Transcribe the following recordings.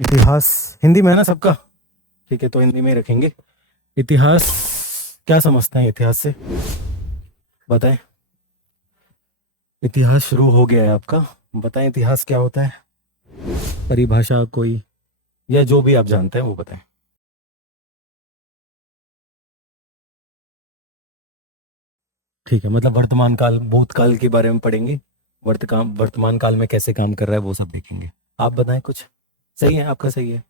इतिहास हिंदी में है ना सबका? ठीक है, तो हिंदी में ही रखेंगे। इतिहास, क्या समझते हैं इतिहास से? बताएं। इतिहास शुरू हो गया है आपका। बताएं इतिहास क्या होता है, परिभाषा कोई, या जो भी आप जानते हैं वो बताएं। ठीक है, मतलब वर्तमान काल, भूतकाल के बारे में पढ़ेंगे। वर्तमान काल में कैसे काम कर रहा है वो सब देखेंगे। आप बताएं कुछ। सही है, आपका सही है।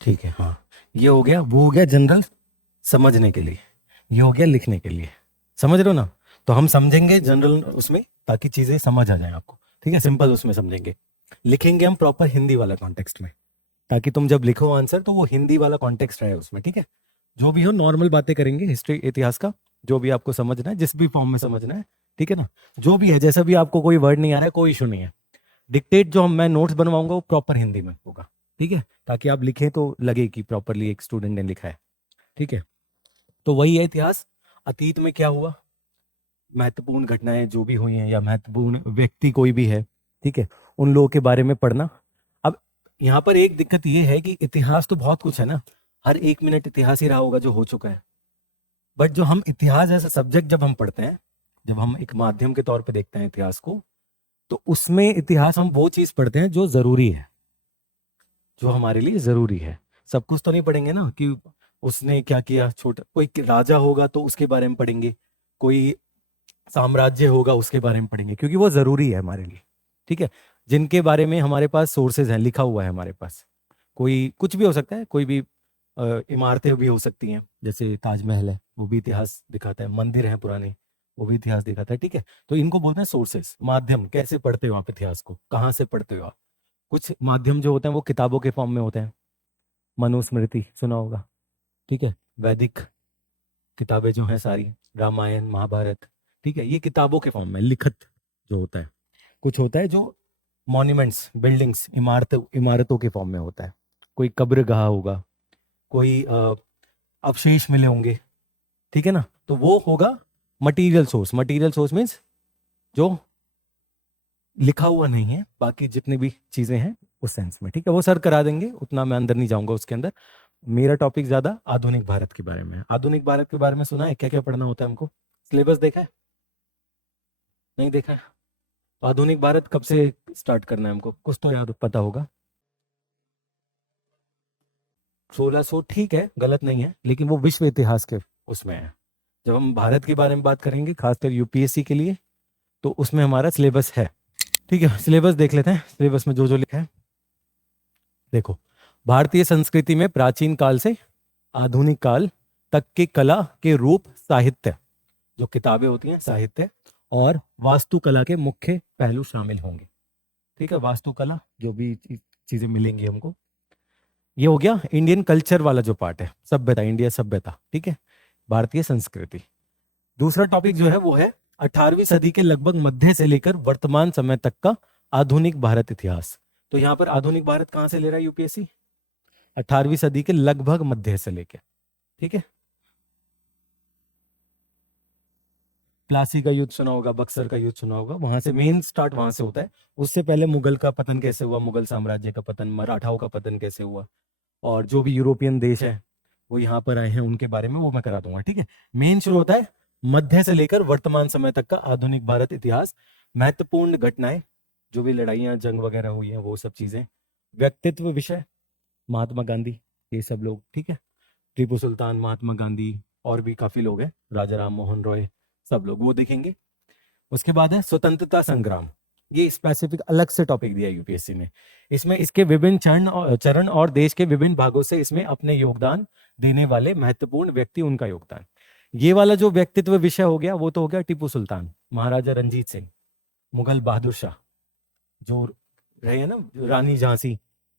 ठीक है, हाँ। ये हो गया, वो हो गया जनरल, समझने के लिए। ये हो गया लिखने के लिए। समझ रहे हो ना? तो हम समझेंगे जनरल उसमें, ताकि चीजें समझ आ जाए आपको। ठीक है, सिंपल उसमें समझेंगे। लिखेंगे हम प्रॉपर हिंदी वाला कॉन्टेक्स्ट में, ताकि तुम जब लिखो आंसर तो वो हिंदी वाला कॉन्टेक्स्ट रहे उसमें। ठीक है, जो भी हो नॉर्मल बातें करेंगे, हिस्ट्री इतिहास का जो भी आपको समझना है, जिस भी फॉर्म में समझना है। ठीक है ना? जो भी है, जैसा भी आपको कोई वर्ड नहीं आ रहा है, कोई इशू नहीं है। डिक्टेट जो मैं नोट्स बनवाऊंगा वो प्रॉपर हिंदी में होगा। ठीक है, ताकि आप लिखें तो लगे कि प्रॉपरली एक स्टूडेंट ने लिखा है। ठीक है, तो वही है इतिहास। अतीत में क्या हुआ, महत्वपूर्ण घटनाएं जो भी हुई हैं, या महत्वपूर्ण व्यक्ति कोई भी है, ठीक है, उन लोगों के बारे में पढ़ना। अब यहाँ पर एक दिक्कत ये है कि इतिहास तो बहुत कुछ है ना, हर एक मिनट इतिहास ही रहा होगा जो हो चुका है। बट जो हम इतिहास ऐसा सब्जेक्ट जब हम पढ़ते हैं, जब हम एक माध्यम के तौर पे देखते हैं इतिहास को, तो उसमें इतिहास हम वो चीज पढ़ते हैं जो जरूरी है, जो हमारे लिए जरूरी है। सब कुछ तो नहीं पढ़ेंगे ना, कि उसने क्या किया, छोटा कोई राजा होगा तो उसके बारे में पढ़ेंगे, कोई साम्राज्य होगा उसके बारे में पढ़ेंगे, क्योंकि वो जरूरी है हमारे लिए। ठीक है, जिनके बारे में हमारे पास सोर्सेज हैं, लिखा हुआ है हमारे पास। कोई कुछ भी हो सकता है, कोई भी इमारतें भी हो सकती हैं, जैसे ताजमहल है, वो भी इतिहास दिखाता है। मंदिर हैं पुराने, वो भी इतिहास दिखाता है। ठीक है, तो इनको बोलते हैं सोर्सेस, माध्यम। कैसे पढ़ते हो आप इतिहास को, कहाँ से पढ़ते हो आप? कुछ माध्यम जो होते हैं वो किताबों के फॉर्म में होते हैं। मनुस्मृति सुना होगा, ठीक है, वैदिक किताबें जो हैं सारी, रामायण महाभारत। ठीक है, ये किताबों के फॉर्म में लिखत जो होता है। कुछ होता है जो मॉन्यूमेंट्स, बिल्डिंग्स, इमारतों के फॉर्म में होता है। कोई कब्रगाह होगा, कोई अवशेष मिले होंगे। ठीक है ना? तो वो होगा material source. Material source means जो लिखा हुआ नहीं है, बाकी जितनी भी चीजें हैं उस सेंस में। ठीक है, वो सर करा देंगे, उतना मैं अंदर नहीं जाऊंगा उसके अंदर। मेरा टॉपिक ज्यादा आधुनिक भारत के बारे में है। आधुनिक भारत के बारे में सुना है, क्या क्या पढ़ना होता है हमको? सिलेबस देखा है? नहीं देखा है? तो आधुनिक भारत कब से स्टार्ट करना है हमको, कुछ तो याद पता होगा। 1600, ठीक है, गलत नहीं है, लेकिन वो विश्व इतिहास के उसमें है। जब हम भारत के बारे में बात करेंगे, खासकर यूपीएससी के लिए, तो उसमें हमारा सिलेबस है। ठीक है, सिलेबस देख लेते हैं, सिलेबस में जो जो लिखा है। देखो, भारतीय संस्कृति में प्राचीन काल से आधुनिक काल तक के कला के रूप, साहित्य, जो किताबें होती हैं, साहित्य और वास्तुकला के मुख्य पहलू शामिल होंगे। ठीक है, वास्तुकला, जो भी चीजें मिलेंगी हमको। ये हो गया इंडियन कल्चर वाला जो पार्ट है, सभ्यता, इंडिया सभ्यता। ठीक है, भारतीय संस्कृति। दूसरा टॉपिक जो है वो है 18वीं सदी के लगभग मध्य से लेकर वर्तमान समय तक का आधुनिक भारत इतिहास। तो यहाँ पर आधुनिक भारत कहाँ से ले रहा है यूपीएससी? 18वीं सदी के लगभग मध्य से लेकर। ठीक है, प्लासी का युद्ध सुना होगा, बक्सर का युद्ध सुना होगा, वहां से मेन स्टार्ट वहां से होता है। उससे पहले मुगल का पतन कैसे हुआ, मुगल साम्राज्य का पतन, मराठाओं का पतन कैसे हुआ, और जो भी यूरोपियन देश है वो यहाँ पर आए हैं, उनके बारे में वो मैं करा दूंगा। ठीक है, मेन शुरू होता है मध्य से लेकर वर्तमान समय तक का आधुनिक भारत इतिहास। महत्वपूर्ण घटनाएं, जो भी लड़ाइयाँ जंग वगैरह हुई हैं वो सब चीजें। व्यक्तित्व विषय, महात्मा गांधी, ये सब लोग। ठीक है, टीपू सुल्तान, महात्मा गांधी, और भी काफी लोग हैं, राजा राम मोहन रॉय, सब लोग वो देखेंगे। उसके बाद है स्वतंत्रता संग्राम। ये स्पेसिफिक अलग से टॉपिक दिया है यूपीएससी ने। इसमें इसके विभिन्न चरण और देश के विभिन्न भागों से इसमें अपने योगदान देने वाले महत्वपूर्ण व्यक्ति, उनका योगदान। ये वाला जो व्यक्तित्व विषय हो गया, वो तो हो गया टीपू सुल्तान, महाराजा रंजीत सिंह, मुगल बहादुर शाह, जो रहे हैं ना, रानी झांसी,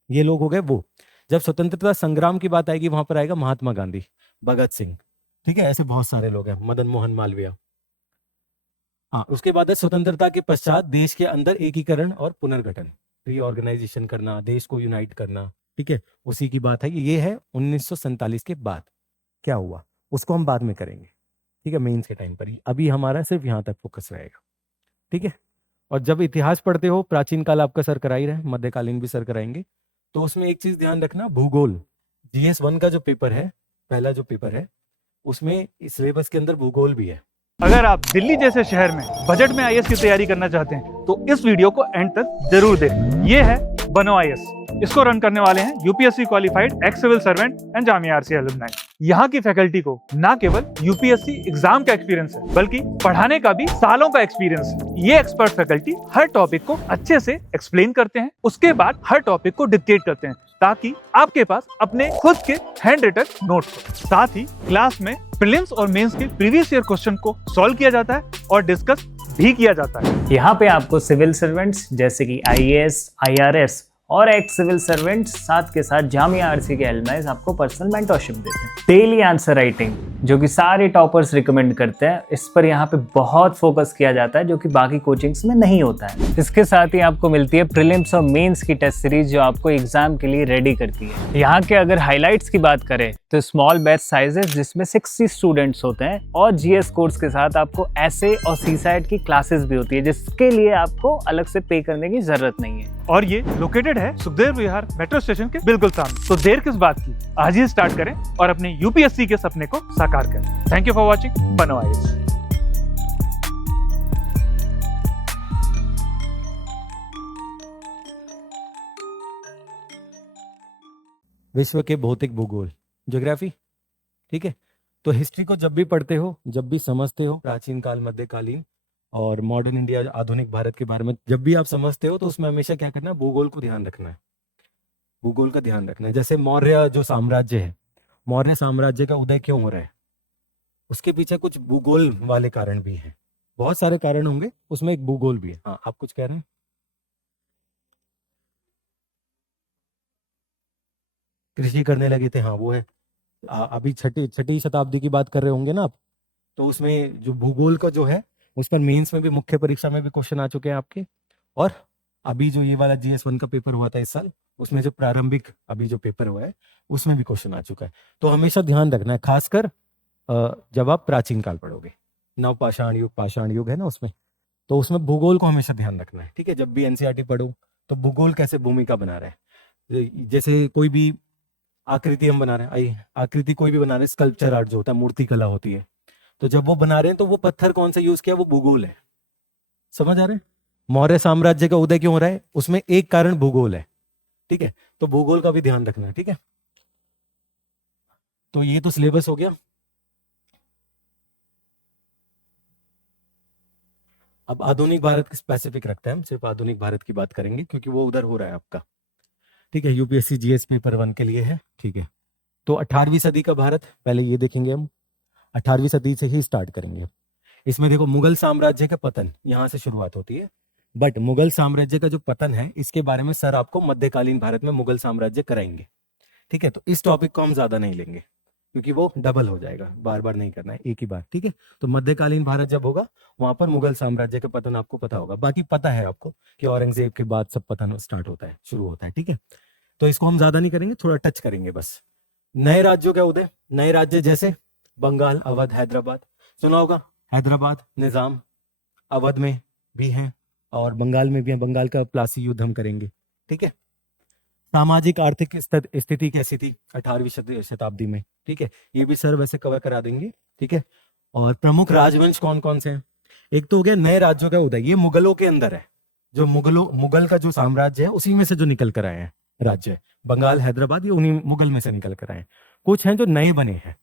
ये लोग हो गए वो। जब स्वतंत्रता संग्राम की बात आएगी, वहां पर आएगा महात्मा गांधी, भगत सिंह। ठीक है, ऐसे बहुत सारे लोग हैं, मदन मोहन मालवीय। हाँ, उसके बाद है स्वतंत्रता के पश्चात देश के अंदर एकीकरण और पुनर्गठन, रीऑर्गेनाइजेशन करना, देश को यूनाइट करना। ठीक है, उसी की बात है, ये है 1947 के बाद क्या हुआ, उसको हम बाद में करेंगे। ठीक है, मेंस के टाइम पर ही, अभी हमारा सिर्फ यहाँ तक फोकस रहेगा। ठीक है, और जब इतिहास पढ़ते हो, प्राचीन काल आपका सर करा ही रहे, मध्यकालीन भी सर कराएंगे, तो उसमें एक चीज ध्यान रखना, भूगोल। GS1 का जो पेपर है, पहला जो पेपर है, उसमें सिलेबस के अंदर भूगोल भी है। अगर आप दिल्ली जैसे शहर में बजट में आईएएस की तैयारी करना चाहते हैं तो इस वीडियो को एंड तक जरूर देखें। ये है बनो आईएएस। इसको रन करने वाले हैं UPSC qualified ex civil servant and Jamia RCA alumni. यहाँ की फैकल्टी को ना केवल यूपीएससी एग्जाम का एक्सपीरियंस है बल्कि पढ़ाने का भी सालों का एक्सपीरियंस है। ये एक्सपर्ट फैकल्टी हर टॉपिक को अच्छे से एक्सप्लेन करते हैं, उसके बाद हर टॉपिक को डिक्टेट करते हैं ताकि आपके पास अपने खुद के हैंड रिटन नोट्स हो। साथ ही क्लास में प्रीलिम्स और मेंस के प्रीवियस ईयर क्वेश्चन को सॉल्व किया जाता है और डिस्कस भी किया जाता है। यहाँ पे आपको सिविल सर्वेंट्स जैसे कि आईएएस, आईआरएस और एक्स सिविल सर्वेंट्स साथ के साथ जामिया आरसी के एलुमनाइज आपको पर्सनल मेंटरशिप देते हैं। डेली आंसर राइटिंग जो कि सारे टॉपर्स रिकमेंड करते हैं, इस पर यहाँ पे बहुत फोकस किया जाता है जो कि बाकी कोचिंग्स में नहीं होता है। इसके साथ ही आपको मिलती है प्रीलिम्स और मेंस की टेस्ट सीरीज जो आपको एग्जाम के लिए रेडी करती है। यहाँ के अगर हाईलाइट्स की बात करें तो स्मॉल बैच साइजेस जिसमें 60 स्टूडेंट्स होते हैं और जीएस कोर्स के साथ आपको एसए और सीसैट की क्लासेस भी होती है जिसके लिए आपको अलग से पे करने की जरूरत नहीं है। और ये लोकेटेड है सुखदेव विहार मेट्रो स्टेशन के बिल्कुल सामने। तो देर किस बात की, आज ही स्टार्ट करें और अपने यूपीएससी के सपने को साकार करें। थैंक यू फॉर वॉचिंग बनो आईएएस। विश्व के भौतिक भूगोल, ज्योग्राफी, ठीक है। तो हिस्ट्री को जब भी पढ़ते हो, जब भी समझते हो, प्राचीन काल, मध्यकालीन और मॉडर्न इंडिया, आधुनिक भारत के बारे में जब भी आप समझते हो, तो उसमें हमेशा क्या करना है, भूगोल को ध्यान रखना है। भूगोल का ध्यान रखना है। जैसे मौर्य जो साम्राज्य है, मौर्य साम्राज्य का उदय क्यों हो रहा है, उसके पीछे कुछ भूगोल वाले कारण भी हैं। बहुत सारे कारण होंगे, उसमें एक भूगोल भी है। हाँ, आप कुछ कह रहे हैं? कृषि करने लगे थे, हाँ वो है। अभी छठी शताब्दी की बात कर रहे होंगे ना आप, तो उसमें जो भूगोल का जो है, उस पर मेंस में भी, मुख्य परीक्षा में भी क्वेश्चन आ चुके हैं आपके। और अभी जो ये वाला GS1 का पेपर हुआ था इस साल, उसमें जो प्रारंभिक अभी जो पेपर हुआ है उसमें भी क्वेश्चन आ चुका है। तो हमेशा ध्यान रखना है, खासकर जब आप प्राचीन काल पढ़ोगे, नवपाषाण युग, पाषाण युग है ना उसमें, तो उसमें भूगोल को हमेशा ध्यान रखना है, ठीक है। जब भी एनसीईआरटी पढ़ो तो भूगोल कैसे भूमिका बना रहा है। जैसे कोई भी आकृति हम बना रहे हैं, आइए आकृति कोई भी बना रहे हैं, स्कल्पचर आर्ट जो होता है, मूर्ति कला होती है, तो जब वो बना रहे हैं तो वो पत्थर कौन सा यूज किया, वो भूगोल है। समझ आ रहे हैं? मौर्य साम्राज्य का उदय क्यों हो रहा है, उसमें एक कारण भूगोल है, ठीक है। तो भूगोल का भी ध्यान रखना है, ठीक है। तो ये तो सिलेबस हो गया। अब आधुनिक भारत की स्पेसिफिक रखते हैं, हम सिर्फ आधुनिक भारत की बात करेंगे क्योंकि वो उधर हो रहा है आपका, ठीक है। यूपीएससी जीएस पेपर 1 के लिए है, ठीक है। तो 18वीं सदी का भारत, पहले ये देखेंगे हम, 18वीं सदी से ही स्टार्ट करेंगे। इसमें देखो, मुगल साम्राज्य का पतन यहाँ से शुरुआत होती है, बट मुगल साम्राज्य का जो पतन है इसके बारे में सर आपको मध्यकालीन भारत में मुगल साम्राज्य कराएंगे, ठीक है। तो इस टॉपिक को हम ज्यादा नहीं लेंगे क्योंकि वो डबल हो जाएगा, बार बार नहीं करना है, एक ही बार, ठीक है। तो मध्यकालीन भारत जब होगा वहां पर मुगल साम्राज्य का पतन आपको पता होगा। बाकी पता है आपको कि औरंगजेब के बाद सब पतन स्टार्ट होता है, शुरू होता है, ठीक है। तो इसको हम ज्यादा नहीं करेंगे, थोड़ा टच करेंगे बस। नए राज्यों का उदय, नए राज्य जैसे बंगाल, अवध, हैदराबाद, सुना होगा, हैदराबाद, निजाम, अवध में भी हैं और बंगाल में भी हैं। बंगाल का प्लासी युद्ध हम करेंगे, ठीक है। सामाजिक आर्थिक स्थिति कैसी थी 18वीं शताब्दी में, ठीक है, ये भी सर वैसे कवर करा देंगे, ठीक है। और प्रमुख राजवंश कौन कौन से हैं, एक तो हो गया नए राज्यों का उदय, ये मुगलों के अंदर है, जो मुगल का जो साम्राज्य है उसी में से जो निकल कर आए हैं राज्य, बंगाल, हैदराबाद, ये उन्हीं मुगल में से निकल कर आए हैं। कुछ हैं जो नए बने हैं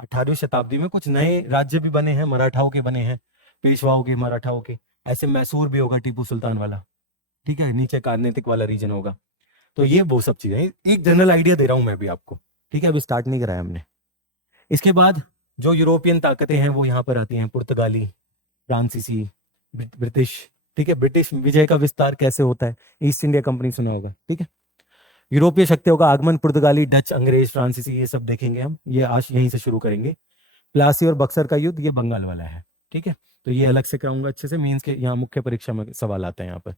18वीं शताब्दी में, कुछ नए राज्य भी बने हैं, मराठाओं के बने हैं, पेशवाओं के, मराठाओं के, ऐसे मैसूर भी होगा टीपू सुल्तान वाला, ठीक है, नीचे कार्नेतिक वाला रीजन होगा। तो ये वो सब चीजें, एक जनरल आइडिया दे रहा हूं मैं भी आपको, ठीक है, अभी स्टार्ट नहीं कराया हमने। इसके बाद जो यूरोपियन ताकतें हैं वो यहाँ पर आती हैं, पुर्तगाली, फ्रांसीसी, ब्रिटिश, ठीक है। ब्रिटिश विजय का विस्तार कैसे होता है, ईस्ट इंडिया कंपनी सुना होगा, ठीक है। यूरोपीय शक्तियों का आगमन, पुर्तगाली, डच, अंग्रेज, फ्रांसीसी, ये सब देखेंगे हम, ये आज यहीं से शुरू करेंगे। प्लासी और बक्सर का युद्ध, ये बंगाल वाला है, ठीक है। तो ये अलग से कराऊंगा अच्छे से, मींस के यहाँ मुख्य परीक्षा में सवाल आते हैं यहाँ पर।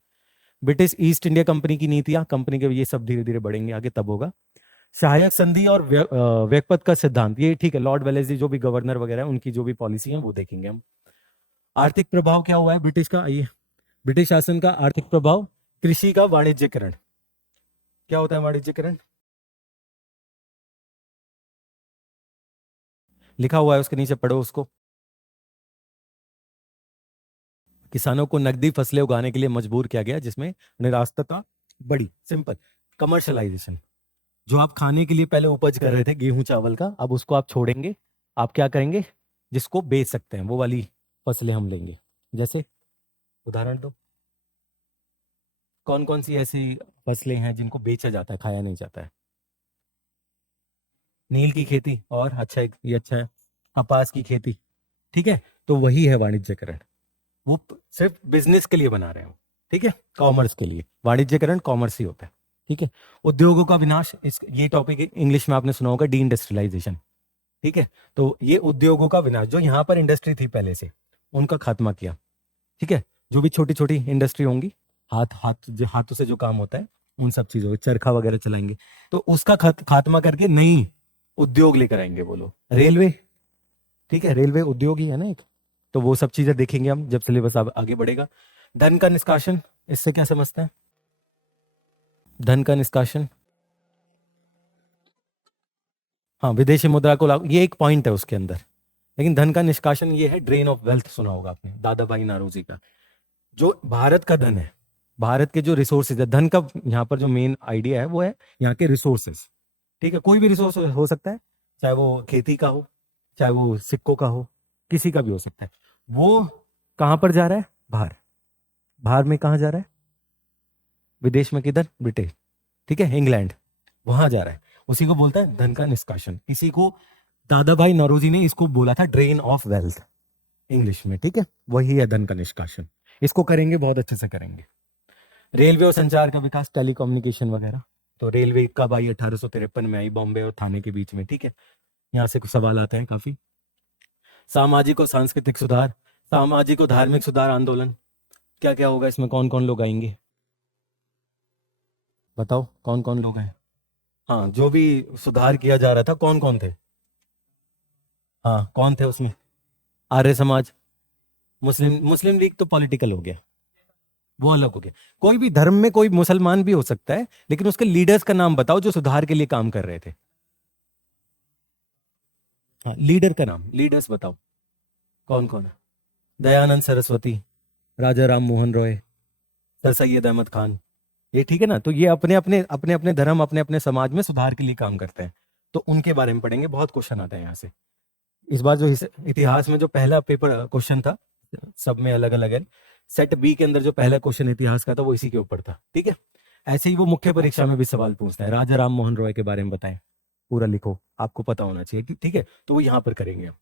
ब्रिटिश ईस्ट इंडिया कंपनी की नीतियां, कंपनी के, ये सब धीरे धीरे बढ़ेंगे आगे, तब होगा। सहायक संधि और व्यक्पत का सिद्धांत, ये ठीक है, लॉर्ड वेलेस्ली जो भी गवर्नर वगैरह है उनकी जो भी पॉलिसी है वो देखेंगे हम। आर्थिक प्रभाव क्या हुआ है ब्रिटिश का, आइए ब्रिटिश शासन का आर्थिक प्रभाव, कृषि का वाणिज्यकरण। क्या होता है वाणिज्यकरण? लिखा हुआ है उसके नीचे, पढ़ो उसको। किसानों को नकदी फसलें उगाने के लिए मजबूर किया गया, जिसमें निराश्रता बढ़ी। सिंपल। कमर्शलाइजेशन, जो आप खाने के लिए पहले उपज कर रहे थे गेहूं चावल का, अब उसको आप छोड़ेंगे। आप क्या करेंगे? जिसको बेच सकते हैं वो वाली फसलें हम लेंगे। जैसे उदाहरण दो, कौन कौन सी ऐसी फसलें हैं जिनको बेचा जाता है, खाया नहीं जाता है? नील की खेती, और अच्छा है, ये अच्छा है, कपास की खेती। ठीक है, तो वही है वाणिज्यकरण। वो सिर्फ बिजनेस के लिए बना रहे हो, ठीक है, कॉमर्स के लिए। वाणिज्यकरण कॉमर्स ही होता है, ठीक है। उद्योगों का विनाश, इस ये टॉपिक इंग्लिश में आपने सुना होगा, डी इंडस्ट्रियलाइजेशन। ठीक है, तो ये उद्योगों का विनाश, जो यहाँ पर इंडस्ट्री थी पहले से, उनका खात्मा किया। ठीक है, जो भी छोटी छोटी इंडस्ट्री होंगी, हाथों से जो काम होता है, उन सब चीजों, चरखा वगैरह चलाएंगे, तो उसका खात्मा करके नई उद्योग लेकर आएंगे वो लोग। रेलवे, ठीक है, रेलवे उद्योग ही है ना एक, तो वो सब चीजें देखेंगे हम जब सिलेबस आगे बढ़ेगा। धन का निष्कासन, इससे क्या समझते हैं? धन का निष्कासन, हाँ, विदेशी मुद्रा को लागू, ये एक पॉइंट है उसके अंदर। लेकिन धन का निष्कासन ये है ड्रेन ऑफ वेल्थ, सुना होगा आपने दादा भाई नौरोजी का। जो भारत का धन है, भारत के जो रिसोर्सेज है, धन का यहाँ पर जो मेन आइडिया है वो है यहाँ के रिसोर्सेज। ठीक है, कोई भी रिसोर्स हो सकता है, चाहे वो खेती का हो, चाहे वो सिक्कों का हो, किसी का भी हो सकता है। वो कहाँ पर जा रहा है? बाहर। बाहर में कहाँ जा रहा है? विदेश में किधर? ब्रिटेन, ठीक है, इंग्लैंड, वहां जा रहा है। उसी को बोलता है धन का निष्कासन। इसी को दादा भाई नौरोजी ने इसको बोला था ड्रेन ऑफ वेल्थ इंग्लिश में, ठीक है, वही है धन का निष्कासन। इसको करेंगे, बहुत अच्छे से करेंगे। रेलवे और संचार का विकास, टेलीकम्युनिकेशन वगैरह, तो रेलवे कब आई? 1853 में आई, बॉम्बे और थाने के बीच में, ठीक है। यहाँ से कुछ सवाल आते हैं काफी। सामाजिक और सांस्कृतिक सुधार, सामाजिक और धार्मिक सुधार आंदोलन, क्या क्या होगा इसमें? कौन कौन लोग आएंगे बताओ, कौन कौन लोग हैं? हाँ, जो भी सुधार किया जा रहा था, कौन कौन थे? हाँ, कौन थे उसमें? आर्य समाज, मुस्लिम लीग तो पॉलिटिकल हो गया, वो अलग हो गया। कोई भी धर्म में कोई मुसलमान भी हो सकता है, लेकिन उसके लीडर्स का नाम बताओ जो सुधार के लिए काम कर रहे थे। हाँ, लीडर का नाम, लीडर्स बताओ कौन कौन है? दयानंद सरस्वती, राजा राम मोहन रॉय, सर सैयद अहमद खान, ये ठीक है ना। तो ये अपने अपने धर्म, अपने अपने समाज में सुधार के लिए काम करते हैं, तो उनके बारे में पढ़ेंगे। बहुत क्वेश्चन आता है यहाँ से। इस बार जो इतिहास में जो पहला पेपर क्वेश्चन था, सब में अलग अलग है, सेट बी के अंदर जो पहला क्वेश्चन इतिहास का था वो इसी के ऊपर था, ठीक है। ऐसे ही वो मुख्य परीक्षा में भी सवाल पूछता है, राजा राम मोहन रॉय के बारे में बताएं, पूरा लिखो, आपको पता होना चाहिए, ठीक है। तो वो यहाँ पर करेंगे हम,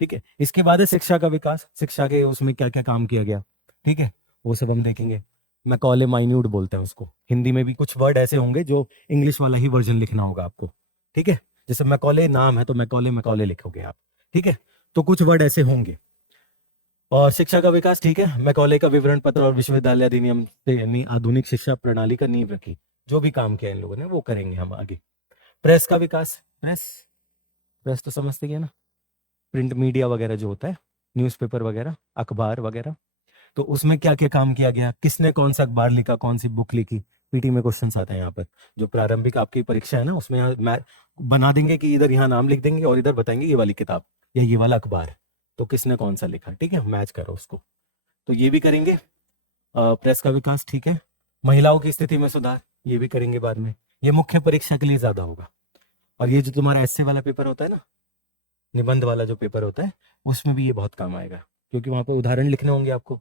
ठीक है। इसके बाद है शिक्षा का विकास, शिक्षा के उसमें क्या क्या काम किया गया, ठीक है, वो सब हम देखेंगे। मैकॉले माइन्यूट बोलते हैं उसको। हिंदी में भी कुछ वर्ड ऐसे होंगे जो इंग्लिश वाला ही वर्जन लिखना होगा आपको, ठीक है। जैसे मैकॉले नाम है तो मैकॉले लिखोगे आप, ठीक है। तो कुछ वर्ड ऐसे होंगे। और शिक्षा का विकास, ठीक है, मैकॉले का विवरण पत्र और विश्वविद्यालय अधिनियम से आधुनिक शिक्षा प्रणाली का नींव रखी। जो भी काम किया इन लोगों ने वो करेंगे हम आगे। प्रेस का विकास, प्रेस तो समझते ही है ना, प्रिंट मीडिया वगैरह जो होता है, न्यूज़पेपर वगैरह, अखबार वगैरह, तो उसमें क्या क्या काम किया गया, किसने कौन सा अखबार लिखा, कौन सी बुक लिखी। पीटी में क्वेश्चन आते हैं यहाँ पर, जो प्रारंभिक आपकी परीक्षा है ना, उसमें यहाँ बना देंगे कि इधर यहाँ नाम लिख देंगे और इधर बताएंगे ये वाली किताब या ये वाला अखबार, तो किसने कौन सा लिखा, ठीक है, मैच करो उसको। तो ये भी करेंगे। प्रेस का विकास, ठीक है। महिलाओं की स्थिति में सुधार, ये भी करेंगे बाद में। ये मुख्य परीक्षा के लिए ज्यादा होगा। और ये जो तुम्हारा एस्से वाला पेपर होता है ना, निबंध वाला जो पेपर होता है, उसमें भी ये बहुत काम आएगा, क्योंकि वहां पर उदाहरण लिखने होंगे आपको,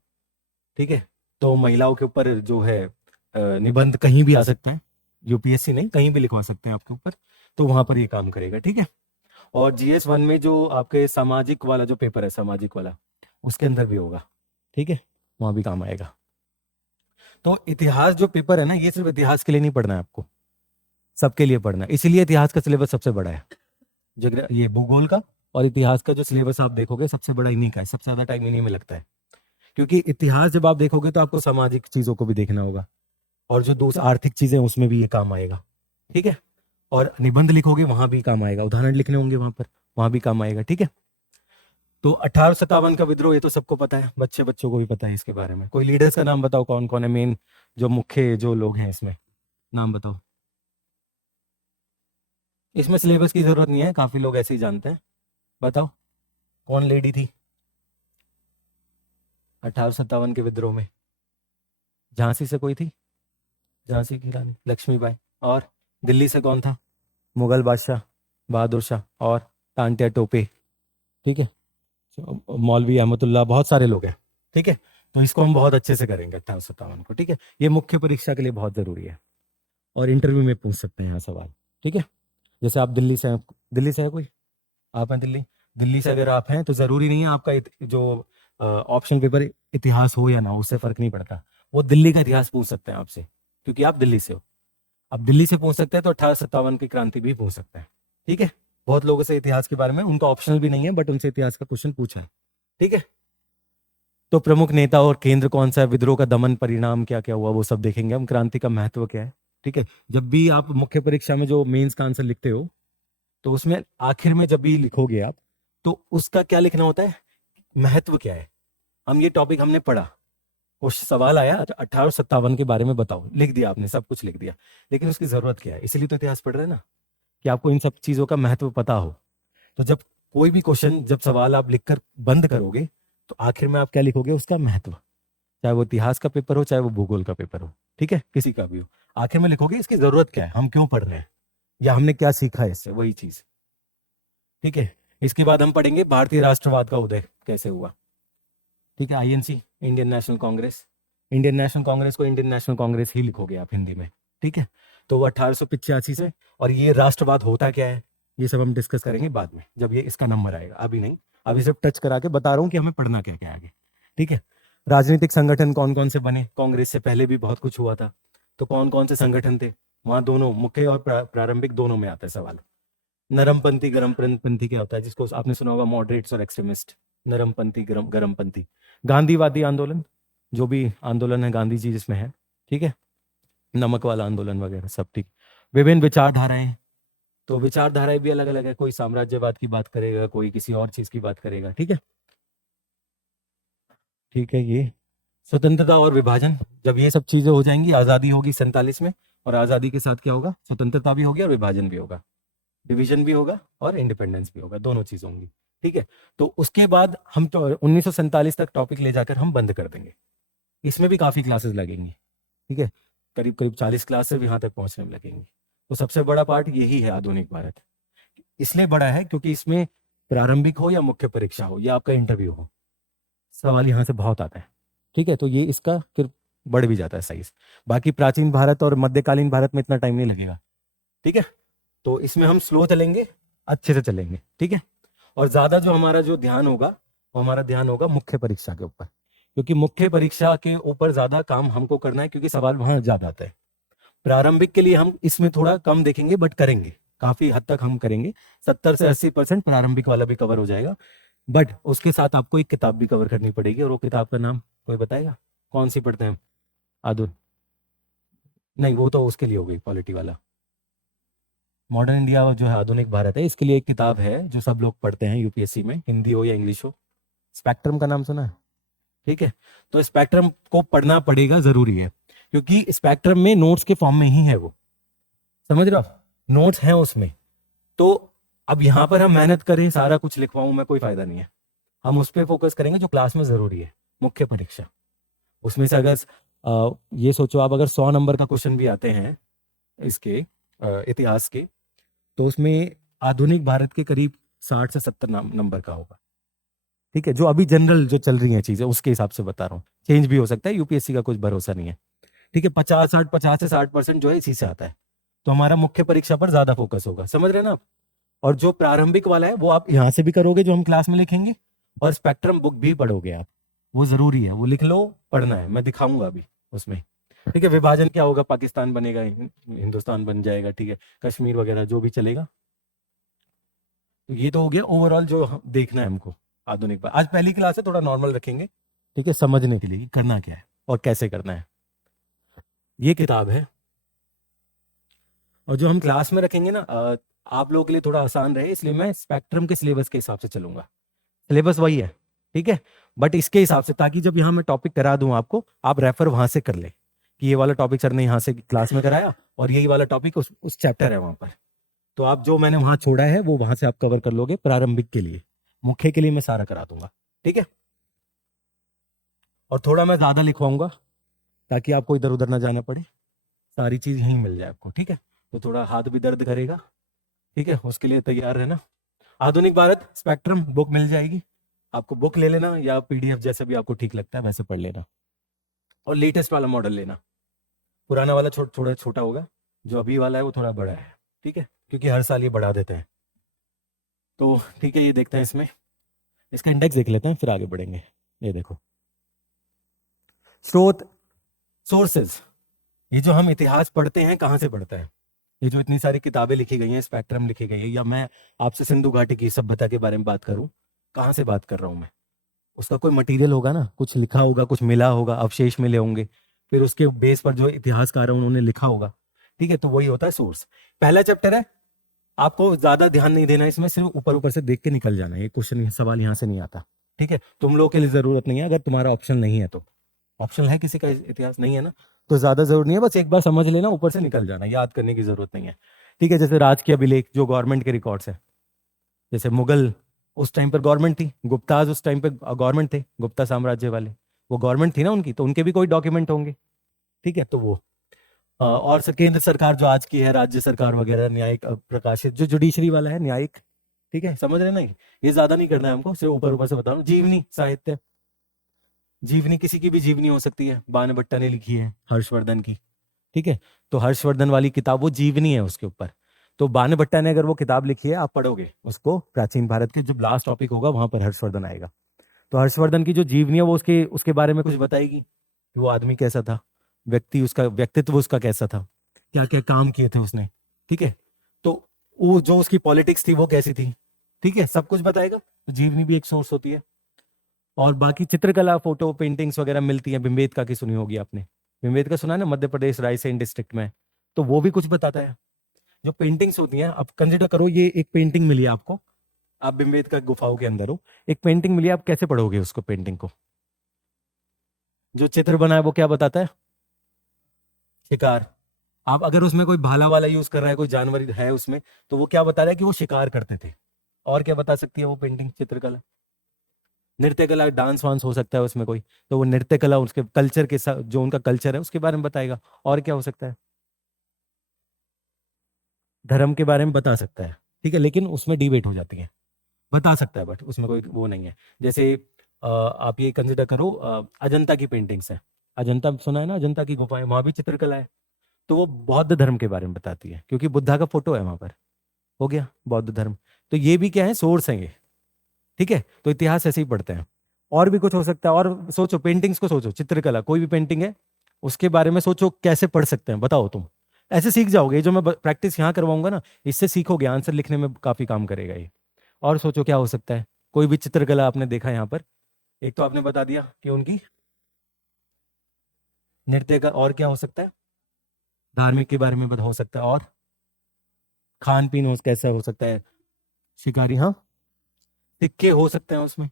ठीक है। तो महिलाओं के ऊपर जो है निबंध कहीं भी आ सकता है, यूपीएससी नहीं, कहीं भी लिखवा सकते हैं आपके ऊपर, तो वहां पर ये काम करेगा, ठीक है। और जीएस 1 में जो आपके सामाजिक वाला जो पेपर है, सामाजिक वाला, उसके अंदर भी होगा, ठीक है, वहां भी काम आएगा। तो इतिहास जो पेपर है ना, ये सिर्फ इतिहास के लिए नहीं पढ़ना है आपको, सबके लिए पढ़ना है। इसीलिए इतिहास का सिलेबस सबसे बड़ा है। ये भूगोल का और इतिहास का जो सिलेबस आप देखोगे सबसे बड़ा इन्हीं का है, सबसे ज्यादा टाइम इन्हीं में लगता है। क्योंकि इतिहास जब आप देखोगे तो आपको सामाजिक चीजों को भी देखना होगा, और जो दूसरी आर्थिक चीजें उसमें भी ये काम आएगा, ठीक है। और निबंध लिखोगे वहां भी काम आएगा, उदाहरण लिखने होंगे वहां पर, वहां भी काम आएगा, ठीक है। तो 1857 का विद्रोह ये तो सबको पता है, बच्चों को भी पता है इसके बारे में। कोई लीडर्स का नाम बताओ, कौन कौन है मेन जो मुख्य जो लोग हैं इसमें, नाम बताओ। इसमें सिलेबस की जरूरत नहीं है, काफी लोग ऐसे ही जानते हैं। बताओ कौन लेडी थी 1857 के विद्रोह में? झांसी से कोई थी, झांसी की रानी लक्ष्मीबाई। और दिल्ली से कौन था? मुगल बादशाह बहादुर शाह और तांत्या टोपे। ठीक है, मौलवी अहमदुल्ला, बहुत सारे लोग हैं। ठीक है, तो इसको हम बहुत अच्छे से करेंगे 1857 को। ठीक है, ये मुख्य परीक्षा के लिए बहुत जरूरी है और इंटरव्यू में पूछ सकते हैं यहाँ सवाल। ठीक है, जैसे आप दिल्ली से हैं, दिल्ली से है कोई? आप हैं दिल्ली से अगर आप हैं तो जरूरी नहीं है आपका जो ऑप्शन पेपर इतिहास हो या ना हो, उससे फर्क नहीं पड़ता। वो दिल्ली का इतिहास पूछ सकते हैं आपसे, क्योंकि आप दिल्ली से हो। अब दिल्ली से पूछ सकते हैं तो 1857 की क्रांति भी पूछ सकते हैं। ठीक है, बहुत लोगों से इतिहास के बारे में, उनका ऑप्शनल भी नहीं है बट उनसे इतिहास का क्वेश्चन पूछा है। ठीक है, तो प्रमुख नेता और केंद्र कौन सा है, विद्रोह का दमन, परिणाम क्या क्या हुआ, वो सब देखेंगे हम। क्रांति का महत्व क्या है। ठीक है, जब भी आप मुख्य परीक्षा में जो मेंस का आंसर लिखते हो तो उसमें आखिर में जब भी लिखोगे आप तो उसका क्या लिखना होता है, महत्व क्या है। हम ये टॉपिक हमने पढ़ा, क्वेश्चन सवाल आया 1857 के बारे में बताओ, लिख दिया आपने, सब कुछ लिख दिया, लेकिन उसकी जरूरत क्या है? इसीलिए तो इतिहास पढ़ रहे हैं ना, कि आपको इन सब चीजों का महत्व पता हो। तो जब कोई भी क्वेश्चन, जब सवाल आप लिखकर बंद करोगे तो आखिर में आप क्या लिखोगे, उसका महत्व। चाहे वो इतिहास का पेपर हो, चाहे वो भूगोल का पेपर हो, ठीक है, किसी का भी हो, आखिर में लिखोगे इसकी जरूरत क्या है, हम क्यों पढ़ रहे हैं, या हमने क्या सीखा है इससे, वही चीज। ठीक है, इसके बाद हम पढ़ेंगे भारतीय राष्ट्रवाद का उदय कैसे हुआ। ठीक है, INC, Indian national Congress. Indian national Congress को इंडियन नेशनल कांग्रेस ही लिखोगे आप हिंदी में। ठीक है, तो वो 1885 से, और ये राष्ट्रवाद होता क्या है ये सब हम डिस्कस करेंगे बाद में, जब ये इसका नंबर आएगा, अभी नहीं। अभी सिर्फ टच करा के बता रहा हूँ कि हमें पढ़ना क्या क्या आगे। ठीक है, राजनीतिक संगठन कौन कौन से बने, कांग्रेस से पहले भी बहुत कुछ हुआ था, तो कौन कौन से संगठन थे वहां, दोनों मुख्य और प्रारंभिक दोनों में आता है सवाल। नरमपंथी गरमपंथी क्या होता है, जिसको आपने सुना होगा मॉडरेट्स और एक्सट्रीमिस्ट। नरमपंथी गरमपंथी। गांधीवादी आंदोलन, जो भी आंदोलन है गांधी जी जिसमें है, ठीक है, नमक वाला आंदोलन वगैरह सब। ठीक, विभिन्न विचारधाराएं, तो विचारधाराएं भी अलग अलग है, कोई साम्राज्यवाद की बात करेगा, कोई किसी और चीज की बात करेगा। ठीक है, ठीक है, ये स्वतंत्रता और विभाजन, जब ये सब चीजें हो जाएंगी, आजादी होगी 47 में, और आजादी के साथ क्या होगा, स्वतंत्रता भी होगी और विभाजन भी होगा, डिवीजन भी होगा और इंडिपेंडेंस भी होगा, दोनों चीज होंगी। ठीक है, तो उसके बाद हम तो 1947 तक टॉपिक ले जाकर हम बंद कर देंगे। इसमें भी काफी क्लासेस लगेंगी। ठीक है, करीब करीब 40 क्लासेस यहाँ तक पहुंचने में लगेंगी। तो सबसे बड़ा पार्ट यही है आधुनिक भारत। इसलिए बड़ा है क्योंकि इसमें प्रारंभिक हो या मुख्य परीक्षा हो या आपका इंटरव्यू हो, सवाल यहाँ से बहुत आता है। ठीक है, तो ये इसका फिर बढ़ भी जाता है साइज। बाकी प्राचीन भारत और मध्यकालीन भारत में इतना टाइम नहीं लगेगा। ठीक है, तो इसमें हम स्लो चलेंगे, अच्छे से चलेंगे। ठीक है, और ज्यादा जो हमारा जो ध्यान होगा वो हमारा ध्यान होगा मुख्य परीक्षा के ऊपर, क्योंकि मुख्य परीक्षा के ऊपर ज्यादा काम हमको करना है, क्योंकि सवाल वहां ज्यादा आता है। प्रारंभिक के लिए हम इसमें थोड़ा कम देखेंगे बट करेंगे, काफी हद तक हम करेंगे। 70 से 80% प्रारंभिक वाला भी कवर हो जाएगा, बट उसके साथ आपको एक किताब भी कवर करनी पड़ेगी, और वो किताब का नाम कोई बताएगा, कौन सी पढ़ते हैं? आदुल नहीं, वो तो उसके लिए हो गई पॉलिटी वाला। मॉडर्न इंडिया जो है आधुनिक भारत है, इसके लिए एक किताब है जो सब लोग पढ़ते हैं यूपीएससी में, हिंदी हो या इंग्लिश हो। स्पेक्ट्रम का नाम सुना है? ठीक है, तो स्पेक्ट्रम को पढ़ना पड़ेगा, जरूरी है, क्योंकि स्पेक्ट्रम में नोट्स के फॉर्म में ही है वो, समझ रहे हो, नोट्स हैं उसमें। तो अब यहाँ पर हम मेहनत करें, सारा कुछ लिखवाऊं मैं, कोई फायदा नहीं है। हम उस पर फोकस करेंगे जो क्लास में जरूरी है, मुख्य परीक्षा। उसमें से अगर ये सोचो आप, अगर 100 नंबर का क्वेश्चन भी आते हैं इसके इतिहास के, तो उसमें आधुनिक भारत के करीब 60 से 70 नंबर का होगा। ठीक है, जो अभी जनरल जो चल रही हैं चीजें उसके हिसाब से बता रहा हूँ, चेंज भी हो सकता है, यूपीएससी का कुछ भरोसा नहीं है। ठीक है, 50 से 60% जो है इसी से आता है, तो हमारा मुख्य परीक्षा पर ज्यादा फोकस होगा, समझ रहे हैं ना आप। और जो प्रारंभिक वाला है वो आप यहाँ से भी करोगे, जो हम क्लास में लिखेंगे, और स्पेक्ट्रम बुक भी पढ़ोगे आप, वो जरूरी है, वो लिख लो, पढ़ना है, मैं दिखाऊंगा अभी उसमें। ठीक है, विभाजन क्या होगा, पाकिस्तान बनेगा, हिंदुस्तान बन जाएगा, ठीक है, कश्मीर वगैरह जो भी चलेगा। तो ये तो हो गया ओवरऑल जो देखना है हमको आधुनिक भारत। आज पहली क्लास है, थोड़ा नॉर्मल रखेंगे, ठीक है, समझने के लिए कि करना क्या है और कैसे करना है। ये किताब है, और जो हम क्लास में रखेंगे ना, आप लोगों के लिए थोड़ा आसान रहे, इसलिए मैं स्पेक्ट्रम के सिलेबस के हिसाब से चलूंगा। सिलेबस वही है, ठीक है। बट इसके हिसाब से, ताकि जब यहाँ मैं टॉपिक करा दूं आपको, आप रेफर वहां से कर ले कि ये वाला टॉपिक सर ने यहाँ से क्लास में कराया और यही वाला टॉपिक उस चैप्टर है वहां पर। तो आप जो मैंने वहां छोड़ा है वो वहां से आप कवर कर लोगे। प्रारंभिक के लिए, मुख्य के लिए मैं सारा करा दूंगा, ठीक है। और थोड़ा मैं ज्यादा लिखवाऊंगा ताकि आपको इधर उधर ना जाना पड़े, सारी चीज यहीं मिल जाए आपको, ठीक है। तो थोड़ा हाथ भी दर्द करेगा, ठीक है, उसके लिए तैयार रहना। आधुनिक भारत स्पेक्ट्रम बुक मिल जाएगी आपको, बुक ले लेना या पीडीएफ जैसे भी आपको ठीक लगता है वैसे पढ़ लेना। और लेटेस्ट वाला मॉडल लेना, पुराना वाला थोड़ा छोटा होगा, जो अभी वाला है वो थोड़ा बड़ा है, ठीक है, क्योंकि हर साल ये बढ़ा देते हैं। तो ठीक है, ये देखते हैं, इसमें इसका इंडेक्स देख लेते हैं फिर आगे बढ़ेंगे। ये देखो, स्रोत, सोर्सेज, ये जो हम इतिहास पढ़ते हैं कहाँ से पढ़ते हैं, ये जो इतनी सारी किताबें लिखी गई हैं, स्पेक्ट्रम लिखी गई है, या मैं आपसे सिंधु घाटी की सभ्यता के बारे में बात करूं, कहाँ से बात कर रहा हूं मैं? उसका कोई मटेरियल होगा ना, कुछ लिखा होगा, कुछ मिला होगा, अवशेष मिले होंगे, फिर उसके बेस पर जो इतिहासकार है उन्होंने लिखा होगा, ठीक है। तो वही होता है सोर्स। पहला चैप्टर है, आपको ज्यादा ध्यान नहीं देना इसमें, सिर्फ ऊपर ऊपर से देख के निकल जाना है। ये क्वेश्चन, सवाल यहाँ से नहीं आता, ठीक है। तुम लोगों के लिए जरूरत नहीं है, अगर तुम्हारा ऑप्शन नहीं है तो। ऑप्शन है किसी का इतिहास नहीं है ना, तो ज्यादा जरूर नहीं है, बस एक बार समझ लेना, ऊपर से निकल जाना, याद करने की जरूरत नहीं है, ठीक है। जैसे राजकीय अभिलेख जो गवर्नमेंट के रिकॉर्ड्स है, जैसे मुगल उस टाइम पर गवर्नमेंट थी, गुप्ताज उस टाइम पे गवर्नमेंट थे, गुप्ता साम्राज्य वाले वो गवर्नमेंट थी ना उनकी, तो उनके भी कोई डॉक्यूमेंट होंगे, ठीक है। तो वो और केंद्र सरकार जो आज की है, राज्य सरकार वगैरह, न्यायिक प्रकाशित जो जुडिशरी वाला है, न्यायिक, ठीक है, समझ रहे ना। ये ज्यादा नहीं करना है हमको, सिर्फ ऊपर ऊपर से बता रहा हूँ। जीवनी साहित्य, जीवनी किसी की भी जीवनी हो सकती है, बाणभट्टा ने लिखी है हर्षवर्धन की, ठीक है। तो हर्षवर्धन वाली किताब वो जीवनी है उसके ऊपर। तो बाणभट्टा ने अगर वो किताब लिखी है, आप पढ़ोगे उसको, प्राचीन भारत के जब लास्ट टॉपिक होगा वहां पर हर्षवर्धन आएगा। तो हर्षवर्धन की जो जीवनी है वो उसके उसके बारे में कुछ बताएगी कि वो आदमी कैसा था, व्यक्ति, उसका व्यक्तित्व उसका कैसा था, क्या क्या काम किए थे उसने, ठीक है। तो वो जो उसकी पॉलिटिक्स थी वो कैसी थी, ठीक है, सब कुछ बताएगा। तो जीवनी भी एक सोर्स होती है। और बाकी चित्रकला, फोटो, पेंटिंग्स वगैरह मिलती है। भीमबेटका की सुनी होगी आपने, भीमबेटका सुना है ना, मध्य प्रदेश रायसेन डिस्ट्रिक्ट में, तो वो भी कुछ बताता है। जो पेंटिंग्स होती हैं, आप कंसिडर करो, ये एक पेंटिंग मिली है आपको, आप भीमबेटका गुफाओं के अंदर हो, एक पेंटिंग मिली है, आप कैसे पढ़ोगे उसको, पेंटिंग को? जो चित्र बना है वो क्या बताता है? शिकार। आप अगर उसमें कोई भाला वाला यूज कर रहा है, कोई जानवर है उसमें, तो वो क्या बता रहा है कि वो शिकार करते थे। और क्या बता सकती है वो पेंटिंग, चित्रकला? नृत्य कला, डांस वांस हो सकता है उसमें कोई, तो वो नृत्य कला उसके कल्चर के साथ, जो उनका कल्चर है उसके बारे में बताएगा। और क्या हो सकता है? धर्म के बारे में बता सकता है, ठीक है, लेकिन उसमें डिबेट हो जाती है। बता सकता है बट उसमें कोई वो नहीं है। जैसे आप ये कंसिडर करो, अजंता की पेंटिंग्स है, अजंता सुना है ना, अजंता की गुफाएं, वहां भी चित्रकला है। तो वो बौद्ध धर्म के बारे में बताती है, क्योंकि बुद्धा का फोटो है वहां पर, हो गया बौद्ध धर्म। तो ये भी क्या है, सोर्स है ये, ठीक है। तो इतिहास ऐसे ही पढ़ते हैं। और भी कुछ हो सकता है, और सोचो, पेंटिंग्स को सोचो, चित्रकला कोई भी पेंटिंग है उसके बारे में सोचो, कैसे पढ़ सकते हैं, बताओ तुम। ऐसे सीख जाओगे, ये जो मैं प्रैक्टिस यहाँ करवाऊंगा ना, इससे सीखोगे, आंसर लिखने में काफी काम करेगा ये। और सोचो क्या हो सकता है, कोई भी चित्रकला आपने देखा यहाँ पर, एक तो आपने बता दिया कि उनकी नृत्य का, और क्या हो सकता है, धार्मिक के बारे में हो सकता है, और खान पीन हो कैसा हो सकता है, शिकारी, हाँ, सिक्के हो सकते हैं उसमें,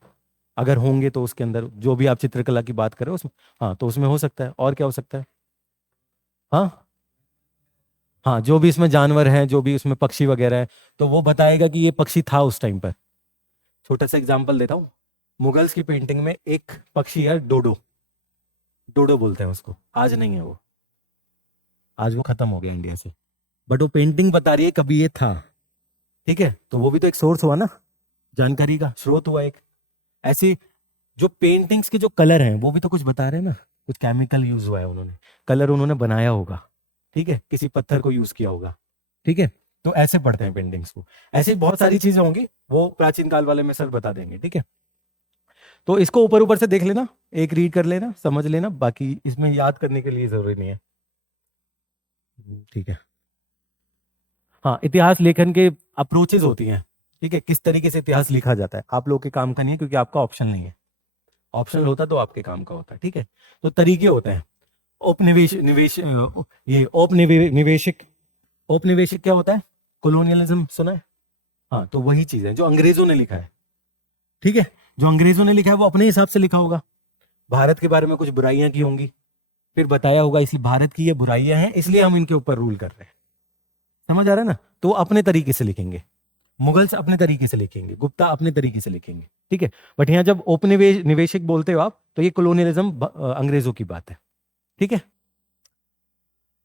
अगर होंगे तो उसके अंदर जो भी आप चित्रकला की बात करें उसमें, हाँ, तो उसमें हो सकता है। और क्या हो सकता है? हाँ हाँ, जो भी इसमें जानवर हैं, जो भी उसमें पक्षी वगैरह है, तो वो बताएगा कि ये पक्षी था उस टाइम पर। छोटा सा एग्जांपल देता हूँ, मुगल्स की पेंटिंग में एक पक्षी है, डोडो, डोडो बोलते हैं उसको, आज नहीं है वो, आज वो खत्म हो गया इंडिया से, बट वो पेंटिंग बता रही है कभी ये था, ठीक है। तो वो भी तो एक सोर्स हुआ ना, जानकारी का स्रोत हुआ एक। ऐसी जो पेंटिंग्स के जो कलर हैं वो भी तो कुछ बता रहे हैं ना, कुछ केमिकल यूज हुआ है, उन्होंने कलर उन्होंने बनाया होगा, ठीक है, किसी पत्थर को यूज किया होगा, ठीक है। तो ऐसे पढ़ते हैं पेंटिंग्स को। ऐसे बहुत सारी चीजें होंगी, वो प्राचीन काल वाले में सर बता देंगे, ठीक है। तो इसको ऊपर ऊपर से देख लेना, एक रीड कर लेना, समझ लेना, बाकी इसमें याद करने के लिए जरूरी नहीं है, ठीक है। हाँ, इतिहास लेखन के अप्रोचेज होती हैं, ठीक है, किस तरीके से इतिहास लिखा जाता है, आप लोग के काम का नहीं है, क्योंकि आपका ऑप्शन नहीं है। ऑप्शनल होता तो आपके काम का होता, ठीक है। तो तरीके होते हैं, औपनिवेश निवेश, ये औपनिवेशिक, औपनिवेशिक क्या होता है, कोलोनियलिज्म सुना है, हाँ, तो वही चीज है जो अंग्रेजों ने लिखा है, ठीक है। जो अंग्रेजों ने लिखा है वो अपने हिसाब से लिखा होगा, भारत के बारे में कुछ बुराइयां की होंगी, फिर बताया होगा इसलिए भारत की ये बुराइयां हैं इसलिए हम इनके ऊपर रूल कर रहे हैं। समझ आ रहा है ना? तो वो अपने तरीके से लिखेंगे, मुगल्स अपने तरीके से लिखेंगे, गुप्ता अपने तरीके से लिखेंगे, ठीक है। बट यहाँ जब औपनिवेशिक बोलते हो आप तो ये कॉलोनियलिज्म अंग्रेजों की बात है, ठीक है।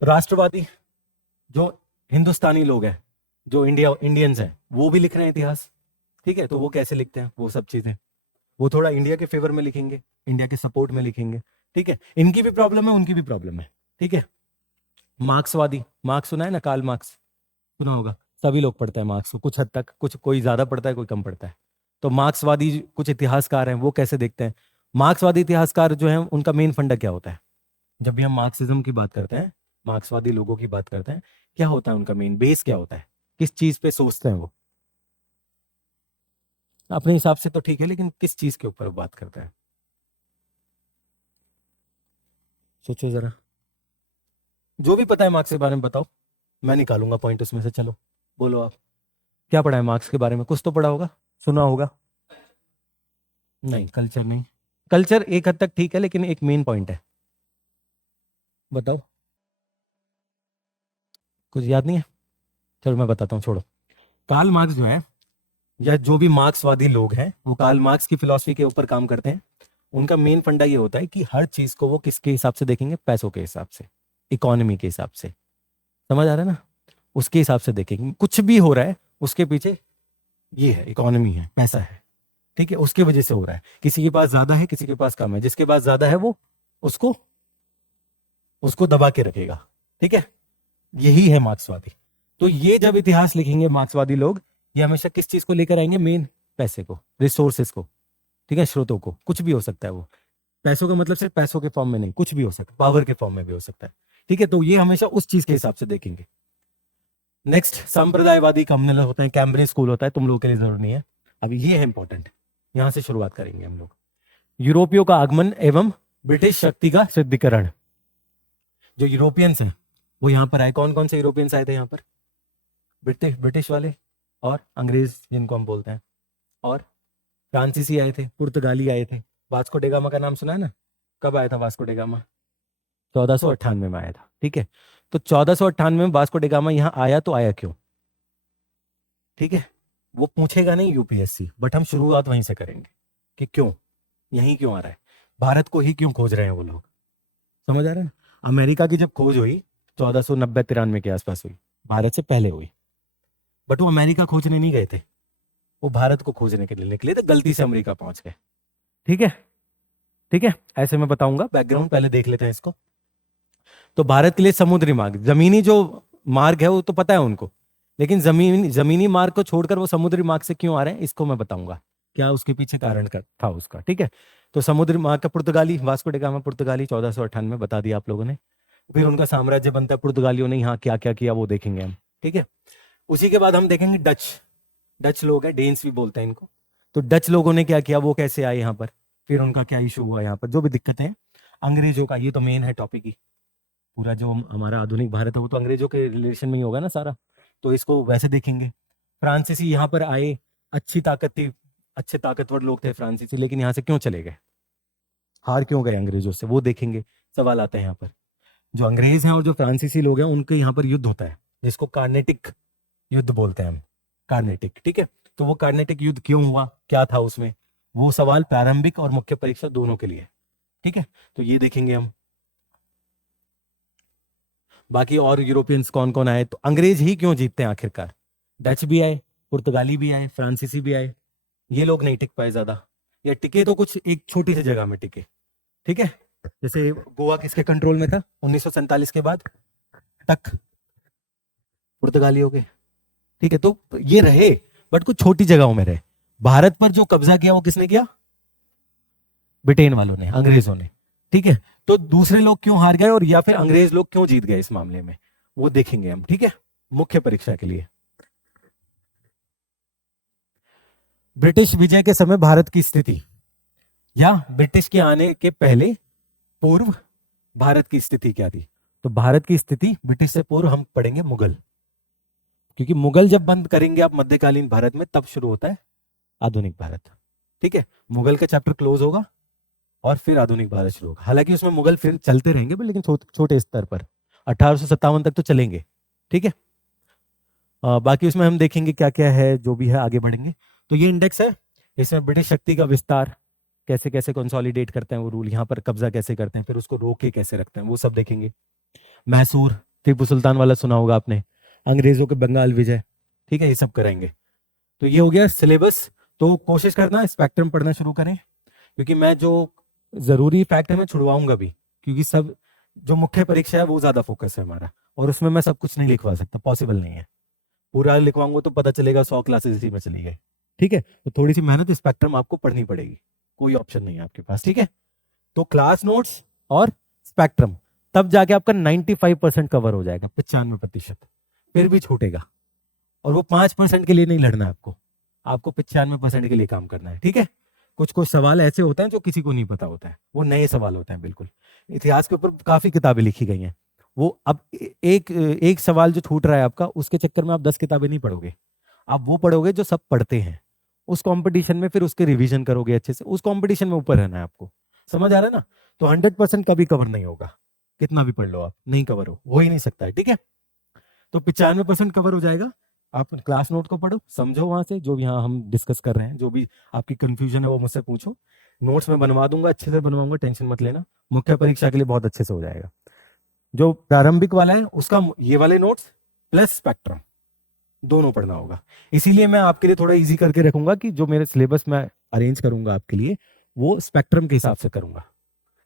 राष्ट्रवादी जो हिंदुस्तानी लोग हैं, जो इंडियंस हैं, वो भी लिख रहे हैं इतिहास, ठीक है। तो वो कैसे लिखते हैं वो सब चीजें, वो थोड़ा इंडिया के फेवर में लिखेंगे, इंडिया के सपोर्ट में लिखेंगे, ठीक है। इनकी भी प्रॉब्लम है, उनकी भी प्रॉब्लम है, ठीक है। मार्क्सवादी, मार्क्स सुना है ना, कार्ल मार्क्स सुना होगा, सभी लोग पढ़ते हैं मार्क्स को कुछ हद तक, कुछ कोई ज्यादा पढ़ता है कोई कम पढ़ता है। तो मार्क्सवादी कुछ इतिहासकार हैं, वो कैसे देखते हैं? मार्क्सवादी इतिहासकार जो हैं उनका मेन फंडा क्या होता है? जब भी हम मार्क्सिज्म की बात करते हैं, मार्क्सवादी लोगों की बात करते हैं, क्या होता है उनका मेन बेस, क्या होता है, किस चीज पे सोचते हैं वो? अपने हिसाब से तो ठीक है, लेकिन किस चीज के ऊपर वो बात करता है? सोचो जरा, जो भी पता है मार्क्स के बारे में बताओ, मैं निकालूंगा पॉइंट उसमें से। चलो बोलो आप, क्या पढ़ा है मार्क्स के बारे में? कुछ तो पढ़ा होगा, सुना होगा। नहीं, कल्चर नहीं, कल्चर एक हद तक ठीक है, लेकिन एक मेन पॉइंट है, बताओ। कुछ याद नहीं है? चलो मैं बताता हूँ, छोड़ो। कार्ल मार्क्स जो है, या जो भी मार्क्सवादी लोग हैं, वो कार्ल मार्क्स की फिलॉसफी के ऊपर काम करते हैं। उनका मेन फंडा ये होता है कि हर चीज को वो किसके हिसाब से देखेंगे? पैसों के हिसाब से, इकोनॉमी के हिसाब से। समझ आ रहा है ना? उसके हिसाब से देखेंगे, कुछ भी हो रहा है उसके पीछे ये है, इकोनॉमी है, पैसा है, ठीक है। उसके वजह से हो रहा है, किसी के पास ज्यादा है, किसी के पास कम है, जिसके पास ज्यादा है वो उसको दबा के रखेगा, ठीक है। यही है मार्क्सवादी। तो ये जब इतिहास लिखेंगे मार्क्सवादी लोग, ये हमेशा किस चीज को लेकर आएंगे? मेन पैसे को, रिसोर्सेस को, ठीक है, स्रोतों को। कुछ भी हो सकता है वो, पैसों का मतलब सिर्फ पैसों के फॉर्म में नहीं, कुछ भी हो सकता है, पावर के फॉर्म में भी हो सकता है, ठीक है। तो ये हमेशा उस चीज के हिसाब से देखेंगे। नेक्स्ट, संप्रदायवादी कम्युनल होते हैं, कैम्ब्रिज स्कूल होता है, तुम लोगों के लिए जरूरी नहीं है अभी, ये है इंपॉर्टेंट, यहां से शुरुआत करेंगे हम लोग। यूरोपियों का आगमन एवं ब्रिटिश शक्ति का सिद्धिकरण। जो यूरोपियंस हैं वो यहाँ पर आए। कौन कौन से यूरोपियंस आए थे यहाँ पर? ब्रिटिश वाले और अंग्रेज जिनको हम बोलते हैं, और फ्रांसीसी आए थे, पुर्तगाली आए थे। वास्को डे गामा का नाम सुना है ना? कब आया था वास्को डे गामा? 1498 में आया था, ठीक है। तो 1498 में वास्को डे गामा यहाँ आया, तो आया क्यों? ठीक है, वो पूछेगा नहीं यूपीएससी, बट हम शुरुआत वहीं से करेंगे कि क्यों, यहीं क्यों आ रहा है, भारत को ही क्यों खोज रहे हैं वो लोग। समझ आ रहा है? अमेरिका की जब खोज हुई 1490-93 के आसपास हुई, भारत से पहले हुई, बट वो अमेरिका खोजने नहीं गए थे, वो भारत को खोजने के लिए निकले थे, गलती से अमेरिका पहुंच गए, ठीक है। ठीक है, ऐसे मैं बताऊंगा, बैकग्राउंड पहले देख लेते हैं इसको। तो भारत के लिए समुद्री मार्ग, जमीनी जो मार्ग है वो तो पता है उनको, लेकिन जमीनी मार्ग को छोड़कर वो समुद्री मार्ग से क्यों आ रहे हैं इसको मैं बताऊंगा, क्या उसके पीछे कारण था उसका, ठीक है। तो समुद्री मार्ग का पुर्तगाली, वास्को डे गामा पुर्तगाली, 1498 में बता दिया आप लोगों ने। फिर उनका साम्राज्य बनता है, पुर्तगालियों ने यहाँ क्या क्या किया वो देखेंगे हम, ठीक है। उसी के बाद हम देखेंगे डच लोग हैं, डेन्स भी बोलते हैं इनको। तो डच लोगों ने क्या किया, वो कैसे आए यहाँ पर, फिर उनका क्या इशू हुआ यहाँ पर, जो भी दिक्कतें हैं अंग्रेजों का, ये तो मेन है टॉपिक ही, पूरा जो हमारा आधुनिक भारत है वो तो अंग्रेजों के रिलेशन में ही होगा ना सारा, तो इसको वैसे देखेंगे। फ्रांसीसी यहाँ पर आए, अच्छी ताकत थी, अच्छे ताकतवर लोग थे फ्रांसीसी, लेकिन यहाँ से क्यों चले गए, हार क्यों गए अंग्रेजों से, वो देखेंगे। सवाल आता है यहाँ पर, जो अंग्रेज हैं और जो फ्रांसीसी लोग हैं उनके यहाँ पर युद्ध होता है, जिसको कार्नेटिक युद्ध बोलते हैं हम, कार्नेटिक, ठीक है। तो वो कार्नेटिक युद्ध क्यों हुआ, क्या था उसमें, वो सवाल प्रारंभिक और मुख्य परीक्षा दोनों के लिए, ठीक है। तो ये देखेंगे हम। बाकी और यूरोपियंस कौन कौन आए, तो अंग्रेज ही क्यों जीतते हैं आखिरकार, डच भी आए, पुर्तगाली भी आए, फ्रांसीसी भी आए, ये लोग नहीं टिक पाए ज्यादा, या टिके तो कुछ एक छोटी सी जगह में टिके, ठीक है। जैसे गोवा किसके कंट्रोल में था 1947 के बाद तक, पुर्तगालियों के, ठीक है। तो ये रहे, बट कुछ छोटी जगहों में रहे। भारत पर जो कब्जा किया वो किसने किया, ब्रिटेन वालों ने, अंग्रेजों ने, ठीक है। तो दूसरे लोग क्यों हार गए और या फिर अंग्रेज लोग क्यों जीत गए इस मामले में, वो देखेंगे हम, ठीक है, मुख्य परीक्षा के लिए। ब्रिटिश विजय के समय भारत की स्थिति, या ब्रिटिश के आने के पहले पूर्व भारत की स्थिति क्या थी। तो भारत की स्थिति ब्रिटिश से पूर्व हम पढ़ेंगे मुगल, क्योंकि मुगल जब बंद करेंगे आप मध्यकालीन भारत में, तब शुरू होता है आधुनिक भारत, ठीक है, मुगल का चैप्टर क्लोज होगा और फिर आधुनिक भारत शुरू होगा। हालांकि उसमें मुगल फिर चलते रहेंगे but लेकिन छोटे स्तर पर 1857 तक तो चलेंगे। ठीक है, बाकी उसमें हम देखेंगे क्या क्या है, जो भी है आगे बढ़ेंगे। तो ये इंडेक्स है, इसमें ब्रिटिश शक्ति का विस्तार कैसे कैसे कंसोलिडेट करते हैं वो रूल, यहाँ पर कब्जा कैसे करते हैं, फिर उसको रोके कैसे रखते हैं, वो सब देखेंगे। मैसूर, टीपू सुल्तान वाला सुना होगा आपने, अंग्रेजों के बंगाल विजय, ठीक है, ये सब कराएंगे। तो ये हो गया सिलेबस। तो कोशिश करना स्पेक्ट्रम पढ़ना शुरू करें, क्योंकि मैं जो जरूरी फैक्ट है मैं छुड़वाऊंगा भी, क्योंकि सब जो मुख्य परीक्षा है वो ज्यादा फोकस है हमारा, और उसमें मैं सब कुछ नहीं लिखवा सकता, पॉसिबल नहीं है। पूरा लिखवाऊंगा तो पता चलेगा 100 क्लासेस इसी में चली गई। ठीक है, तो थोड़ी सी मेहनत स्पेक्ट्रम आपको पढ़नी पड़ेगी, कोई ऑप्शन नहीं है आपके पास। ठीक है, तो क्लास नोट्स और स्पेक्ट्रम, तब जाके आपका 95% कवर हो जाएगा, 95%। फिर भी छूटेगा, और वो 5% के लिए नहीं लड़ना है आपको, आपको 95% के लिए काम करना है। ठीक है, कुछ कुछ सवाल ऐसे होते हैं जो किसी को नहीं पता होता है, वो नए सवाल होते हैं बिल्कुल। इतिहास के ऊपर काफी किताबें लिखी गई हैं, वो अब एक सवाल जो छूट रहा है आपका, उसके चक्कर में आप 10 किताबें नहीं पढ़ोगे, आप वो पढ़ोगे जो सब पढ़ते हैं। उस कंपटीशन में फिर उसके रिवीजन करोगे अच्छे से, उस कंपटीशन में ऊपर रहना है आपको। समझ आ रहा है ना? तो 100% कभी कवर नहीं होगा, कितना भी पढ़ लो आप, नहीं कवर हो ही नहीं सकता है। ठीक है, तो 95% कवर हो जाएगा। आप क्लास नोट को पढ़ो, समझो वहां से जो भी यहाँ हम डिस्कस कर रहे हैं, जो भी आपकी कंफ्यूजन है वो मुझसे पूछो, नोट्स में बनवा दूंगा, अच्छे से बनवाऊंगा, टेंशन मत लेना। मुख्य परीक्षा के लिए बहुत अच्छे से हो जाएगा। जो प्रारंभिक वाला है उसका ये वाले नोट्स प्लस स्पेक्ट्रम दोनों पढ़ना होगा। इसीलिए मैं आपके लिए थोड़ा इजी करके रखूंगा कि जो मेरे सिलेबस में अरेंज करूंगा आपके लिए, वो स्पेक्ट्रम के हिसाब से करूंगा,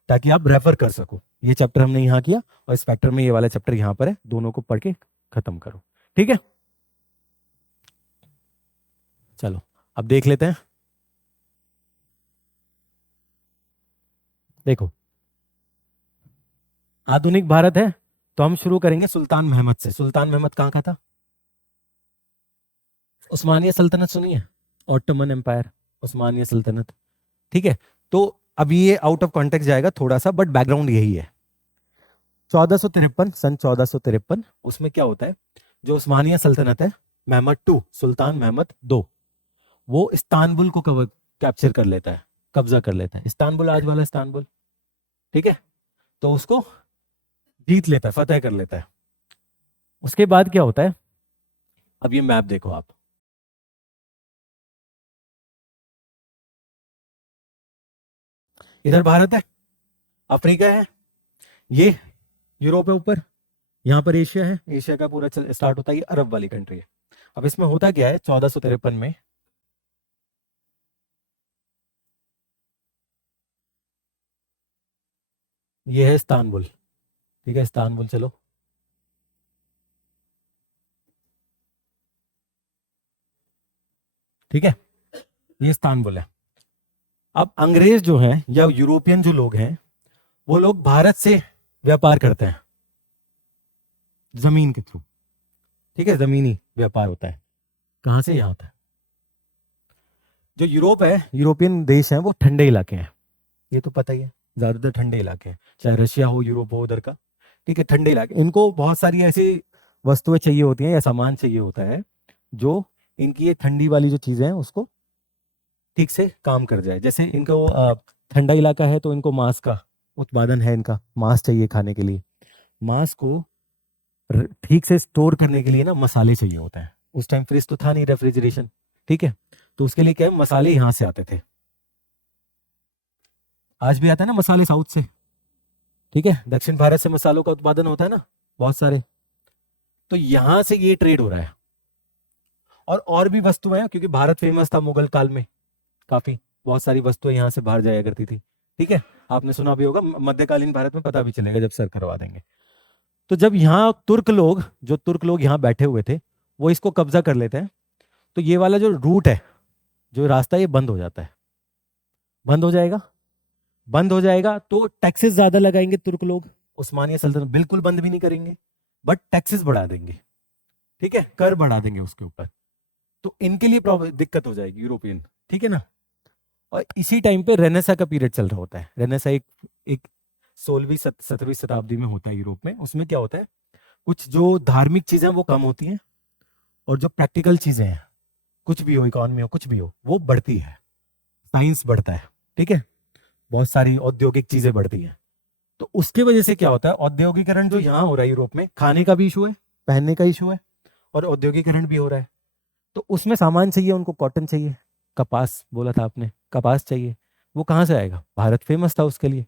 ताकि आप रेफर कर सको। ये चैप्टर हमने यहाँ किया और स्पेक्ट्रम में ये वाला चैप्टर यहाँ पर है, दोनों को पढ़ के खत्म करो। ठीक है, चलो अब देख लेते हैं। देखो, आधुनिक भारत है तो हम शुरू करेंगे सुल्तान महमद से। सुल्तान महमद कहाँ का था? उस्मानिया सल्तनत सुनी है, ऑटोमन एम्पायर, उस्मानिया सल्तनत। ठीक है, तो अब ये आउट ऑफ कॉन्टेक्स्ट जाएगा थोड़ा सा, बट बैकग्राउंड यही है। 1453, सन 1453, उसमें क्या होता है, जो उस्मानिया सल्तनत है, महमद टू, सुल्तान महमद दो, वो इस्तांबुल को कैप्चर कर लेता है, कब्जा कर लेता है। इस्तांबुल, आज वाला इस्तांबुल, ठीक है, तो उसको जीत लेता है, फतेह कर लेता है। उसके बाद क्या होता है, अब ये मैप देखो आप, इधर भारत है, अफ्रीका है, ये यूरोप है ऊपर, यहाँ पर एशिया है, एशिया का पूरा स्टार्ट होता है, ये अरब वाली कंट्री है। अब इसमें होता क्या है, 1453 में ये है इस्तांबुल। ठीक है, इस्तांबुल चलो, ठीक है, ये इस्तांबुल है। अब अंग्रेज जो हैं या यूरोपियन जो लोग हैं, वो लोग भारत से व्यापार करते हैं जमीन के थ्रू। ठीक है, जमीनी व्यापार होता है, कहां से? यहां होता है। जो यूरोप है, यूरोपियन देश हैं, वो ठंडे इलाके हैं, ये तो पता ही है, ज्यादातर ठंडे इलाके हैं, चाहे रशिया हो, यूरोप हो उधर का। ठीक है, ठंडे इलाके, इनको बहुत सारी ऐसी वस्तुएं चाहिए होती हैं या सामान चाहिए होता है जो इनकी ये ठंडी वाली जो चीजें हैं उसको ठीक से काम कर जाए। जैसे इनको ठंडा इलाका है तो इनको मांस का उत्पादन है, इनका मांस चाहिए खाने के लिए, मांस को ठीक से स्टोर करने के लिए ना मसाले चाहिए होते हैं। उस टाइम फ्रिज तो था नहीं, रेफ्रिजरेशन, ठीक है, तो उसके लिए क्या है, मसाले यहां से आते थे, आज भी आता है ना मसाले साउथ से। ठीक है, दक्षिण भारत से मसालों का उत्पादन होता है ना बहुत सारे, तो यहां से ये ट्रेड हो रहा है। और भी वस्तुएं हैं, क्योंकि भारत फेमस था मुगल काल में, काफी बहुत सारी वस्तुएं यहाँ से बाहर जाया करती थी। ठीक है, आपने सुना भी होगा, मध्यकालीन भारत में पता भी चलेगा जब सर करवा देंगे। तो जब यहाँ तुर्क लोग यहाँ बैठे हुए थे, वो इसको कब्जा कर लेते हैं, तो ये वाला जो रूट है, जो रास्ता, ये बंद हो जाता है। बंद हो जाएगा तो टैक्सेस ज्यादा लगाएंगे तुर्क लोग। उस्मानिया सल्तनत बिल्कुल बंद भी नहीं करेंगे, बट टैक्सेस बढ़ा देंगे। ठीक है, कर बढ़ा देंगे उसके ऊपर, तो इनके लिए दिक्कत हो जाएगी यूरोपियन। ठीक है ना, और इसी टाइम पे रेनेसा का पीरियड चल रहा होता है। रेनेसा एक 16वीं 17वीं शताब्दी में होता है यूरोप में। उसमें क्या होता है, कुछ जो धार्मिक चीजें वो कम होती हैं, और जो प्रैक्टिकल चीजें हैं, कुछ भी हो, इकोनॉमी हो, कुछ भी हो, वो बढ़ती है। साइंस बढ़ता है, ठीक है, बहुत सारी औद्योगिक चीजें बढ़ती हैं, तो उसके वजह से क्या होता है, औद्योगिकरण जो यहाँ हो रहा है यूरोप में, खाने का भी इशू है, पहनने का इशू है, और औद्योगिकरण भी हो रहा है, तो उसमें सामान चाहिए, उनको कॉटन चाहिए, कपास बोला था आपने, कपास चाहिए, वो कहाँ से आएगा, भारत फेमस था उसके लिए,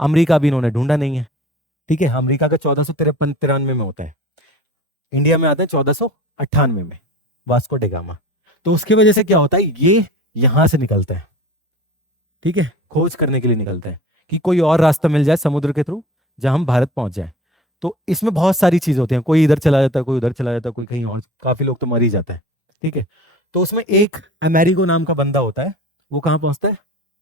अमेरिका भी इन्होंने ढूंढा नहीं है, ठीक है, अमेरिका का 1453 में होता है, इंडिया में आता है 1498 में, वास्को डे गामा। तो उसकी वजह से क्या होता है, ये यहां से निकलता है, ठीक है, खोज करने के लिए निकलता है कि कोई और रास्ता मिल जाए समुद्र के थ्रू जहां हम भारत पहुंच जाए। तो इसमें बहुत सारी चीज होती हैं, कोई इधर चला जाता है, कोई उधर चला जाता है, कोई कहीं और, काफी लोग तो मर ही जाते हैं, ठीक है। तो उसमें एक अमेरिगो नाम का बंदा होता है, वो कहाँ पहुंचता है,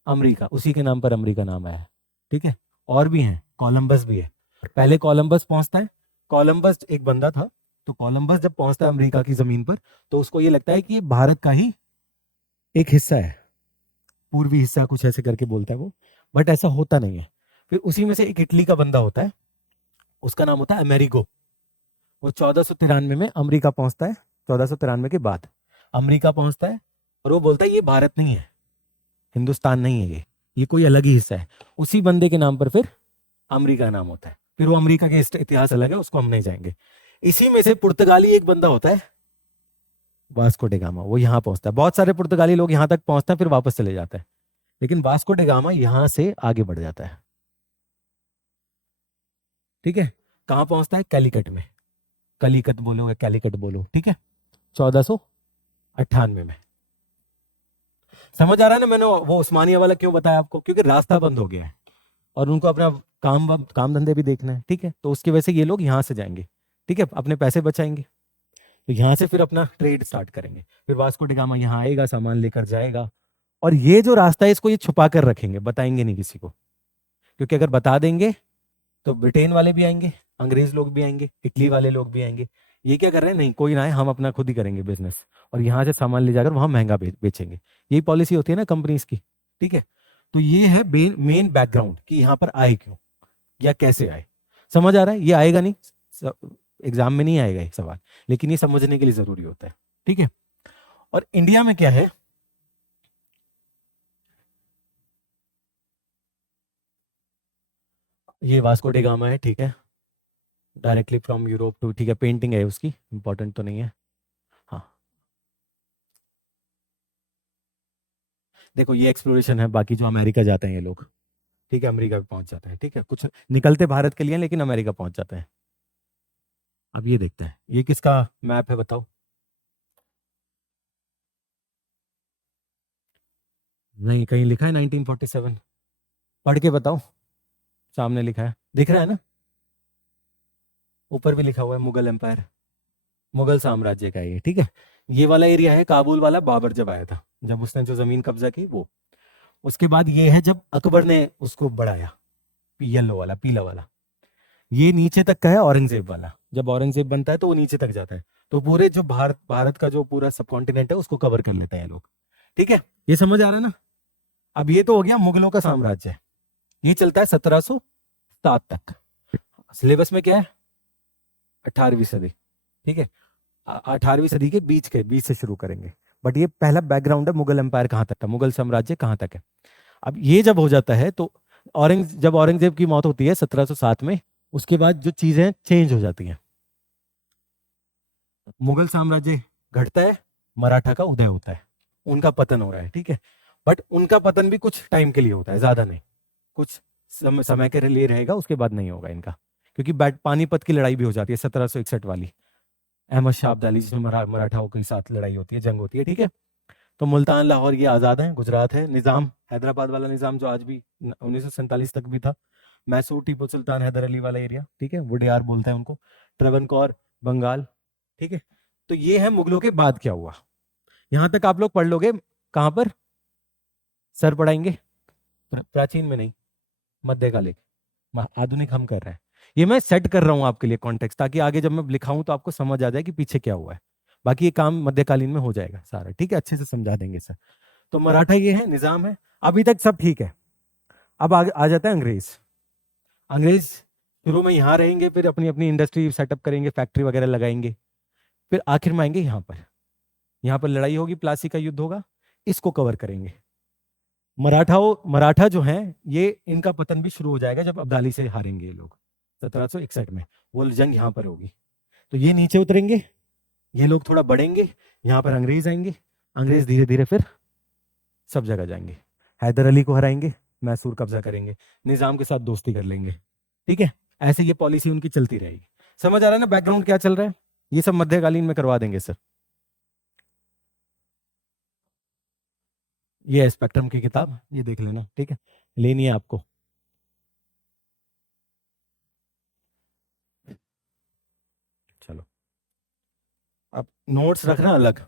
अमेरिका, उसी के नाम पर अमेरिका नाम आया है, ठीक है। और भी हैं, कोलंबस भी है, पहले कोलंबस पहुंचता है, कोलंबस एक बंदा था, तो कोलंबस जब पहुंचता है अमेरिका की जमीन पर, तो उसको ये लगता है कि ये भारत का ही एक हिस्सा है, पूर्वी हिस्सा कुछ ऐसे करके बोलता है वो, बट ऐसा होता नहीं है। फिर उसी में से एक इटली का बंदा होता है, उसका नाम होता है अमेरिगो, वो 1493 में अमेरिका पहुंचता है, 1493 के बाद अमेरिका पहुंचता है, और वो बोलता है ये भारत नहीं है, हिंदुस्तान नहीं है, ये कोई अलग ही हिस्सा है। उसी बंदे के नाम पर फिर अमेरिका नाम होता है, फिर वो अमेरिका के इतिहास अलग है, उसको हम नहीं जाएंगे। इसी में से पुर्तगाली एक बंदा होता है, वास्को डे गामा, वो यहाँ पहुंचता है। बहुत सारे पुर्तगाली लोग यहाँ तक पहुंचते हैं फिर वापस चले जाते हैं, लेकिन वास्को डे गामा यहाँ से आगे बढ़ जाता है, ठीक है। कहाँ पहुंचता है, कैलिकट में, कलिकत बोलो या कैलिकट बोलो, ठीक है, 1498 में। समझ आ रहा है ना, मैंने वो उस्मानिया वाला क्यों बताया आपको, क्योंकि रास्ता बंद हो गया है और उनको अपना काम धंधे भी देखना है, ठीक है, तो उसकी वजह से ये लोग यहाँ से जाएंगे, ठीक है, अपने पैसे बचाएंगे, तो यहाँ से फिर अपना ट्रेड स्टार्ट करेंगे, फिर वास्को डी गामा यहाँ आएगा, सामान लेकर जाएगा, और ये जो रास्ता है इसको ये छुपा कर रखेंगे, बताएंगे नहीं किसी को, क्योंकि अगर बता देंगे तो ब्रिटेन वाले भी आएंगे, अंग्रेज लोग भी आएंगे, इटली वाले लोग भी आएंगे, ये क्या कर रहे हैं, नहीं कोई ना आए, हम अपना खुद ही करेंगे बिजनेस, और यहाँ से सामान ले जाकर वहां महंगा बेचेंगे, यही पॉलिसी होती है ना कंपनीज की, ठीक है। तो ये है मेन बैकग्राउंड कि यहाँ पर आए क्यों या कैसे आए, समझ आ रहा है, ये आएगा नहीं, एग्जाम में नहीं आएगा ये सवाल, लेकिन ये समझने के लिए जरूरी होता है, ठीक है। और इंडिया में क्या है, ये वास्को डे गामा है, ठीक है, डायरेक्टली फ्रॉम यूरोप टू, ठीक है, पेंटिंग है उसकी, इंपॉर्टेंट तो नहीं है, हाँ। देखो ये एक्सप्लोरेशन है, बाकी जो अमेरिका जाते हैं ये लोग, ठीक है, अमेरिका भी पहुंच जाते हैं, ठीक है, कुछ निकलते भारत के लिए लेकिन अमेरिका पहुंच जाते हैं। अब ये देखते हैं, ये किसका मैप है बताओ, नहीं कहीं लिखा है 1947, पढ़ के बताओ, सामने लिखा है, दिख रहा है ना, ऊपर भी लिखा हुआ है मुगल एम्पायर, मुगल साम्राज्य का ये, ठीक है। ये वाला एरिया है काबुल वाला, बाबर जब आया था, जब उसने जो जमीन कब्जा की वो, उसके बाद ये है जब अकबर ने उसको बढ़ाया, येलो वाला, पीला वाला, ये नीचे तक का है औरंगजेब वाला, जब औरंगजेब बनता है तो वो नीचे तक जाता है, तो पूरे जो भारत का जो पूरा सब कॉन्टिनेंट है उसको कवर कर लेते हैं लोग, ठीक है, ये समझ आ रहा है ना। अब ये तो हो गया मुगलों का साम्राज्य, ये चलता है 1707 तक, सिलेबस में क्या है 18वीं सदी, ठीक है, 18वीं सदी के बीच से शुरू करेंगे, बट ये पहला बैकग्राउंड है मुगल एम्पायर कहाँ तक था, मुगल साम्राज्य कहाँ तक है। अब ये जब हो जाता है तो जब औरंगजेब की मौत होती है 1707 में, उसके बाद जो चीजें चेंज हो जाती हैं, मुगल साम्राज्य घटता है, मराठा का उदय होता है, उनका पतन हो रहा है, ठीक है, बट उनका पतन भी कुछ टाइम के लिए होता है, ज्यादा नहीं, कुछ समय के लिए रहेगा, उसके बाद नहीं होगा इनका, क्योंकि पानीपत की लड़ाई भी हो जाती है 1761 वाली, अहमद शाह अब्दाली जिसमें मराठाओं के साथ लड़ाई होती है, जंग होती है, ठीक है। तो मुल्तान लाहौर ये आज़ाद है, गुजरात है, निज़ाम हैदराबाद वाला निज़ाम जो आज भी 1947 तक भी था, मैसूर टीपू सुल्तान हैदर अली वाला एरिया, ठीक है, वुडेयार बोलते हैं उनको, ट्रवनकोर बंगाल, ठीक है। तो ये है मुगलों के बाद क्या हुआ, यहां तक आप लोग पढ़ लोगे, कहां पर सर पढ़ाएंगे, प्राचीन में नहीं, मध्यकालिक, आधुनिक हम कर रहे हैं, ये मैं सेट कर रहा हूं आपके लिए कॉन्टेक्स्ट, ताकि आगे जब मैं लिखाऊं तो आपको समझ आ जाए कि पीछे क्या हुआ है, बाकी ये काम मध्यकालीन में हो जाएगा सारा, ठीक है, अच्छे से समझा देंगे सर। तो मराठा ये है, निजाम है, अभी तक सब ठीक है। अब आ जाता है अंग्रेज। अंग्रेज शुरू में यहाँ रहेंगे, फिर अपनी अपनी इंडस्ट्री सेटअप करेंगे, फैक्ट्री वगैरह लगाएंगे, फिर आखिर में आएंगे यहाँ पर लड़ाई होगी, प्लासी का युद्ध होगा, इसको कवर करेंगे, मराठा जो हैं ये इनका पतन भी शुरू हो जाएगा जब अब्दाली से हारेंगे ये लोग 1761 में। वो जंग यहाँ पर होगी। तो ये नीचे उतरेंगे, ये लोग थोड़ा बढ़ेंगे, यहाँ पर अंग्रेज आएंगे, अंग्रेज धीरे धीरे फिर सब जगह जाएंगे, हैदर अली को हराएंगे, मैसूर कब्जा करेंगे, निजाम के साथ दोस्ती कर लेंगे। ठीक है, ऐसे ये पॉलिसी उनकी चलती रहेगी। समझ आ रहा है ना बैकग्राउंड क्या चल रहा है? ये सब मध्यकालीन में करवा देंगे सर। ये है स्पेक्ट्रम की किताब, ये देख लेना। ठीक है, लेनी है आपको। चलो, अब नोट्स रखना अलग,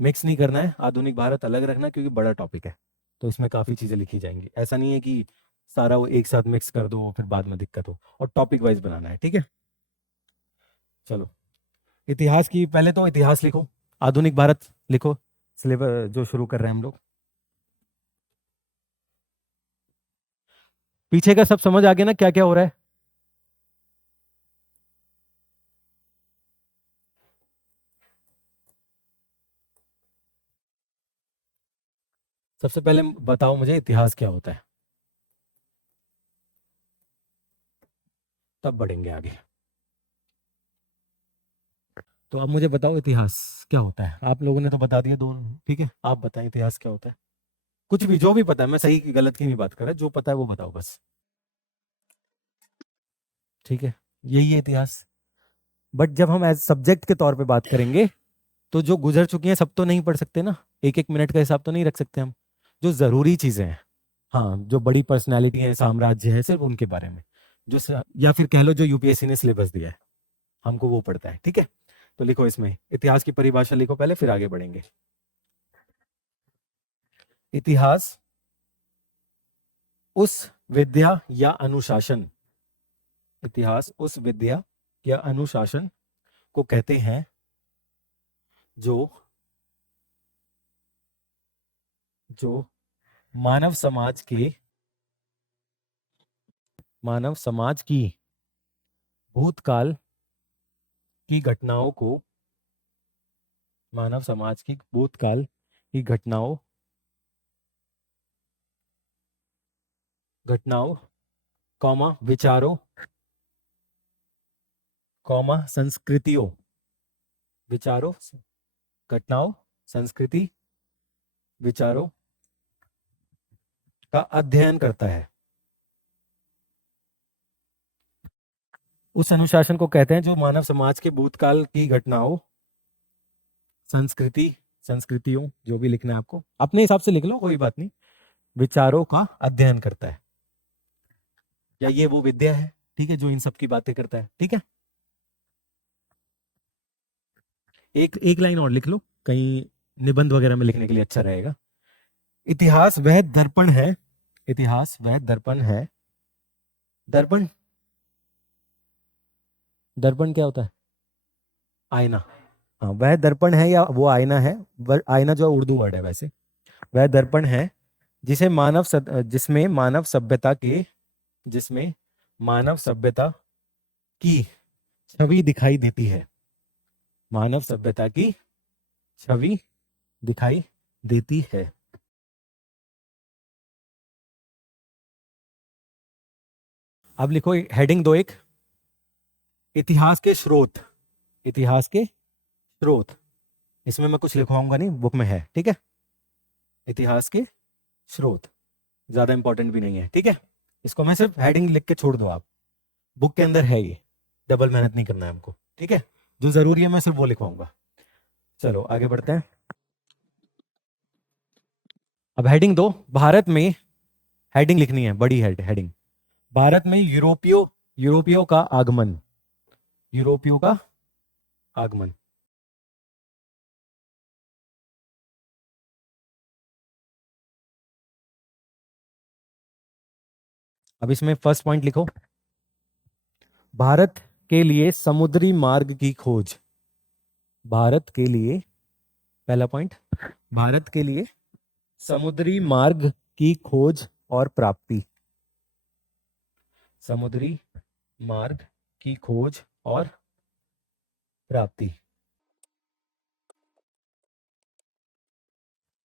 मिक्स नहीं करना है। आधुनिक भारत अलग रखना क्योंकि बड़ा टॉपिक है, तो इसमें काफ़ी चीज़ें लिखी जाएंगी। ऐसा नहीं है कि सारा वो एक साथ मिक्स कर दो फिर बाद में दिक्कत हो, और टॉपिक वाइज बनाना है। ठीक है, चलो इतिहास की पहले तो इतिहास लिखो, आधुनिक भारत लिखो, सिलेबस जो शुरू कर रहे हैं हम लोग। पीछे का सब समझ आ गया ना क्या क्या हो रहा है? सबसे पहले बताओ मुझे इतिहास क्या होता है, तब बढ़ेंगे आगे। तो अब मुझे बताओ इतिहास क्या होता है। आप लोगों ने तो बता दिया दोनों, ठीक है, आप बताएं इतिहास क्या होता है। कुछ भी, जो भी पता है, मैं सही की गलत की नहीं बात कर रहा, जो पता है वो बताओ बस। ठीक है, यही है इतिहास। बट जब हम एज सब्जेक्ट के तौर पे बात करेंगे तो जो गुजर चुकी हैं सब तो नहीं पढ़ सकते ना, एक एक मिनट का हिसाब तो नहीं रख सकते हम। जो जरूरी चीजें हैं, हाँ, जो बड़ी पर्सनैलिटी है, साम्राज्य है, सिर्फ उनके बारे में, या फिर कह लो जो यूपीएससी ने सिलेबस दिया है हमको वो पढ़ता है। ठीक है, तो लिखो इसमें इतिहास की परिभाषा लिखो पहले, फिर आगे बढ़ेंगे। इतिहास उस विद्या या अनुशासन, इतिहास उस विद्या या अनुशासन को कहते हैं जो जो मानव समाज की भूतकाल की घटनाओं को, मानव समाज की भूतकाल की घटनाओं कॉमा विचारों कॉमा संस्कृतियों, विचारों, घटनाओं, संस्कृति, विचारों का अध्ययन करता है। उस अनुशासन को कहते हैं जो मानव समाज के भूतकाल की घटनाओं, संस्कृतियों, जो भी लिखना है आपको अपने हिसाब से लिख लो, कोई बात नहीं, विचारों का अध्ययन करता है, या ये वो विद्या है, ठीक है, जो इन सब की बातें करता है। ठीक है, एक लाइन और लिख लो, कहीं निबंध वगैरह में लिखने के लिए अच्छा रहेगा। इतिहास वह दर्पण है, इतिहास वह दर्पण है, दर्पण, दर्पण क्या होता है? आईना। हाँ, वह दर्पण है या वो आईना है, आईना जो उर्दू वर्ड है वैसे, वह दर्पण है जिसे जिसमें मानव सभ्यता की छवि दिखाई देती है, मानव सभ्यता की छवि दिखाई देती है। अब लिखो हेडिंग दो, एक इतिहास के स्रोत, इतिहास के स्रोत, इसमें मैं कुछ लिखवाऊंगा नहीं, बुक में है। ठीक है, इतिहास के स्रोत ज्यादा इंपॉर्टेंट भी नहीं है। ठीक है, इसको मैं सिर्फ हेडिंग लिख के छोड़ दो, आप बुक के अंदर है, ये डबल मेहनत नहीं करना है हमको। ठीक है, जो जरूरी है मैं सिर्फ वो लिखवाऊंगा। चलो आगे बढ़ते हैं। अब हेडिंग दो, भारत में, हेडिंग लिखनी है बड़ी हेडिंग, भारत में यूरोपियों का आगमन, यूरोपियों का आगमन। अब इसमें फर्स्ट पॉइंट लिखो, भारत के लिए समुद्री मार्ग की खोज, भारत के लिए, पहला पॉइंट, भारत के लिए समुद्री मार्ग की खोज और प्राप्ति, समुद्री मार्ग की खोज और प्राप्ति।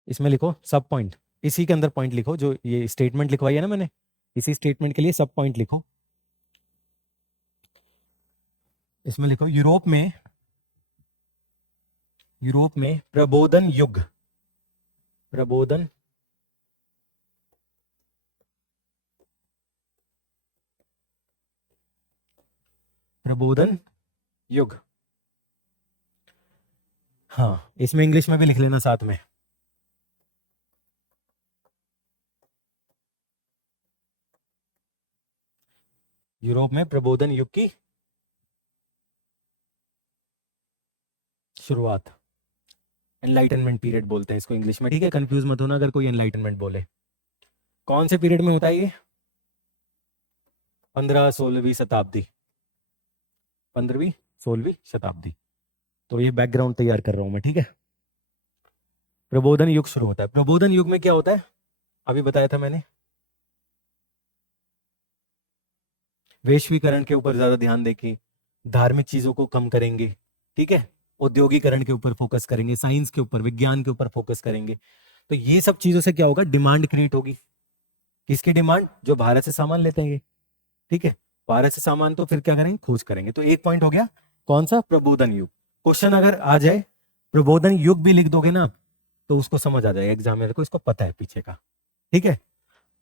इसमें लिखो सब पॉइंट, इसी के अंदर पॉइंट लिखो, जो ये स्टेटमेंट लिखवाई है ना मैंने, इसी स्टेटमेंट के लिए सब पॉइंट लिखो। इसमें लिखो यूरोप में प्रबोधन युग, प्रबोधन युग। हाँ, इसमें इंग्लिश में भी लिख लेना साथ में। यूरोप में प्रबोधन युग की शुरुआत, एनलाइटनमेंट पीरियड बोलते हैं इसको इंग्लिश में, ठीक है? कंफ्यूज मत होना अगर कोई एनलाइटनमेंट बोले। कौन से पीरियड में होता है ये? 15-16वीं शताब्दी, 15वीं-16वीं शताब्दी। तो ये बैकग्राउंड तैयार कर रहा हूं मैं, ठीक है? प्रबोधन युग शुरू होता है। प्रबोधन युग में क्या होता है अभी बताया था मैंने, वैश्वीकरण के ऊपर ज्यादा ध्यान देके धार्मिक चीजों को कम करेंगे, ठीक है? औद्योगिकरण के ऊपर फोकस करेंगे, साइंस के ऊपर, विज्ञान के ऊपर फोकस करेंगे। तो ये सब चीजों से क्या होगा, डिमांड क्रिएट होगी। किसकी डिमांड? जो भारत से सामान लेते हैं ये, ठीक है? भारत से सामान, तो फिर क्या करेंगे, खोज करेंगे। तो एक पॉइंट हो गया, कौन सा? प्रबोधन युग। क्वेश्चन अगर आ जाए प्रबोधन युग भी लिख दोगे ना, तो उसको समझ आ जाएगा एग्जामिनर को, इसको पता है पीछे का, ठीक है?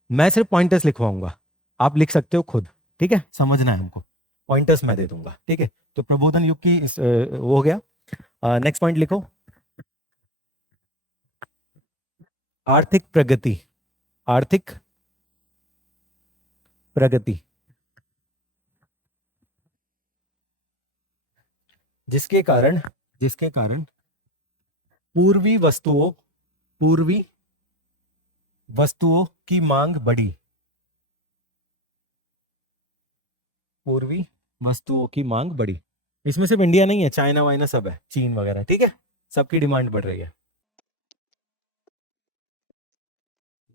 मैं सिर्फ पॉइंटर्स लिखवाऊंगा, आप लिख सकते हो खुद, ठीक है? समझना है हमको, पॉइंटर्स मैं दे दूंगा, ठीक है? तो प्रबोधन युग की वो हो गया। नेक्स्ट पॉइंट लिखो, आर्थिक प्रगति, आर्थिक प्रगति, जिसके कारण पूर्वी वस्तुओं की मांग बढ़ी, पूर्वी वस्तुओं की मांग बढ़ी। इसमें सिर्फ इंडिया नहीं है, चाइना वाइना सब है, चीन वगैरह, ठीक है? सबकी डिमांड बढ़ रही है।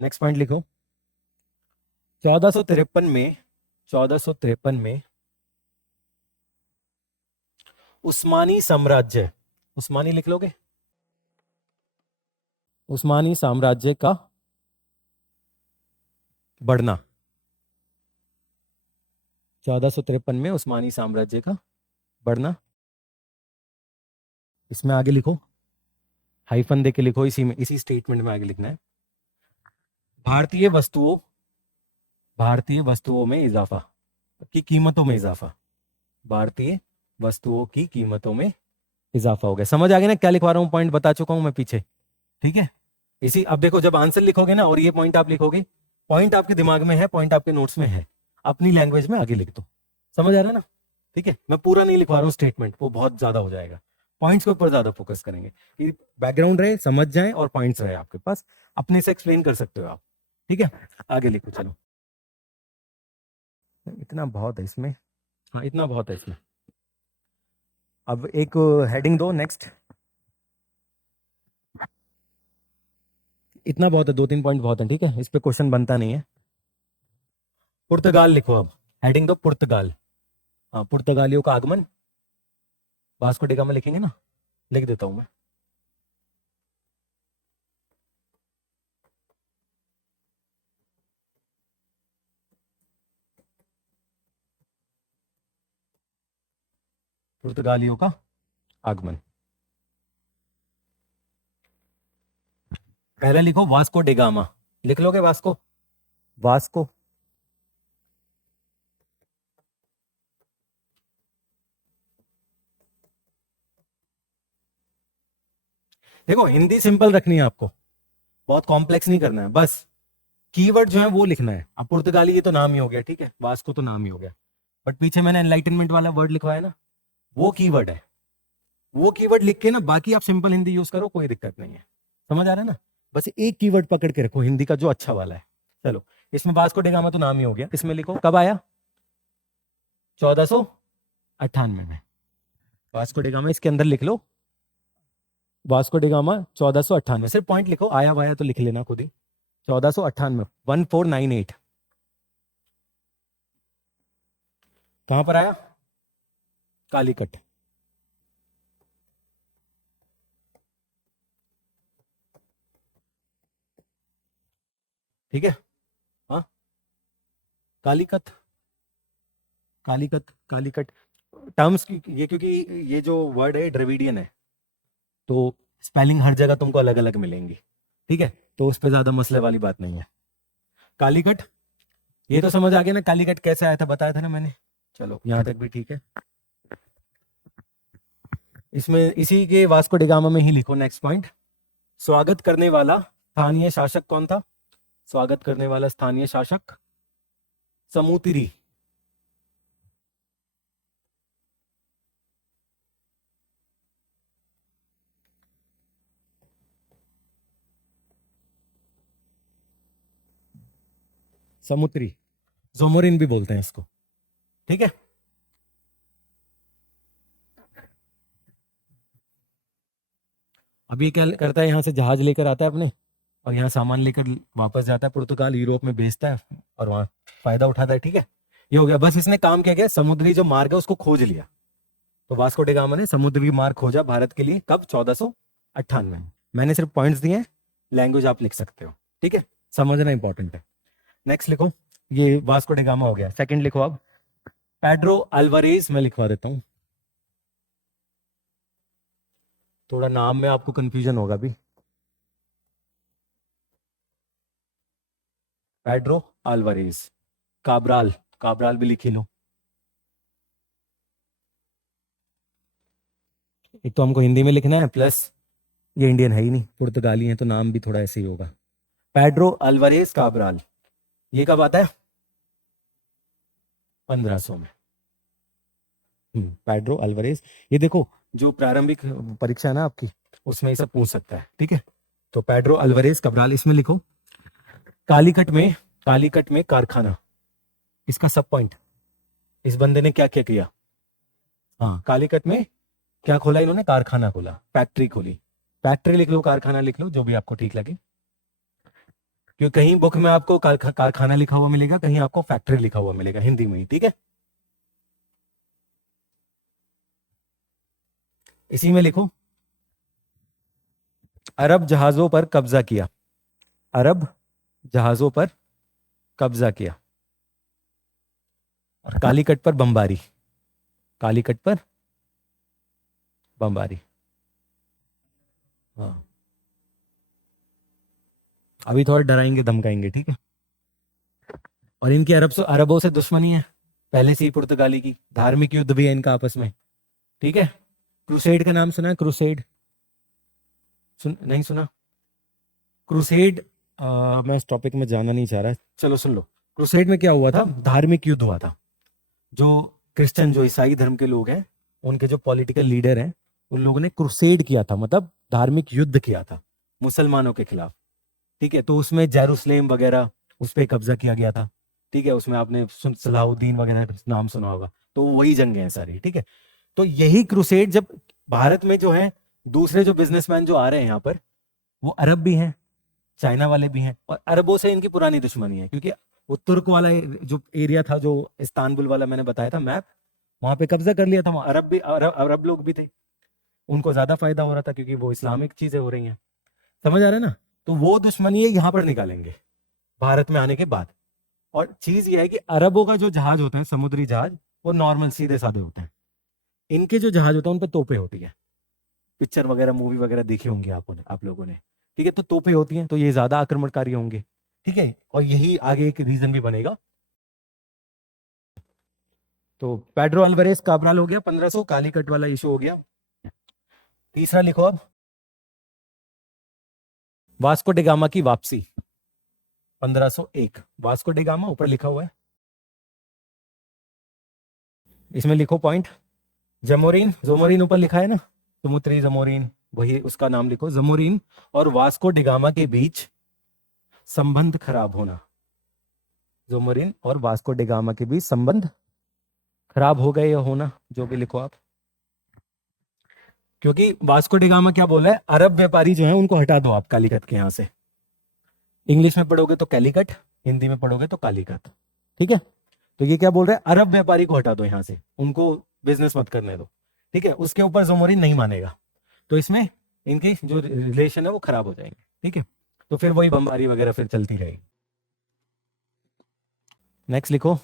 नेक्स्ट पॉइंट लिखो, 1453 में उस्मानी साम्राज्य, उस्मानी लिख लोगे, उस्मानी साम्राज्य का बढ़ना, 1453 में उस्मानी साम्राज्य का बढ़ना। इसमें आगे लिखो, हाइफन देके लिखो, इसी में, इसी स्टेटमेंट में आगे लिखना है, भारतीय वस्तुओं में इजाफा की कीमतों में इजाफा, भारतीय वस्तुओं की कीमतों में इजाफा हो गया। समझ आ गया ना क्या लिखवा रहा हूं? पॉइंट बता चुका हूं मैं पीछे, ठीक है? इसी, अब देखो जब आंसर लिखोगे ना और ये पॉइंट आप लिखोगे, पॉइंट आपके दिमाग में है, पॉइंट आपके नोट्स में है, अपनी लैंग्वेज में आगे लिख दो। समझ आ रहा है ना? ठीक है, मैं पूरा नहीं लिखवा रहा हूँ स्टेटमेंट, वो बहुत ज्यादा हो जाएगा। पॉइंट्स के ऊपर ज्यादा फोकस करेंगे कि बैकग्राउंड रहे, समझ जाए, और पॉइंट्स रहे आपके पास, अपने से एक्सप्लेन कर सकते हो आप, ठीक है? आगे लिखो, चलो। इतना बहुत है इसमें, हाँ इतना बहुत है इसमें। अब एक हेडिंग दो, नेक्स्ट। इतना बहुत है, 2-3 पॉइंट बहुत है, ठीक है? इस पे क्वेश्चन बनता नहीं है। पुर्तगाल लिखो, अब हेडिंग दो पुर्तगाल। हाँ, पुर्तगालियों का आगमन, वास्को डी गामा लिखेंगे ना, लिख देता हूं मैं। पुर्तगालियों का आगमन। पहले लिखो वास्को डी गामा, लिख लोगे वास्को, वास्को। देखो हिंदी सिंपल रखनी है आपको, बहुत कॉम्प्लेक्स नहीं करना है, बस कीवर्ड जो है वो लिखना है। अब पुर्तगाली ये तो नाम ही हो गया, ठीक है? वास्को तो नाम ही हो गया, बट पीछे मैंने एनलाइटनमेंट वाला वर्ड लिखवाया ना, वो कीवर्ड है। वो कीवर्ड लिख के ना, बाकी आप सिंपल हिंदी यूज करो, कोई दिक्कत नहीं है। समझ आ रहा है ना? बस एक कीवर्ड पकड़ के रखो हिंदी का जो अच्छा वाला है। चलो, इसमें वास्को डी गामा तो नाम ही हो गया, इसमें लिखो कब आया, 1498 में। वास्को डी गामा इसके अंदर लिख लो, वास्को डी गामा 1498, सिर्फ पॉइंट लिखो, आया वाया तो लिख लेना खुद ही। 1498, 1498। कहां पर आया? कालीकट। ठीक है। हाँ, कालीकत, कालीकत, कालीकट टर्म्स की ये, क्योंकि ये जो वर्ड है द्रविडियन है, तो स्पेलिंग हर जगह तुमको अलग अलग मिलेंगी, ठीक है, तो उस पर ज्यादा मसले वाली बात नहीं है। कालीकट, ये तो समझ आ गया ना, कालीकट कैसे आया था, बताया था ना मैंने। चलो यहाँ तक भी ठीक है। इसमें इसी के वास्को डिगामा में ही लिखो नेक्स्ट पॉइंट, स्वागत करने वाला स्थानीय शासक कौन था? स्वागत करने वाला स्थानीय शासक समुतिरी। समुद्री, जोमोरिन भी बोलते हैं इसको, ठीक है। अब ये क्या करता है, यहाँ से जहाज लेकर आता है अपने, और यहाँ सामान लेकर वापस जाता है पुर्तगाल, यूरोप में बेचता है और वहां फायदा उठाता है, ठीक है। ये हो गया, बस इसने काम क्या किया, समुद्री जो मार्ग है उसको खोज लिया। तो वास्को डिगामा ने समुद्री मार्ग खोजा भारत के लिए, कब? 1498 में। मैंने सिर्फ पॉइंट्स दिए हैं, लैंग्वेज आप लिख सकते हो, ठीक है, समझना इंपॉर्टेंट है। नेक्स्ट लिखो, ये वास्को डिगामा हो गया। सेकंड लिखो अब, पेड्रो अल्वारेज, मैं लिखवा देता हूं, थोड़ा नाम में आपको कंफ्यूजन होगा भी। पेड्रो अल्वारेज, काब्राल, काब्राल भी लिखी लो। एक तो हमको हिंदी में लिखना है, प्लस ये इंडियन है ही नहीं, पुर्तगाली है, तो नाम भी थोड़ा ऐसे ही होगा। पेड्रो अल्वारेज काब्राल, ये कब आता है? 1500 में। पेड्रो अल्वारेज, ये देखो जो प्रारंभिक परीक्षा है ना आपकी, उसमें ये सब पूछ सकता है, ठीक है। तो पेड्रो अल्वारेज काब्राल, इसमें लिखो कालीकट में, कालीकट में कारखाना, इसका सब पॉइंट, इस बंदे ने क्या क्या किया? हाँ, कालीकट में क्या खोला इन्होंने? कारखाना खोला, फैक्ट्री खोली। फैक्ट्री लिख लो, कारखाना लिख लो, जो भी आपको ठीक लगे, क्योंकि कहीं बुक में आपको कारखाना लिखा हुआ मिलेगा, कहीं आपको फैक्ट्री लिखा हुआ मिलेगा हिंदी में ही, ठीक है। इसी में लिखो, अरब जहाजों पर कब्जा किया, अरब जहाजों पर कब्जा किया, और कालीकट पर बमबारी, कालीकट पर बमबारी। हाँ, अभी थोड़ा डराएंगे धमकाएंगे, ठीक है। और इनकी अरबों से दुश्मनी है पहले से ही पुर्तगाली की, धार्मिक युद्ध भी है इनका आपस में, ठीक है। क्रूसेड का नाम सुना है? क्रूसेड नहीं सुना? क्रूसेड, मैं इस टॉपिक में जाना नहीं चाह रहा, चलो सुन लो। क्रूसेड में क्या हुआ था? धार्मिक युद्ध हुआ था। जो क्रिश्चियन, जो ईसाई धर्म के लोग हैं, उनके जो पॉलिटिकल लीडर हैं, उन लोगों ने क्रूसेड किया था, मतलब धार्मिक युद्ध किया था मुसलमानों के खिलाफ, ठीक है। तो उसमें जेरूसलेम वगैरह, उस पर कब्जा किया गया था, ठीक है। उसमें आपने सलाहुद्दीन वगैरह नाम सुना होगा, तो वही जंगें हैं सारी, ठीक है। तो यही क्रूसेड, जब भारत में जो है दूसरे जो बिजनेसमैन जो आ रहे हैं यहाँ पर, वो अरब भी हैं, चाइना वाले भी हैं, और अरबों से इनकी पुरानी दुश्मनी है, क्योंकि वो तुर्क वाला जो एरिया था, जो इस्तांबुल वाला मैंने बताया था मैप, वहां पे कब्जा कर लिया था, वहां अरब भी, अरब लोग भी थे, उनको ज्यादा फायदा हो रहा था, क्योंकि वो इस्लामिक चीजें हो रही हैं, समझ आ रहा है ना। तो वो दुश्मनी है यहाँ पर निकालेंगे भारत में आने के बाद। और चीज ये है कि अरबों का जो जहाज होता है, समुद्री जहाज, वो नॉर्मल सीधे साधे होते हैं। इनके जो जहाज होता है उन पर तोपें होती है, पिक्चर वगैरह मूवी वगैरह देखी होंगी आप लोगों ने, ठीक है। तो तोपें होती हैं, तो ये ज्यादा आक्रमणकारी होंगे, ठीक है। और यही आगे एक रीजन भी बनेगा। तो पेड्रो अल्वारेज काब्राल हो गया 1500, कालीकट वाला इशू हो गया। तीसरा लिखो अब, वास्को डिगामा की वापसी 1501। वास्को डिगामा ऊपर लिखा हुआ है, इसमें लिखो पॉइंट, जमोरिन, जोमोरिन ऊपर लिखा है ना, समुद्री जमोरिन, वही उसका नाम लिखो। जमोरिन और वास्को डिगामा के बीच संबंध खराब होना, जोमोरिन और वास्को डिगामा के बीच संबंध खराब हो गए या होना, जो भी लिखो आप। क्योंकि वास्को डिगामा क्या बोला है, अरब व्यापारी जो है उनको हटा दो आप कालीकट के यहां से। इंग्लिश में पढ़ोगे तो कैलीकट, हिंदी में पढ़ोगे तो कालीकट, ठीक है। तो ये क्या बोल रहा है, अरब व्यापारी को हटा दो यहां से, उनको बिजनेस मत करने दो, ठीक है। उसके ऊपर जोमोरिन नहीं मानेगा, तो इसमें इनके जो रिलेशन है वो खराब हो जाएंगे, ठीक है। तो फिर वही बमबारी वगैरह फिर चलती रहेगी। नेक्स्ट लिखो।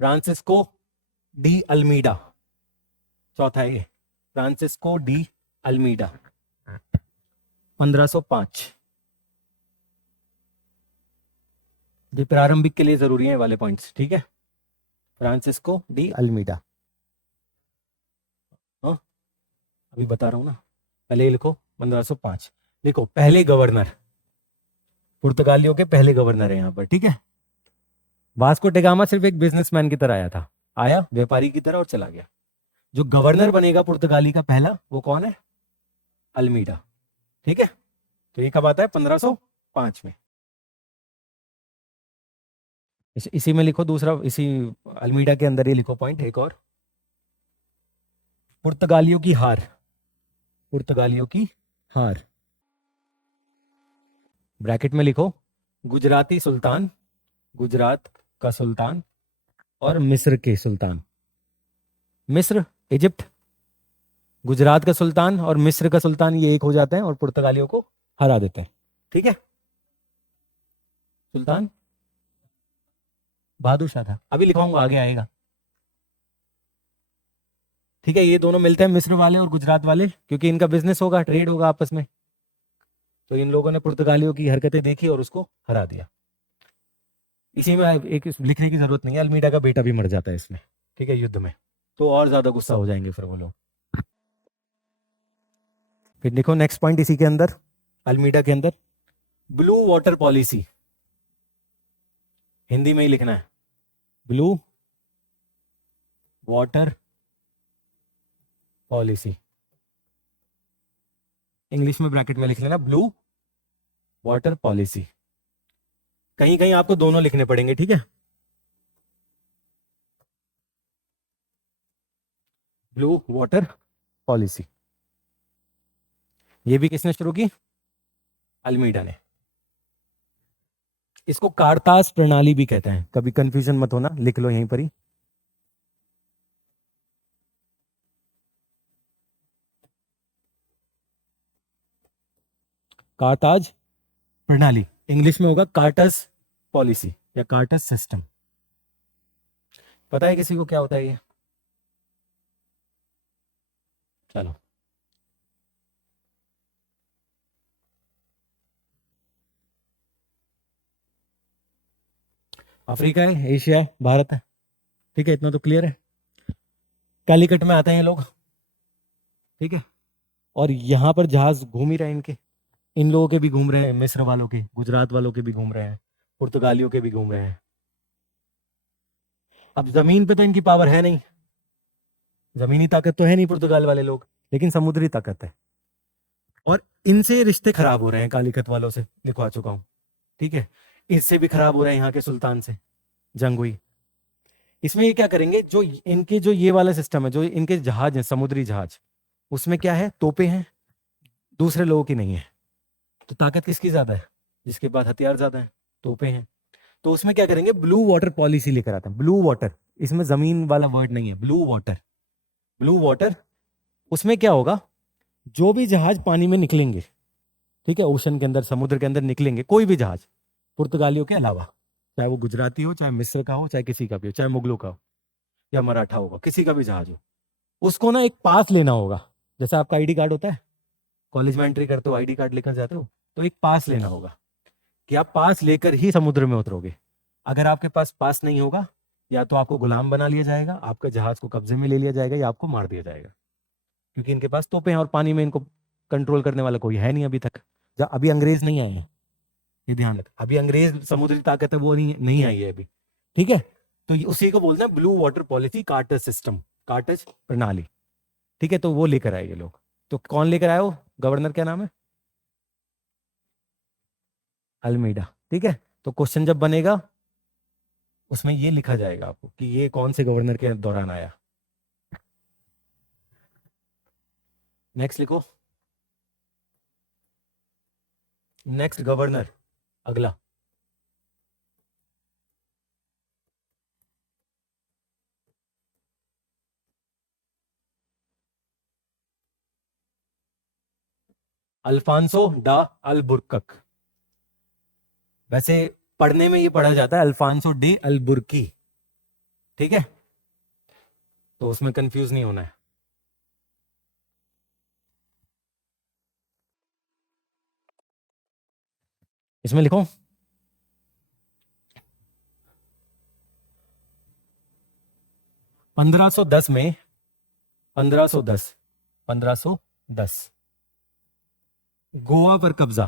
फ्रांसिस्को डी अल्मीडा, चौथा है ये, फ्रांसिस्को डी अल्मीडा, 1505। ये प्रारंभिक के लिए जरूरी है ये वाले पॉइंट्स, ठीक है। फ्रांसिस्को डी अल्मीडा, हाँ अभी बता रहा हूं ना, पहले ये लिखो 1505। देखो पहले गवर्नर, पुर्तगालियों के पहले गवर्नर है यहाँ पर, ठीक है। वास्को डी गामा सिर्फ एक बिजनेसमैन की तरह आया था, आया व्यापारी की तरह और चला गया। जो गवर्नर बनेगा पुर्तगाली का पहला, वो कौन है? अल्मीडा, ठीक है। तो ये कब आता है? 1505 में। इसी में लिखो दूसरा, इसी अल्मीडा के अंदर ही लिखो पॉइंट एक और, पुर्तगालियों की हार, पुर्तगालियों की हार, ब्रैकेट में लिखो गुजराती सुल्तान, गुजरात का सुल्तान और मिस्र के सुल्तान। मिस्र, इजिप्ट, गुजरात का सुल्तान और मिस्र का सुल्तान, ये एक हो जाते हैं और पुर्तगालियों को हरा देते हैं, ठीक है। सुल्तान बहादुर शाह था, अभी लिखवाऊंगा आगे आएगा, ठीक है। ये दोनों मिलते हैं मिस्र वाले और गुजरात वाले, क्योंकि इनका बिजनेस होगा, ट्रेड होगा आपस में। तो इन लोगों ने पुर्तगालियों की हरकतें देखी और उसको हरा दिया। इसी में एक लिखने की जरूरत नहीं है, अल्मीडा का बेटा भी मर जाता है इसमें, ठीक है, युद्ध में। तो और ज्यादा गुस्सा हो जाएंगे फिर वो लोग। फिर देखो नेक्स्ट पॉइंट इसी के अंदर, अल्मीडा के अंदर, ब्लू वाटर पॉलिसी, हिंदी में ही लिखना है, ब्लू वाटर पॉलिसी, इंग्लिश में ब्रैकेट में लिख लेना ब्लू वाटर पॉलिसी। कहीं कहीं आपको दोनों लिखने पड़ेंगे, ठीक है। ब्लू वाटर पॉलिसी, ये भी किसने शुरू की? अल्मीडा ने। इसको कारताज प्रणाली भी कहते हैं, कभी कंफ्यूजन मत होना, लिख लो यहीं पर ही। कारताज प्रणाली, इंग्लिश में होगा कार्टस पॉलिसी या कार्टस सिस्टम। पता है किसी को क्या होता है ये? चलो, अफ्रीका है, एशिया है, भारत है, ठीक है, इतना तो क्लियर है। कैलिकट में आते हैं ये लोग, ठीक है। और यहाँ पर जहाज घूम ही रहे हैं इनके, इन लोगों के भी घूम रहे हैं, मिस्र वालों के, गुजरात वालों के भी घूम रहे हैं, पुर्तगालियों के भी घूम रहे हैं। अब जमीन पे तो इनकी पावर है नहीं, जमीनी ताकत तो है नहीं पुर्तगाल वाले लोग, लेकिन समुद्री ताकत है। और इनसे रिश्ते खराब हो रहे हैं, कालीकत वालों से लिखवा चुका हूं, ठीक है। इससे भी खराब हो रहे हैं, यहाँ के सुल्तान से जंग हुई। इसमें ये क्या करेंगे, जो इनके जो ये वाला सिस्टम है, जो इनके जहाज है, समुद्री जहाज, उसमें क्या है? तोपे हैं, दूसरे लोगों की नहीं है। तो ताकत किसकी ज्यादा है? जिसके पास हथियार ज्यादा है, तोपे हैं। तो उसमें क्या करेंगे? ब्लू वाटर पॉलिसी लेकर आते हैं। ब्लू वाटर, इसमें जमीन वाला वर्ड नहीं है, ब्लू वाटर, ब्लू वाटर। उसमें क्या होगा, जो भी जहाज पानी में निकलेंगे, ठीक है, ओशन के अंदर, समुद्र के अंदर निकलेंगे, कोई भी जहाज पुर्तगालियों के अलावा, चाहे वो गुजराती हो, चाहे मिस्र का हो, चाहे किसी का भी हो, चाहे मुगलों का हो या मराठा होगा, किसी का भी जहाज हो, उसको ना एक पास लेना होगा। जैसे आपका आईडी कार्ड होता है, कॉलेज में एंट्री करते हो, आईडी कार्ड लेकर जाते हो, तो एक पास लेना होगा कि आप पास लेकर ही समुद्र में उतरोगे। अगर आपके पास पास नहीं होगा, या तो आपको गुलाम बना लिया जाएगा, आपका जहाज को कब्जे में ले लिया जाएगा, या आपको मार दिया जाएगा, क्योंकि इनके पास तोपे हैं और पानी में इनको कंट्रोल करने वाला कोई है नहीं अभी तक। अभी अंग्रेज नहीं आए हैं, ये ध्यान रख, अभी अंग्रेज समुद्री ताकत है वो नहीं आई है अभी, ठीक है। तो उसी को बोलते हैं blue water policy, carts system, carts प्रणाली, ठीक है। तो वो लेकर आए ये लोग। तो कौन लेकर आया? वो गवर्नर क्या नाम है? अल्मीडा, ठीक है। तो क्वेश्चन जब बनेगा उसमें ये लिखा जाएगा आपको कि ये कौन से गवर्नर के दौरान आया। नेक्स्ट लिखो, नेक्स्ट गवर्नर, अगला, अल्फांसो डा अल्बुर्कक। वैसे पढ़ने में ये पढ़ा जाता है अल्फांसो डे अल्बुर्की, ठीक है, तो उसमें कंफ्यूज नहीं होना है। इसमें लिखो 1510 में 1510 गोवा पर कब्जा।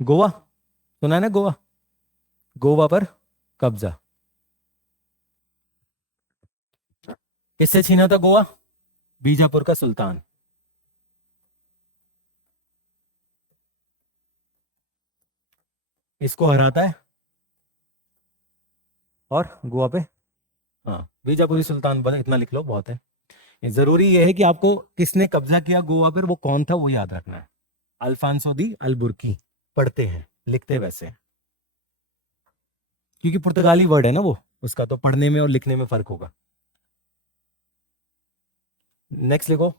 गोवा सुना है ना, गोवा, गोवा पर कब्जा किससे छीना था गोवा? बीजापुर का सुल्तान। इसको हराता है और गोवा पे, हाँ, बीजापुरी सुल्तान बना, इतना लिख लो बहुत है। ये जरूरी ये है कि आपको किसने कब्जा किया गोवा पर, वो कौन था, वो याद रखना है। अल्फांसो दी अल्बुर्की पढ़ते हैं, लिखते वैसे हैं। क्योंकि पुर्तगाली वर्ड है ना वो, उसका तो पढ़ने में और लिखने में फर्क होगा। नेक्स्ट लिखो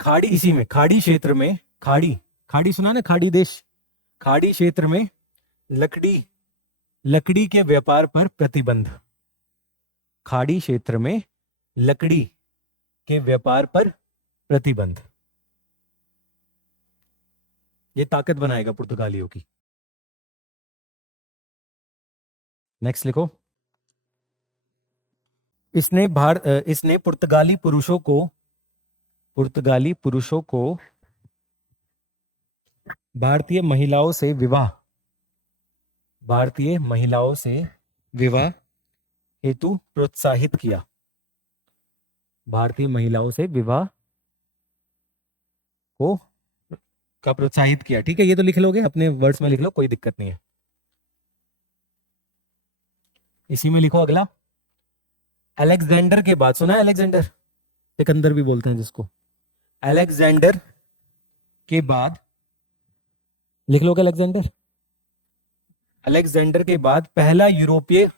खाड़ी। इसी में खाड़ी क्षेत्र में, खाड़ी, खाड़ी सुना ना, खाड़ी देश, खाड़ी क्षेत्र में लकड़ी के व्यापार पर प्रतिबंध। खाड़ी क्षेत्र में लकड़ी के व्यापार पर प्रतिबंध। ये ताकत बनाएगा पुर्तगालियों की। नेक्स्ट लिखो इसने पुर्तगाली पुरुषों को भारतीय महिलाओं से विवाह हेतु प्रोत्साहित किया। भारतीय महिलाओं से विवाह का प्रोत्साहित किया, ठीक है, ये तो लिख लोगे, अपने वर्ड्स में लिख लो, कोई दिक्कत नहीं है। इसी में लिखो अगला, अलेक्जेंडर के बाद, सुना है अलेक्जेंडर, सिकंदर भी बोलते हैं जिसको। अलेक्जेंडर के बाद लिख लो, अलेक्जेंडर के बाद पहला यूरोपीय।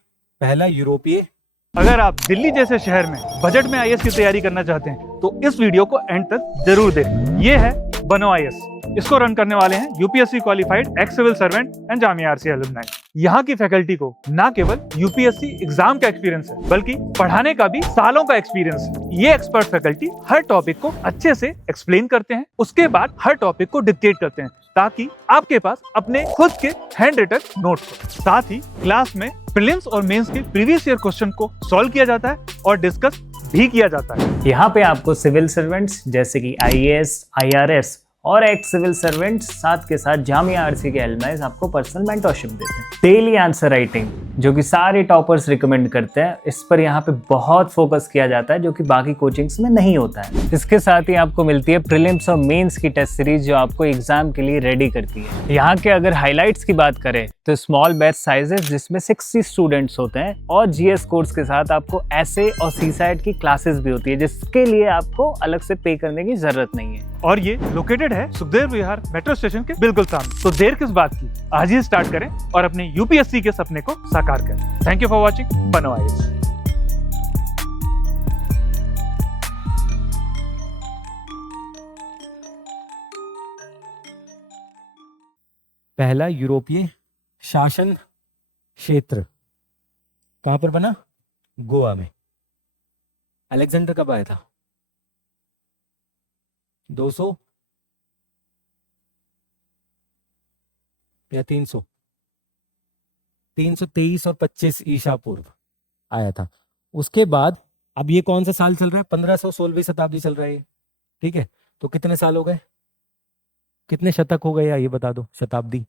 अगर आप दिल्ली जैसे शहर में बजट में आईएएस की तैयारी करना चाहते हैं तो इस वीडियो को एंड तक जरूर देखें। ये है बनो आईएएस। इसको रन करने वाले हैं UPSC qualified ex civil servant and Jamia RCA alumni. यहाँ की फैकल्टी को ना केवल यूपीएससी एग्जाम का एक्सपीरियंस है बल्कि पढ़ाने का भी सालों का एक्सपीरियंस है। ये एक्सपर्ट फैकल्टी हर टॉपिक को अच्छे से एक्सप्लेन करते हैं, उसके बाद हर टॉपिक को डिक्टेट करते हैं ताकि आपके पास अपने खुद के हैंड रिटन नोट्स हो। साथ ही क्लास में प्रीलिम्स और मेंस के प्रीवियस ईयर क्वेश्चन को सॉल्व किया जाता है और डिस्कस भी किया जाता है। यहाँ पे आपको सिविल सर्वेंट्स जैसे कि आईएएस, आईआरएस और एक्स सिविल सर्वेंट्स साथ के साथ जामिया आरसी के एलुमनाई आपको पर्सनल मेंटरशिप देते हैं। डेली आंसर राइटिंग जो कि सारे टॉपर्स रिकमेंड करते हैं, इस पर यहाँ पे बहुत फोकस किया जाता है जो कि बाकी कोचिंग्स में नहीं होता है। इसके साथ ही आपको मिलती है प्रीलिम्स और मेंस की टेस्ट सीरीज जो आपको एग्जाम के लिए रेडी करती है। यहाँ के अगर हाईलाइट्स की बात करें तो स्मॉल बैच साइजेस जिसमें 60 स्टूडेंट्स होते हैं और जीएस कोर्स के साथ आपको एसए और सीसैट की क्लासेस भी होती है जिसके लिए आपको अलग से पे करने की जरूरत नहीं है। और ये लोकेटेड है सुखदेव विहार मेट्रो स्टेशन के बिल्कुल सामने। तो देर किस बात की, आज ही स्टार्ट करें और अपने यूपीएससी के सपने को साकार करें। थैंक यू फॉर वॉचिंग बनो आईएएस। पहला यूरोपीय शासन क्षेत्र कहां पर बना? गोवा में। अलेक्जेंडर कब आया था? 200 या 300, 323 और 25 ईसा पूर्व आया था। उसके बाद अब ये कौन सा साल चल रहा है? 1516वीं शताब्दी चल रहा है, ठीक है। तो कितने साल हो गए, कितने शतक हो गए, या ये बता दो शताब्दी?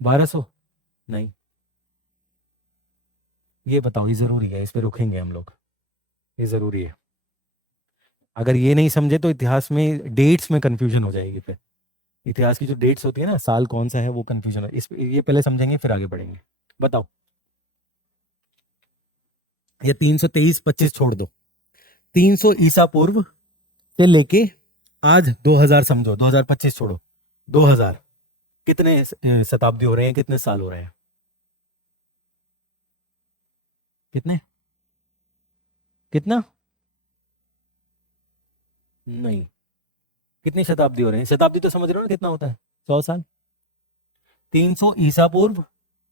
1200 नहीं, ये बताओ, ये जरूरी है, इस पे रुकेंगे हम लोग, ये जरूरी है। अगर ये नहीं समझे तो इतिहास में डेट्स में कंफ्यूजन हो जाएगी। फिर इतिहास की जो डेट्स होती है ना, साल कौन सा है, वो कंफ्यूजन है। ये पहले समझेंगे फिर आगे बढ़ेंगे। बताओ, ये 323-25 छोड़ दो, 300 ईसा पूर्व से लेके आज 2000 समझो, 2025 छोड़ो, 2000 कितने शताब्दी हो रहे हैं, कितने साल हो रहे हैं? कितना नहीं, कितनी शताब्दी हो रहे हैं? शताब्दी तो समझ रहे हो ना कितना होता है? 100 साल। 300 ईसा पूर्व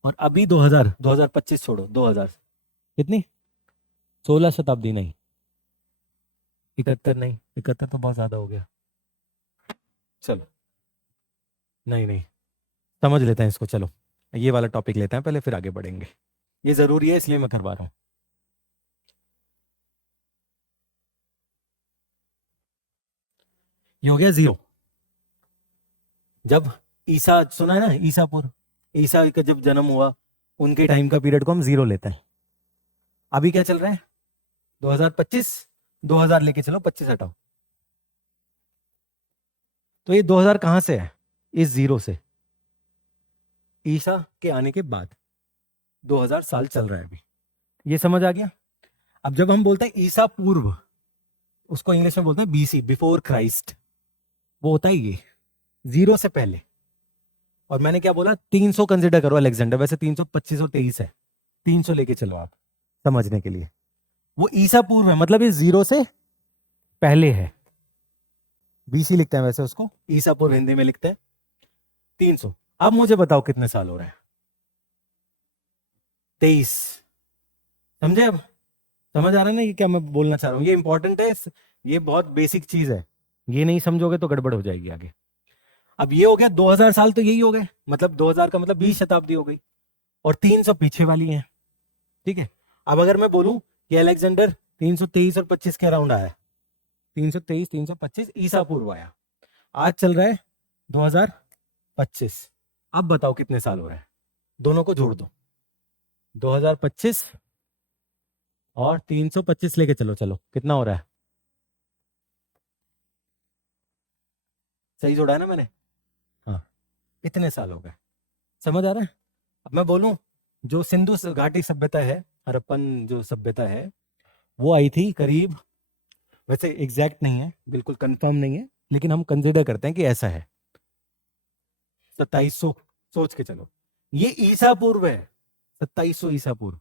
और अभी 2000, 2025 छोड़ो, 2000 कितनी? 16 शताब्दी नहीं, 71 नहीं, 71 तो बहुत ज्यादा हो गया। चलो नहीं नहीं, समझ लेते हैं इसको। चलो ये वाला टॉपिक लेते हैं पहले, फिर आगे बढ़ेंगे। ये जरूरी है इसलिए मैं करवा रहा हूं। ये हो गया 0। जब ईसा, सुना है ना, ईसा पूर्व, ईसा का जब जन्म हुआ उनके टाइम का पीरियड को हम 0 लेते हैं। अभी क्या चल रहा है? 2025, 2000 लेके चलो, 25 हटाओ। तो ये 2000 कहां से है? इस 0 से, ईसा के आने के बाद 2000 साल चल रहा है अभी। ये समझ आ गया? अब जब हम बोलते हैं ईसा पूर्व, उसको इंग्लिश में बोलते हैं बीसी, बिफोर क्राइस्ट। वो होता है ये 0 से पहले। और मैंने क्या बोला? 300 कंसिडर करो अलेक्जेंडर, वैसे 325 और 23 है, 300 लेके चलो आप समझने के लिए। वो ईसा पूर्व है, मतलब ये 0 से पहले है। बीसी लिखते हैं वैसे उसको, ईसा पूर्व हिंदी में लिखते हैं 300। अब मुझे बताओ कितने साल हो रहे हैं? 23। समझे? अब समझ आ रहा है ना ये क्या मैं बोलना चाह रहा हूं? ये इंपॉर्टेंट है, ये बहुत बेसिक चीज है। ये नहीं समझोगे तो गड़बड़ हो जाएगी आगे। अब ये हो गया 2000 साल, तो यही हो गए, मतलब 2000 का मतलब 20 शताब्दी हो गई, और 300 पीछे वाली है। ठीक है। अब अगर मैं बोलूं कि अलेक्जेंडर 323 और 25 के अराउंड आया, 323 325 ईसा पूर्व आया, आज चल रहा है 2025। अब बताओ कितने साल हो रहे हैं? दोनों को जोड़ दो, 2025 और 325 लेके चलो, चलो कितना हो रहा है? सही जोड़ा है ना मैंने? हाँ, इतने साल हो गए। समझ आ रहा है? अब मैं बोलूं, जो सिंधु घाटी सभ्यता है, हड़प्पन जो सभ्यता है, वो आई थी करीब, वैसे एग्जैक्ट नहीं है, बिल्कुल कंफर्म नहीं है, लेकिन हम कंसिडर करते हैं कि ऐसा है 2700, सोच के चलो। ये ईसा पूर्व है, 2700 ईसा पूर्व।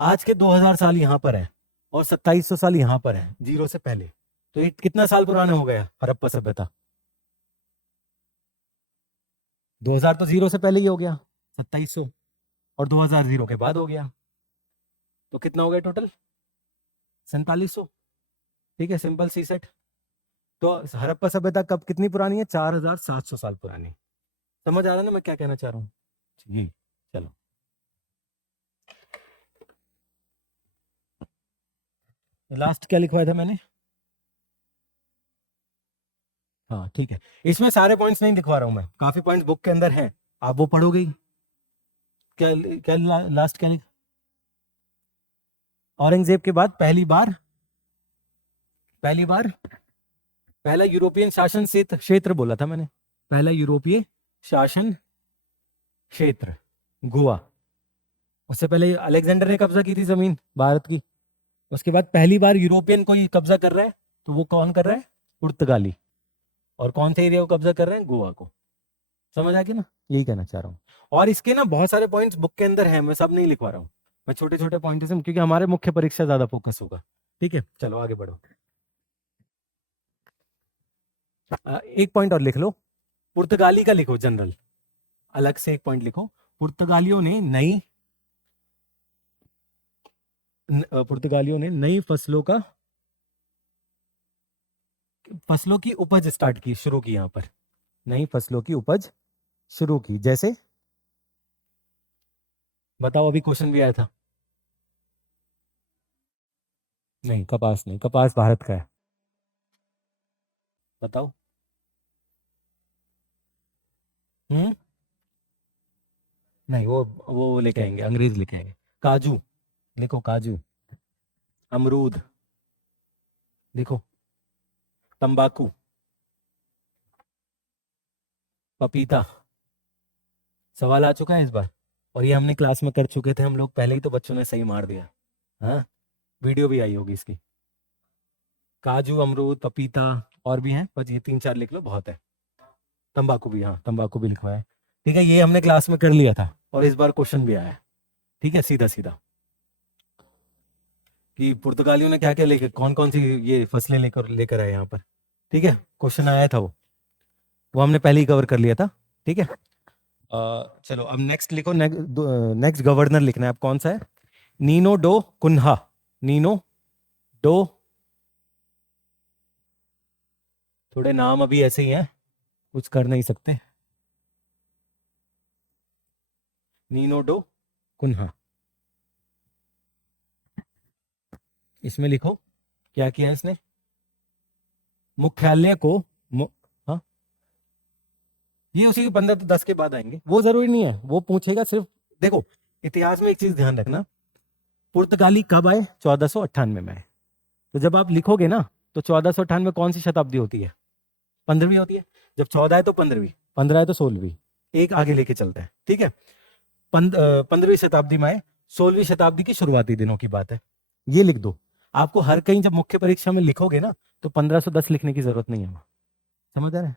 आज के 2000 साल यहां पर है और 2700 साल यहां पर है, 0 से पहले। तो ये कितना साल पुराना हो गया हड़प्पा सभ्यता? 2000 तो 0 से पहले ही हो गया, 2700, और 2000 0 के बाद हो गया, तो कितना हो गया टोटल? 4700। ठीक है, सिंपल सी सेट। तो हड़प्पा सभ्यता कब, कितनी पुरानी है? 4700 साल पुरानी। समझ आ रहा है ना मैं क्या कहना चाह रहा हूँ? जी चलो, लास्ट क्या लिखवाया था मैंने? हाँ ठीक है, इसमें सारे पॉइंट्स नहीं लिखवा रहा हूं मैं, काफी पॉइंट्स बुक के अंदर हैं, आप वो पढ़ोगे ही। क्या क्या लास्ट क्या लिखा? औरंगजेब के बाद पहली बार पहला यूरोपियन शासन क्षेत्र बोला था मैंने, पहला यूरोपीय शासन क्षेत्र गोवा। उससे पहले अलेक्जेंडर ने कब्जा की थी जमीन भारत की। उसके बाद पहली बार यूरोपियन कोई कब्जा कर रहा है, तो वो कौन कर रहा है? पुर्तगाली। और कौन से एरिया को कब्जा कर रहे हैं? गोवा को। समझ आ गया ना? यही कहना चाह रहा हूँ। और इसके ना बहुत सारे पॉइंट्स बुक के अंदर हैं, मैं सब नहीं लिखवा रहा हूँ, मैं छोटे छोटे पॉइंट से, क्योंकि हमारे मुख्य परीक्षा ज्यादा फोकस होगा। ठीक है, चलो आगे बढ़ो। एक पॉइंट और लिख लो, पुर्तगाली का लिखो जनरल, अलग से एक पॉइंट लिखो। पुर्तगालियों ने नई फसलों की उपज स्टार्ट की, शुरू की। यहां पर नई फसलों की उपज शुरू की, जैसे बताओ, अभी क्वेश्चन भी आया था। नहीं, कपास नहीं, कपास भारत का है, बताओ। हम्म, नहीं, वो लेके आएंगे, अंग्रेज लेके आएंगे। काजू लिखो, काजू। अमरूद देखो, तंबाकू, पपीता। सवाल आ चुका है इस बार, और ये हमने क्लास में कर चुके थे हम लोग पहले ही, तो बच्चों ने सही मार दिया। हाँ, वीडियो भी आई होगी इसकी। काजू, अमरूद, पपीता, और भी हैं, बस ये 3 4 लिख लो, बहुत है। तंबाकू भी, हाँ तंबाकू भी लिखवाया। ठीक है, ये हमने क्लास में कर लिया था, और इस बार क्वेश्चन भी आया है। ठीक है, सीधा सीधा कि पुर्तगालियों ने क्या क्या लेकर, कौन कौन सी ये फसलें लेकर आए यहाँ पर। ठीक है, क्वेश्चन आया था वो हमने पहले ही कवर कर लिया था। ठीक है, चलो अब नेक्स्ट लिखो। नेक्स्ट गवर्नर लिखना है। अब कौन सा है? Nino do Cunha. Nino do, थोड़े नाम अभी ऐसे ही हैं, कुछ कर नहीं सकते। नीनो डो कुन्हा, इसमें लिखो क्या किया इसने। मुख्यालय को हाँ, ये उसी के 15 से 10 के बाद आएंगे, वो जरूरी नहीं है, वो पूछेगा सिर्फ। देखो, इतिहास में एक चीज ध्यान रखना, पुर्तगाली कब आए? 1498 में आए। तो जब आप लिखोगे ना, तो 1498 कौन सी शताब्दी होती है? 15वीं होती है। जब 14 है तो 15वीं, 15 है तो 16वीं, एक आगे लेके चलते हैं। ठीक है, 15वीं शताब्दी में आए, 16वीं शताब्दी की शुरुआती दिनों की बात है। ये लिख दो। आपको हर कहीं जब मुख्य परीक्षा में लिखोगे ना, तो 1510 लिखने की जरूरत नहीं है वहां। समझ आ रहा है?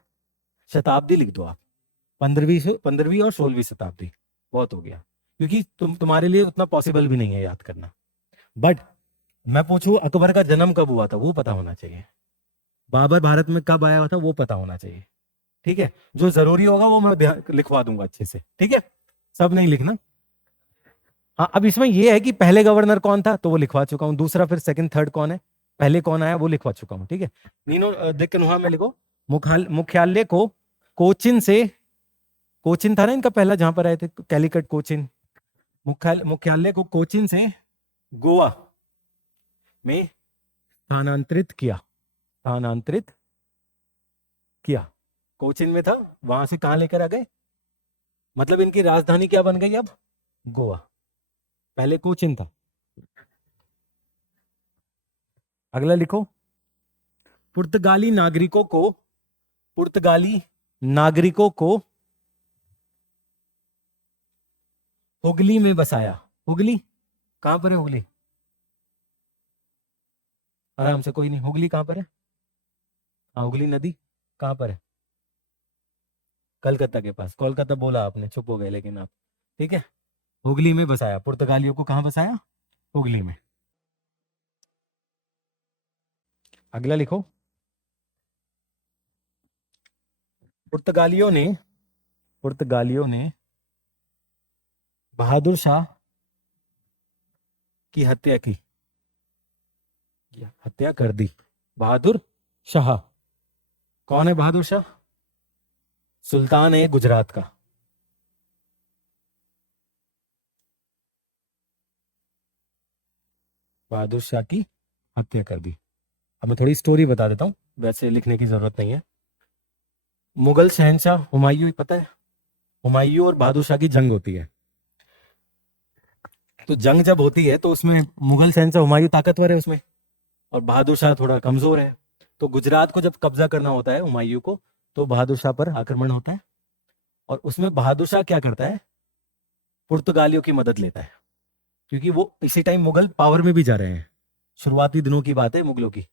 शताब्दी लिख दो आप, 15वीं और 16वीं शताब्दी, बहुत हो गया। क्योंकि तुम्हारे लिए उतना पॉसिबल भी नहीं है याद करना। बट मैं पूछूं अकबर का जन्म कब हुआ था, वो पता होना चाहिए। बाबर भारत में कब आया हुआ था, वो पता होना चाहिए। ठीक है, जो जरूरी होगा वो मैं लिखवा दूंगा अच्छे से। ठीक है, सब नहीं लिखना। हाँ, अब इसमें ये है कि पहले गवर्नर कौन था, तो वो लिखवा चुका हूँ। दूसरा फिर सेकंड थर्ड कौन है, पहले कौन आया, वो लिखवा चुका हूँ। ठीक है, नीनो देख कन्हा में लिखो। मुख्यालय को कोचिन से, कोचिन था ना इनका पहला जहां पर आए थे, कैलिकट कोचिन। मुख्यालय को कोचिन से गोवा में स्थानांतरित किया। कोचिन में था, वहां से कहां लेकर आ गए? मतलब इनकी राजधानी क्या बन गई अब? गोवा। पहले कोचिन था। अगला लिखो। पुर्तगाली नागरिकों को हुगली में बसाया। हुगली कहां पर है? हुगली आराम से, कोई नहीं। हुगली कहां पर है? हाँ, हुगली नदी कहां पर है? कलकत्ता के पास। कोलकाता बोला आपने, चुप हो गए लेकिन आप। ठीक है, हुगली में बसाया। पुर्तगालियों को कहां बसाया? हुगली में। अगला लिखो। पुर्तगालियों ने बहादुर शाह की हत्या की, हत्या कर दी। बहादुर शाह कौन है? बहादुर शाह सुल्तान है गुजरात का। बहादुर शाह की हत्या कर दी। अब मैं थोड़ी स्टोरी बता देता हूँ, वैसे लिखने की जरूरत नहीं है। मुगल शहंशाह हुमायूं, पता है? हुमायूं और बहादुर शाह की जंग होती है। तो जंग जब होती है तो उसमें मुगल शहंशाह हुमायूं ताकतवर है उसमें, और बहादुर शाह थोड़ा कमजोर है। तो गुजरात को जब कब्जा करना होता है हुमायूं को, तो बहादुर शाह पर आक्रमण होता है। और उसमें बहादुर शाह क्या करता है? पुर्तगालियों की मदद लेता है, क्योंकि वो इसी टाइम मुगल पावर में भी जा रहे हैं। शुरुआती दिनों की बात है मुगलों की।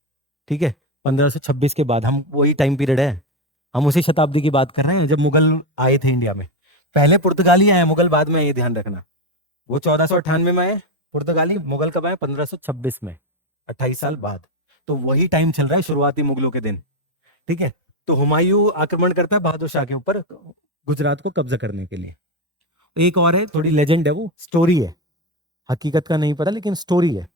ठीक है, 1526 के बाद, हम वही टाइम पीरियड है, हम उसी शताब्दी की बात कर रहे हैं जब मुगल आए थे इंडिया में। पहले पुर्तगाली आए, मुगल बाद में, ये ध्यान रखना। वो 1498 में आए पुर्तगाली, मुगल कब आए? 1526 में, 28 साल बाद। तो वही टाइम चल रहा है, शुरुआती मुगलों के दिन। ठीक है, तो हुमायूं आक्रमण करता है बहादुर शाह के ऊपर गुजरात को कब्जा करने के लिए। एक और है, थोड़ी लेजेंड है, वो स्टोरी है, हकीकत का नहीं पता लेकिन स्टोरी है।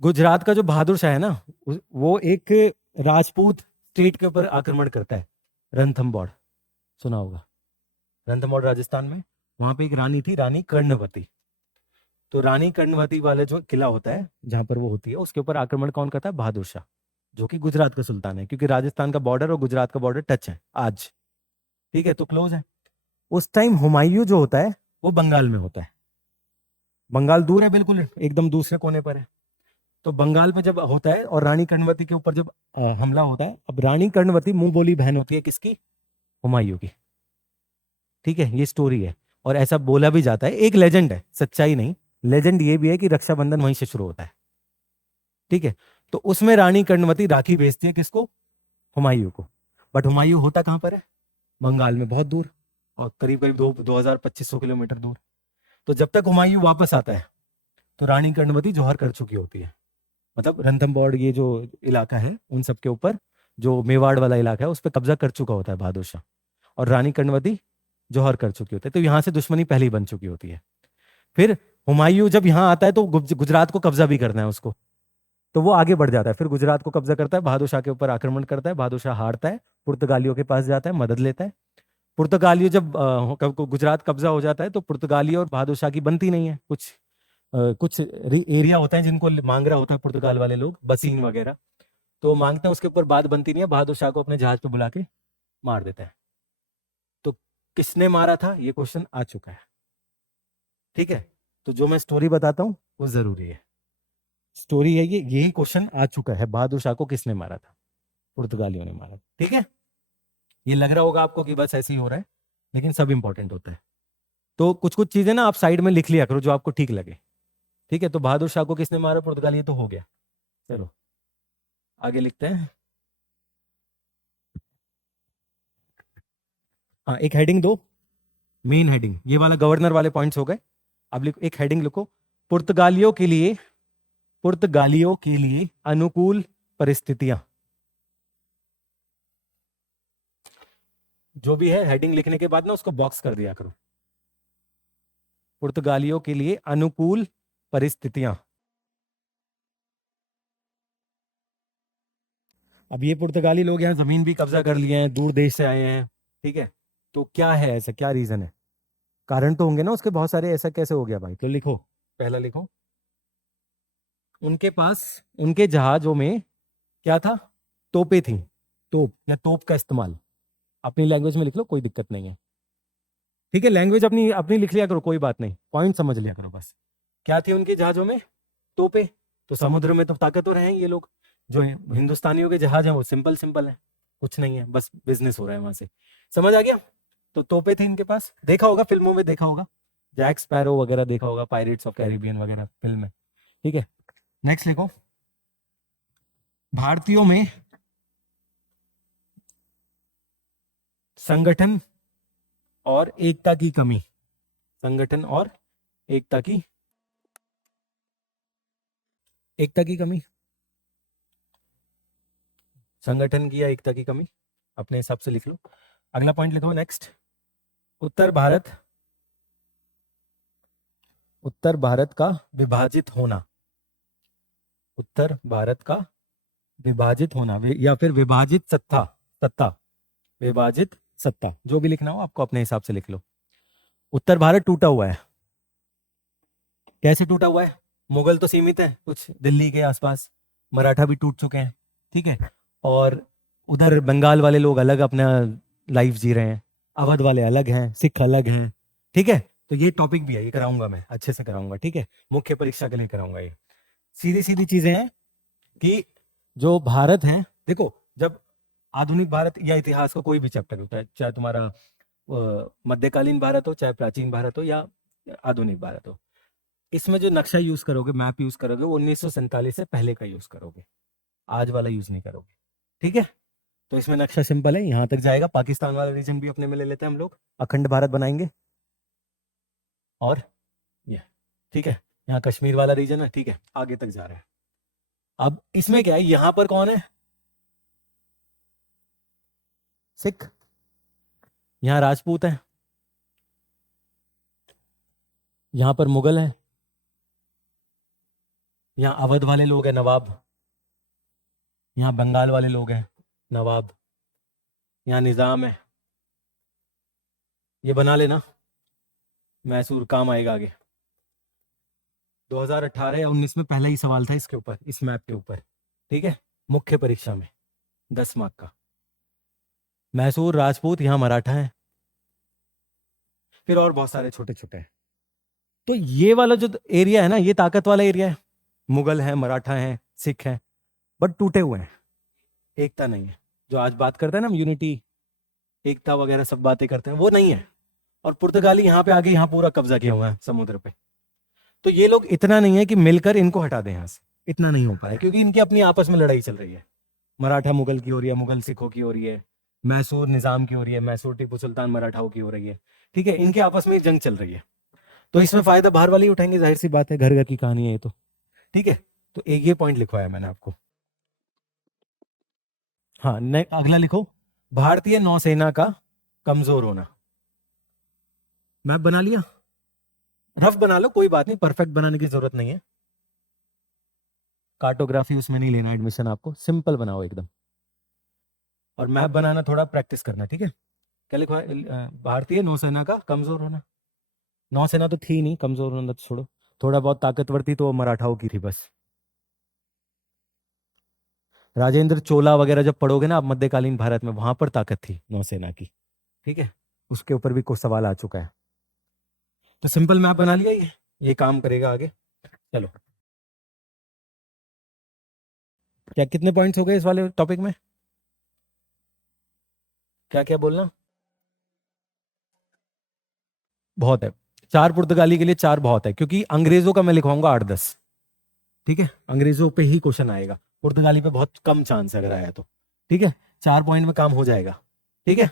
गुजरात का जो बहादुर शाह है ना, वो एक राजपूत स्टेट के ऊपर आक्रमण करता है, रणथंबोर, सुना होगा। रणथंबोर राजस्थान में, वहां पे एक रानी थी, रानी कर्णवती। तो रानी कर्णवती वाला जो किला होता है जहां पर वो होती है, उसके ऊपर आक्रमण कौन करता है? बहादुर शाह, जो कि गुजरात का सुल्तान है, क्योंकि राजस्थान का बॉर्डर और गुजरात का बॉर्डर टच है आज। ठीक है, तो क्लोज है। उस टाइम हुमायूं जो होता है वो बंगाल में होता है। बंगाल दूर है, बिल्कुल एकदम दूसरे कोने पर है। तो बंगाल में जब होता है और रानी कर्णवती के ऊपर जब हमला होता है, अब रानी कर्णवती मुंह बोली बहन होती है किसकी? हुमायूं की। ठीक है, ये स्टोरी है, और ऐसा बोला भी जाता है, एक लेजेंड है, सच्चाई नहीं। लेजेंड ये भी है कि रक्षाबंधन वहीं से शुरू होता है। ठीक है, तो उसमें रानी कर्णवती राखी भेजती है किसको? हुमायूं को। बट हुमायूं होता कहां पर है? बंगाल में, बहुत दूर, और करीब करीब 2200-2500 किलोमीटर दूर। तो जब तक हुमायूं वापस आता है तो रानी कर्णवती जौहर कर चुकी होती है। मतलब रणथंबोर, ये जो इलाका है, उन सब के ऊपर जो मेवाड़ वाला इलाका है उस पर कब्जा कर चुका होता है बहादुर शाह, और रानी कर्णवती जौहर कर चुकी होती है। तो यहाँ से दुश्मनी पहले ही बन चुकी होती है। फिर हुमायूं जब यहाँ आता है तो गुजरात को कब्जा भी करना है उसको, तो वो आगे बढ़ जाता है, फिर गुजरात को कब्जा करता है, बहादुर शाह के ऊपर आक्रमण करता है, बहादुर शाह हारता है, पुर्तगालियों के पास जाता है, मदद लेता है। पुर्तगालियों जब गुजरात कब्जा हो जाता है तो पुर्तगाली और बहादुर शाह की बनती नहीं है। कुछ एरिया होते हैं जिनको मांग रहा होता है पुर्तगाल वाले लोग, बसीन वगैरह, तो मांगते हैं, उसके ऊपर बात बनती नहीं है, बहादुर शाह को अपने जहाज पे बुला के मार देता है। तो किसने मारा था ये क्वेश्चन आ चुका है, ठीक है। तो जो मैं स्टोरी बताता हूँ वो जरूरी है, स्टोरी है ये, यही क्वेश्चन आ चुका है, बहादुर शाह को किसने मारा था? पुर्तगालियों ने मारा, ठीक है। ये लग रहा होगा आपको कि बस ऐसे ही हो रहा है, लेकिन सब इंपॉर्टेंट होता है। तो कुछ कुछ चीजें ना आप साइड में लिख लिया करो जो आपको ठीक लगे, ठीक है। तो बहादुर शाह को किसने मारा पुर्तगाली, तो हो गया। चलो आगे लिखते हैं। हाँ, एक हेडिंग दो, मेन हेडिंग, ये वाला गवर्नर वाले पॉइंट्स हो गए। अब लिखो, एक हेडिंग लिखो, पुर्तगालियों के लिए अनुकूल परिस्थितियां। जो भी है हेडिंग लिखने के बाद ना उसको बॉक्स कर दिया करो, पुर्तगालियों के लिए अनुकूल परिस्थितियां। अब ये पुर्तगाली लोग यहाँ जमीन भी कब्जा कर लिए हैं, दूर देश से आए हैं, ठीक है। तो क्या है ऐसा, क्या रीजन है? कारण तो होंगे ना उसके बहुत सारे, ऐसा कैसे हो गया भाई? तो लिखो, पहला लिखो, उनके पास, उनके जहाजों में क्या था? तोपें थी, तोप या तोप का इस्तेमाल। अपनी लैंग्वेज में लिख लो, कोई दिक्कत नहीं है, ठीक है। लैंग्वेज अपनी अपनी लिख लिया करो, कोई बात नहीं, पॉइंट समझ लिया करो बस। क्या थी उनके जहाजों में? तोपें। तो समुद्र में तो ताकतवर हैं ये लोग, जो हिंदुस्तानियों के जहाज हैं वो सिंपल सिंपल है, कुछ नहीं है, बस बिजनेस हो रहा है वहां से, समझ आ गया। तो तोपें थी इनके पास, देखा होगा फिल्मों में, देखा होगा जैक स्पैरो वगैरह, देखा होगा पायरेट्स ऑफ कैरिबियन वगैरह फिल्म में, ठीक है। नेक्स्ट लिखो, भारतीयों में संगठन और एकता की कमी, संगठन और एकता की कमी, संगठन की या एकता की कमी, अपने हिसाब से लिख लो। अगला पॉइंट लिखो, नेक्स्ट, उत्तर भारत का विभाजित होना, उत्तर भारत का विभाजित होना, या फिर विभाजित सत्ता, विभाजित सत्ता, जो भी लिखना हो आपको अपने हिसाब से लिख लो। उत्तर भारत टूटा हुआ है, कैसे टूटा हुआ है? मुगल तो सीमित है कुछ दिल्ली के आसपास, मराठा भी टूट चुके हैं, ठीक है, और उधर बंगाल वाले लोग अलग अपना लाइफ जी रहे हैं, अवध वाले अलग हैं, सिख अलग हैं, ठीक है। तो ये टॉपिक भी है, ये कराऊंगा मैं, अच्छे से कराऊंगा, ठीक है, मुख्य परीक्षा के लिए कराऊंगा। ये सीधी सीधी चीजें हैं कि जो भारत है, देखो, जब आधुनिक भारत या इतिहास का कोई भी चैप्टर होता है, चाहे तुम्हारा मध्यकालीन भारत हो, चाहे प्राचीन भारत हो, या आधुनिक भारत हो, इसमें जो नक्शा यूज करोगे, मैप यूज करोगे, वो 1947 से पहले का यूज करोगे, आज वाला यूज नहीं करोगे, ठीक है। तो इसमें नक्शा सिंपल है, यहां तक जाएगा, पाकिस्तान वाला रीजन भी अपने में ले लेते हैं हम लोग, अखंड भारत बनाएंगे, और ये, ठीक है, यहाँ कश्मीर वाला रीजन है, ठीक है, आगे तक जा रहे हैं। अब इसमें क्या है, यहां पर कौन है? सिख, यहां राजपूत है, यहां पर मुगल है, यहाँ अवध वाले लोग हैं नवाब, यहाँ बंगाल वाले लोग हैं नवाब, यहाँ निजाम है, ये बना लेना, मैसूर काम आएगा आगे। 2018 या 19 में पहला ही सवाल था इसके ऊपर, इस मैप के ऊपर, ठीक है, मुख्य परीक्षा में 10 मार्क का। मैसूर राजपूत, यहाँ मराठा है, फिर और बहुत सारे छोटे छोटे हैं। तो ये वाला जो एरिया है ना, ये ताकत वाला एरिया है, मुगल है, मराठा है, सिख है, बट टूटे हुए हैं, एकता नहीं है। जो आज बात करते हैं ना हम, यूनिटी, एकता वगैरह सब बातें करते हैं, वो नहीं है। और पुर्तगाली यहाँ पे आगे, यहाँ पूरा कब्जा किया हुआ है समुद्र पे। तो ये लोग इतना नहीं है कि मिलकर इनको हटा दें यहाँ से, इतना नहीं हो पाया, क्योंकि इनकी अपनी आपस में लड़ाई चल रही है। मराठा मुगल की हो रही है, मुगल सिखों की हो रही है, मैसूर निजाम की हो रही है, मैसूर टीपू सुल्तान मराठाओं की हो रही है, ठीक है, इनके आपस में जंग चल रही है। तो इसमें फायदा बाहर वाले ही उठाएंगे, जाहिर सी बात है, घर घर की कहानी है ये तो, ठीक है। तो एक ये पॉइंट लिखवाया मैंने आपको। हाँ, अगला लिखो, भारतीय नौसेना का कमजोर होना। मैप बना लिया, रफ बना लो, कोई बात नहीं, परफेक्ट बनाने की जरूरत नहीं है। कार्टोग्राफी उसमें नहीं लेना एडमिशन आपको, सिंपल बनाओ एकदम। और मैप बनाना थोड़ा प्रैक्टिस करना, ठीक है। क्या लिखवा भारतीय नौसेना का कमजोर होना। नौसेना तो थी नहीं, कमजोर होना तो छोड़ो, थोड़ा बहुत ताकतवर थी तो वो मराठाओं की थी बस। राजेंद्र चोला वगैरह जब पढ़ोगे ना आप मध्यकालीन भारत में, वहां पर ताकत थी नौसेना की, ठीक है। उसके ऊपर भी कुछ सवाल आ चुका है। तो सिंपल मैप बना लिया, ये काम करेगा आगे। चलो, क्या कितने पॉइंट्स हो गए इस वाले टॉपिक में? क्या क्या बोलना? बहुत है, 4 पुर्तगाली के लिए 4 बहुत है, क्योंकि अंग्रेजों का मैं लिखवाऊंगा 8-10, ठीक है। अंग्रेजों पे ही क्वेश्चन आएगा, पुर्तगाली पे बहुत कम चांस है अगर आया तो, ठीक है। 4 पॉइंट में काम हो जाएगा, ठीक है।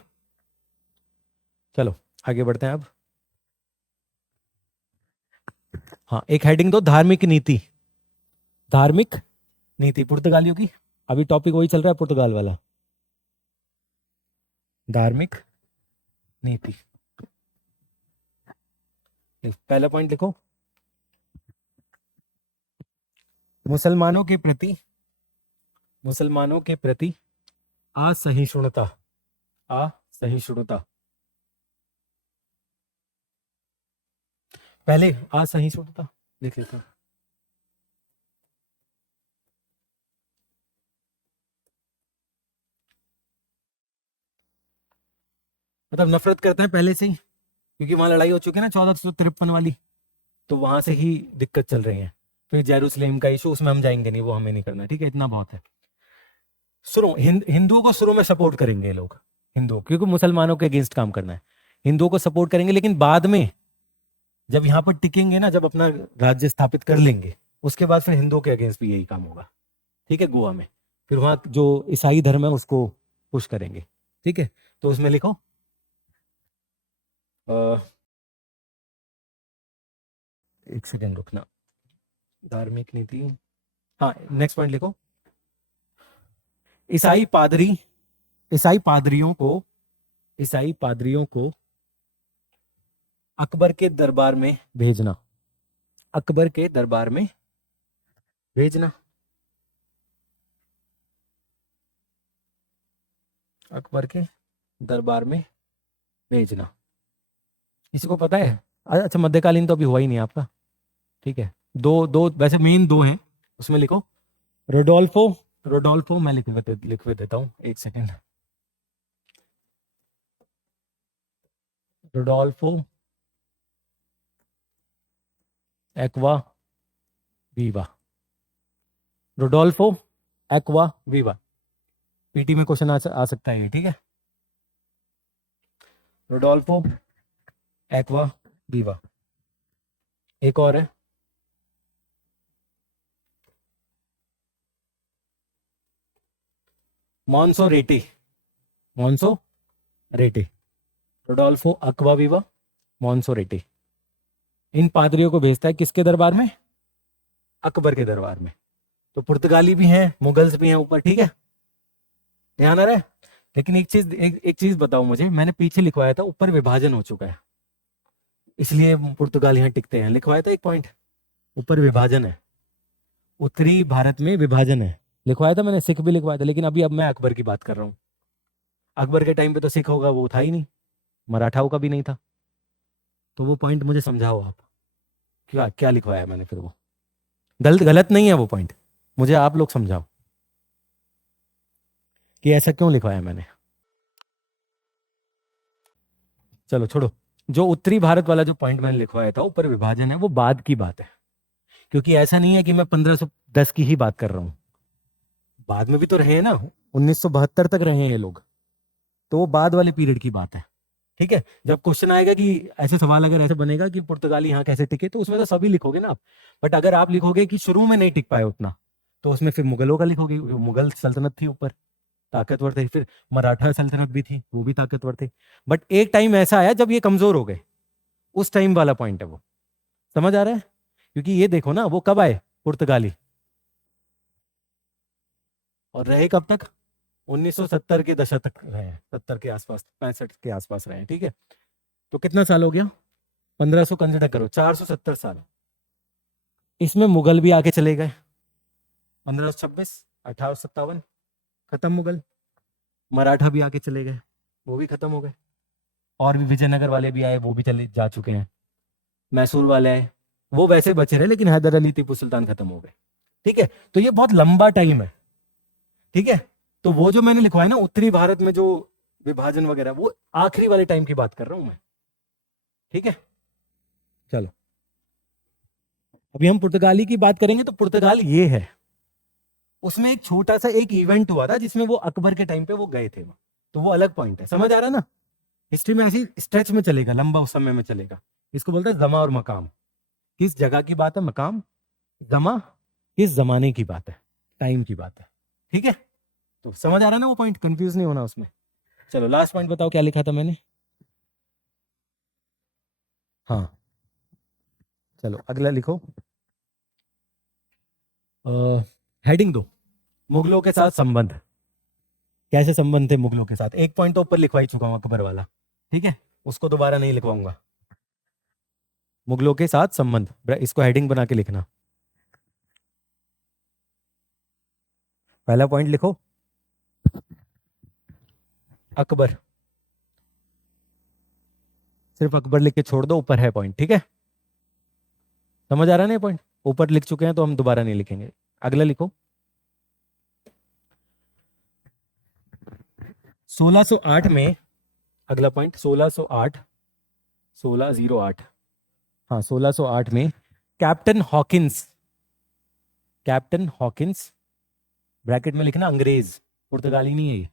चलो आगे बढ़ते हैं अब। हाँ, एक हेडिंग दो, धार्मिक नीति। धार्मिक नीति पुर्तगालियों की, अभी टॉपिक वही चल रहा है पुर्तगाल वाला। धार्मिक नीति, पहला पॉइंट लिखो, मुसलमानों के प्रति असहिष्णुता। असहिष्णुता, पहले असहिष्णुता लिख लेते हैं। मतलब नफरत करते हैं पहले से ही, क्योंकि वहां लड़ाई हो चुकी है ना 1453 वाली, तो वहां से ही दिक्कत चल रही है। फिर जेरूसलेम का इशू, उसमें हम जाएंगे नहीं, वो हमें नहीं करना, ठीक है, इतना बहुत है। शुरू हिंदुओं को शुरू में सपोर्ट करेंगे ये लोग, हिंदुओं, क्योंकि मुसलमानों के अगेंस्ट काम करना है, हिंदुओं को सपोर्ट करेंगे। लेकिन बाद में जब यहाँ पर टिकेंगे ना, जब अपना राज्य स्थापित कर लेंगे, उसके बाद फिर हिंदुओं के अगेंस्ट भी यही काम होगा, ठीक है, गोवा में। फिर वहां जो ईसाई धर्म है उसको पुश करेंगे, ठीक है। तो उसमें लिखो एक सेकेंड रुकना, धार्मिक नीति, हाँ नेक्स्ट पॉइंट लिखो, ईसाई पादरियों को अकबर के दरबार में भेजना। अकबर के दरबार में भेजना, अकबर के दरबार में भेजना। किसी को पता है? अच्छा, मध्यकालीन तो अभी हुआ ही नहीं आपका, ठीक है। दो दो वैसे मेन 2 हैं, उसमें लिखो रोडोल्फो मैं लिखवे देता हूँ, एक second. Rodolfo aqua Viva, Rodolfo aqua Viva, PT में क्वेश्चन आ सकता है ये, ठीक है। Rodolfo aqua Viva. एक और है, मॉन्सोरेटी रोडोल्फो एक्वाविवा मॉन्सोरेटी। इन पादरियों को भेजता है किसके दरबार में? अकबर के दरबार में। तो पुर्तगाली भी हैं, मुगल्स भी हैं ऊपर, ठीक है, ध्यान आ रहा है। लेकिन एक चीज बताओ मुझे, मैंने पीछे लिखवाया था ऊपर विभाजन हो चुका है, इसलिए पुर्तगाल यहाँ टिकते हैं। लिखवाया था एक पॉइंट, ऊपर विभाजन है, उत्तरी भारत में विभाजन है, लिखवाया था मैंने, सिख भी लिखवाया था। लेकिन अब मैं अकबर की बात कर रहा हूँ, अकबर के टाइम पे तो सिख होगा वो था ही नहीं, मराठाओं का भी नहीं था। तो वो पॉइंट मुझे समझाओ आप, क्या क्या लिखवाया मैंने फिर वो, गलत नहीं है वो पॉइंट, मुझे आप लोग समझाओ कि ऐसा क्यों लिखवाया मैंने। चलो छोड़ो, जो उत्तरी भारत वाला जो पॉइंट मैंने लिखवाया था ऊपर विभाजन है, वो बाद की बात है, क्योंकि ऐसा नहीं है कि मैं 1510 की ही बात कर रहा हूं, बाद में भी तो रहे हैं ना, 1972 तक रहे हैं ये लोग, तो वो बाद वाले पीरियड की बात है, ठीक है। जब क्वेश्चन आएगा कि ऐसे सवाल अगर ऐसे बनेगा कि पुर्तगाली यहाँ कैसे टिके, तो उसमें तो सभी लिखोगे ना आप। बट अगर आप लिखोगे कि शुरू में नहीं टिक पाए उतना, तो उसमें फिर मुगलों का लिखोगे, मुगल सल्तनत थी ऊपर, ताकतवर थे। फिर मराठा सल्तनत भी थी, वो भी ताकतवर थे। बट एक टाइम ऐसा आया जब ये कमजोर हो गए, उस टाइम वाला पॉइंट है वो, समझ आ रहा है? क्योंकि ये देखो ना, वो कब आए पुर्तगाली, और रहे कब तक? 1970 के दशक तक रहे हैं, 70 के आसपास, 65 के आसपास रहे हैं, ठीक है। तो कितना साल हो गया, 1500 कंसिडर करो, 470 साल। इसमें मुगल भी आके चले गए, 1526, 1857 खत्म मुगल। मराठा भी आके चले गए, वो भी खत्म हो गए। और भी विजयनगर वाले भी आए, वो भी चले जा चुके हैं। मैसूर वाले आए, वो वैसे बचे रहे, लेकिन हैदर अली टीपू सुल्तान खत्म हो गए, ठीक है। तो ये बहुत लंबा टाइम है, ठीक है। तो वो जो मैंने लिखवाया ना उत्तरी भारत में जो विभाजन वगैरह, वो आखिरी वाले टाइम की बात कर रहा हूं मैं, ठीक है। चलो अभी हम पुर्तगाली की बात करेंगे। तो पुर्तगाल ये है, उसमें एक छोटा सा एक इवेंट हुआ था जिसमें वो अकबर के टाइम पे वो गए थे, तो वो अलग पॉइंट है, समझ आ रहा है ना। हिस्ट्री में ऐसी स्ट्रेच में चलेगा, लंबा उस समय में चलेगा। इसको बोलते हैं जमा और मकाम। किस जगह की बात है मकाम, जमा किस जमाने की बात है, टाइम की बात है, ठीक है। तो समझ आ रहा है ना वो पॉइंट, कंफ्यूज नहीं होना उसमें। चलो लास्ट पॉइंट बताओ क्या लिखा था मैंने। हाँ चलो अगला लिखो। हेडिंग दो, मुगलों के साथ संबंध। कैसे संबंध थे मुगलों के साथ, एक पॉइंट तो ऊपर लिखवा ही चुका हूं अकबर वाला, ठीक है, उसको दोबारा नहीं लिखवाऊंगा। मुगलों के साथ संबंध, इसको हेडिंग बना के लिखना। पहला पॉइंट लिखो अकबर, सिर्फ अकबर लिख के छोड़ दो, ऊपर है पॉइंट, ठीक है। समझ आ रहा है ना ये पॉइंट, ऊपर लिख चुके हैं तो हम दोबारा नहीं लिखेंगे। अगला लिखो 1608 में, अगला पॉइंट 1608, 1608, हाँ 1608 में captain Hawkins, captain Hawkins, bracket में लिखना अंग्रेज, पुर्तगाली नहीं है ये,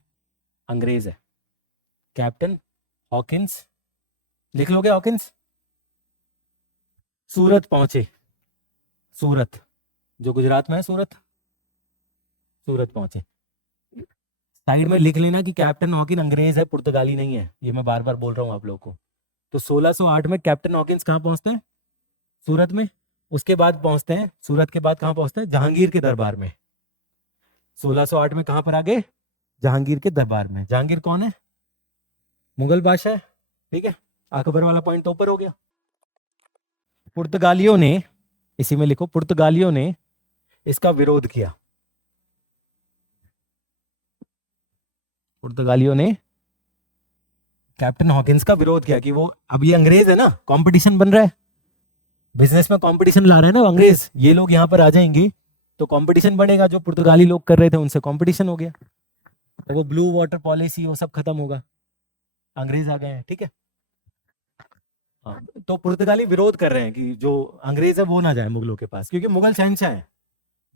अंग्रेज है। कैप्टन हॉकिंस लिख लोगे, हॉकिंस सूरत पहुंचे, सूरत जो गुजरात में है, सूरत, सूरत पहुंचे। साइड में लिख लेना कि कैप्टन हॉकिन अंग्रेज है, पुर्तगाली नहीं है, ये मैं बार बार बोल रहा हूं आप लोगों को। तो 1608 में कैप्टन हॉकिंस कहां पहुंचते हैं, सूरत में। उसके बाद पहुंचते हैं, सूरत के बाद कहां पहुंचते हैं, जहांगीर के दरबार में। 1608 में कहां पर आ गए, जहांगीर के दरबार में। जहांगीर कौन है, मुगल बादशाह, ठीक है। अकबर वाला पॉइंट तो ऊपर हो गया। पुर्तगालियों ने, इसी में लिखो, पुर्तगालियों ने इसका विरोध किया, पुर्तगालियों ने कैप्टन हॉकिंस का विरोध किया कि वो, अब ये अंग्रेज है ना, कंपटीशन बन रहा है, बिजनेस में कंपटीशन ला रहे हैं ना अंग्रेज, ये लोग यहाँ पर आ जाएंगे तो कंपटीशन बढ़ेगा, जो पुर्तगाली लोग कर रहे थे उनसे कंपटीशन हो गया, तो वो ब्लू वाटर पॉलिसी वो सब खत्म होगा, अंग्रेज आ गए हैं, ठीक है। हाँ, तो पुर्तगाली विरोध कर रहे हैं कि जो अंग्रेज है वो ना जाए मुगलों के पास, क्योंकि मुगल शहंशाह है,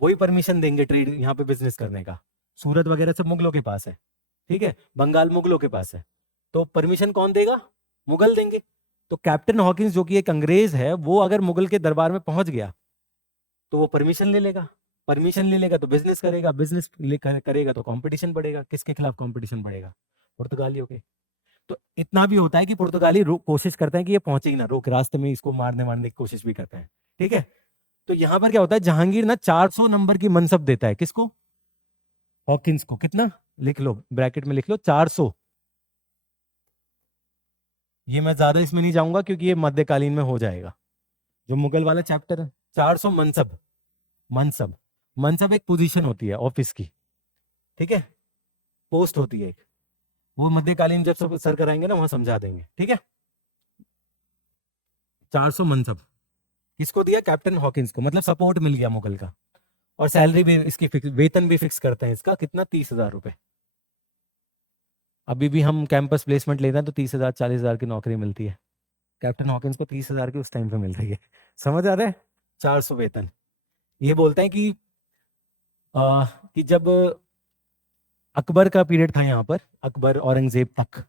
वही परमिशन देंगे ट्रेड यहाँ पे बिजनेस करने का। सूरत वगैरह सब मुगलों के पास है, ठीक है, बंगाल मुगलों के पास है, तो परमिशन कौन देगा, मुगल देंगे। तो कैप्टन हॉकिंस जो कि एक अंग्रेज है, वो अगर मुगल के दरबार में पहुंच गया तो वो परमिशन ले लेगा, परमिशन ले लेगा तो बिजनेस करेगा, बिजनेस करेगा तो कंपटीशन बढ़ेगा। किसके खिलाफ कंपटीशन बढ़ेगा, पुर्तगालियों के। तो इतना भी होता है कि पुर्तगाली कोशिश करते हैं कि ये पहुंचे ही ना, रोक रास्ते में इसको मारने मारने की कोशिश भी करते हैं, ठीक है। तो यहां पर क्या होता है, जहांगीर ना 400 नंबर की मनसब देता है, किसको, हॉकिंस को। कितना, लिख लो, ब्रैकेट में लिख लो 400। ये मैं ज्यादा इसमें नहीं जाऊंगा क्योंकि ये मध्यकालीन में हो जाएगा, जो मुगल वाला चैप्टर है। 400 मनसब, मनसब, मनसब एक पोजीशन होती है ऑफिस की, ठीक है, पोस्ट होती है एक, वो मध्यकालीन जब सब सर कराएंगे ना वहां समझा देंगे, ठीक है। 400 मनसब किसको दिया, कैप्टन हॉकिंस को, मतलब सपोर्ट मिल गया मुगल का। और सैलरी भी इसकी फिक्स, वेतन भी फिक्स करते हैं इसका, कितना, 30,000 रुपए। अभी भी हम कैंपस प्लेसमेंट लेते हैं तो 30,000 40,000 की नौकरी मिलती है, कैप्टन हॉकिंस को 30,000 की उस टाइम पे मिल रही है, समझ आ रहा है। 400 वेतन। ये बोलते हैं कि जब अकबर का पीरियड था यहाँ पर, अकबर औरंगजेब तक,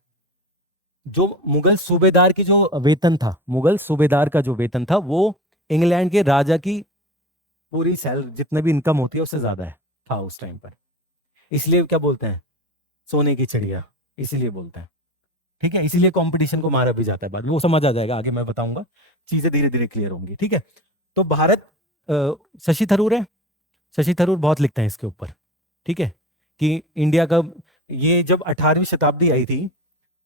जो मुगल सूबेदार की जो वेतन था, मुगल सूबेदार का जो वेतन था, वो इंग्लैंड के राजा की पूरी सैलरी जितने भी इनकम होती है उससे ज्यादा है, था उस टाइम पर। इसलिए क्या बोलते हैं, सोने की चिड़िया, इसीलिए बोलते हैं, ठीक है। इसीलिए कंपटीशन को मारा भी जाता है, बाद वो समझ आ जाएगा, आगे मैं बताऊंगा, चीजें धीरे धीरे क्लियर होंगी, ठीक है। तो भारत, शशि थरूर है, शशि थरूर बहुत लिखते हैं इसके ऊपर, ठीक है, कि इंडिया का ये जब 18वीं शताब्दी आई थी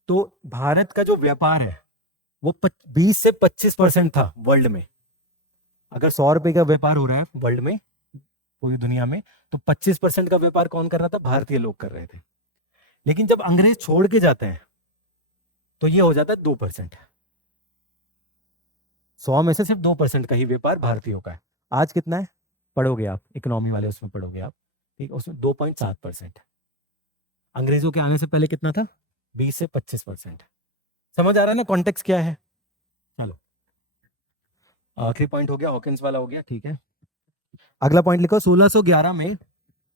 तो भारत का जो व्यापार है वो 20 से 25% था वर्ल्ड में। अगर 100 रुपए का व्यापार हो रहा है वर्ल्ड में, पूरी दुनिया में, तो 25% का व्यापार कौन कर रहा था? भारतीय लोग कर रहे थे। लेकिन जब अंग्रेज छोड़ के जाते हैं तो ये हो जाता है 2%। 100 में से सिर्फ 2% का ही व्यापार भारतीयों का है। आज कितना है पढ़ोगे आप, इकोनॉमी वाले उसमें पढ़ोगे आप, ठीक है, उसमें 2.7%। अंग्रेजों के आने से पहले कितना था? 20 से 25%। समझ आ रहा है ना कॉन्टेक्स्ट क्या है? चलो आखिरी पॉइंट हो गया, हॉकिंस वाला हो गया, ठीक है। अगला पॉइंट लिखो, 1611 में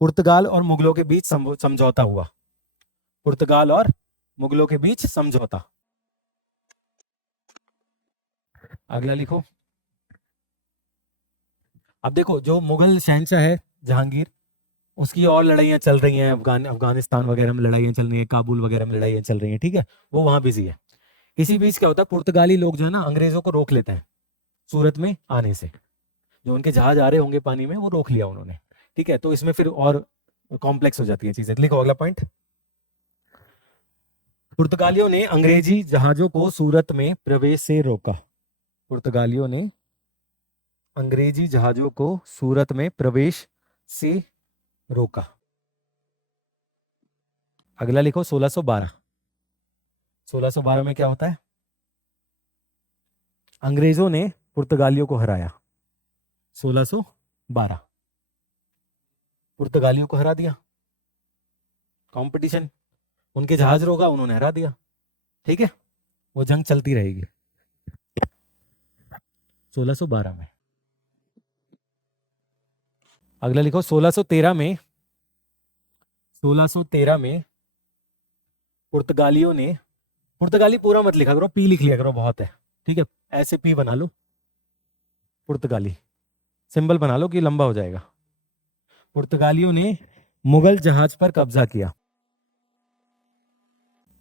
पुर्तगाल और मुगलों के बीच समझौता हुआ। पुर्तगाल और मुगलों के बीच समझौता। अगला लिखो। अब देखो जो मुगल शहंशाह है जहांगीर, उसकी और लड़ाइयां चल रही हैं, अफगानिस्तान वगैरह में लड़ाइयां चल रही हैं, काबुल वगैरह में लड़ाइयां चल रही हैं, ठीक है, वो वहां बिजी है। इसी बीच क्या होता है, पुर्तगाली लोग जो है ना अंग्रेजों को रोक लेते हैं सूरत में आने से। जो उनके जहाज आ रहे होंगे पानी में वो रोक लिया उन्होंने, ठीक है। तो इसमें फिर और कॉम्प्लेक्स हो जाती है चीजें। लिखो अगला पॉइंट। पुर्तगालियों ने अंग्रेजी जहाजों को सूरत में प्रवेश से रोका। पुर्तगालियों ने अंग्रेजी जहाजों को सूरत में प्रवेश से रोका। अगला लिखो 1612। 1612 में क्या होता है? अंग्रेजों ने पुर्तगालियों को हराया। 1612 पुर्तगालियों को हरा दिया, कंपटीशन, उनके जहाज रोका, उन्होंने हरा दिया, ठीक है। वो जंग चलती रहेगी 1612 में। अगला लिखो 1613 में। 1613 में पुर्तगालियों ने, पुर्तगाली पूरा मत लिखा करो, पी लिख लिया करो, बहुत है, ठीक है, ऐसे पी बना लो, पुर्तगाली सिंबल बना लो कि लंबा हो जाएगा। पुर्तगालियों ने मुगल जहाज पर कब्जा किया।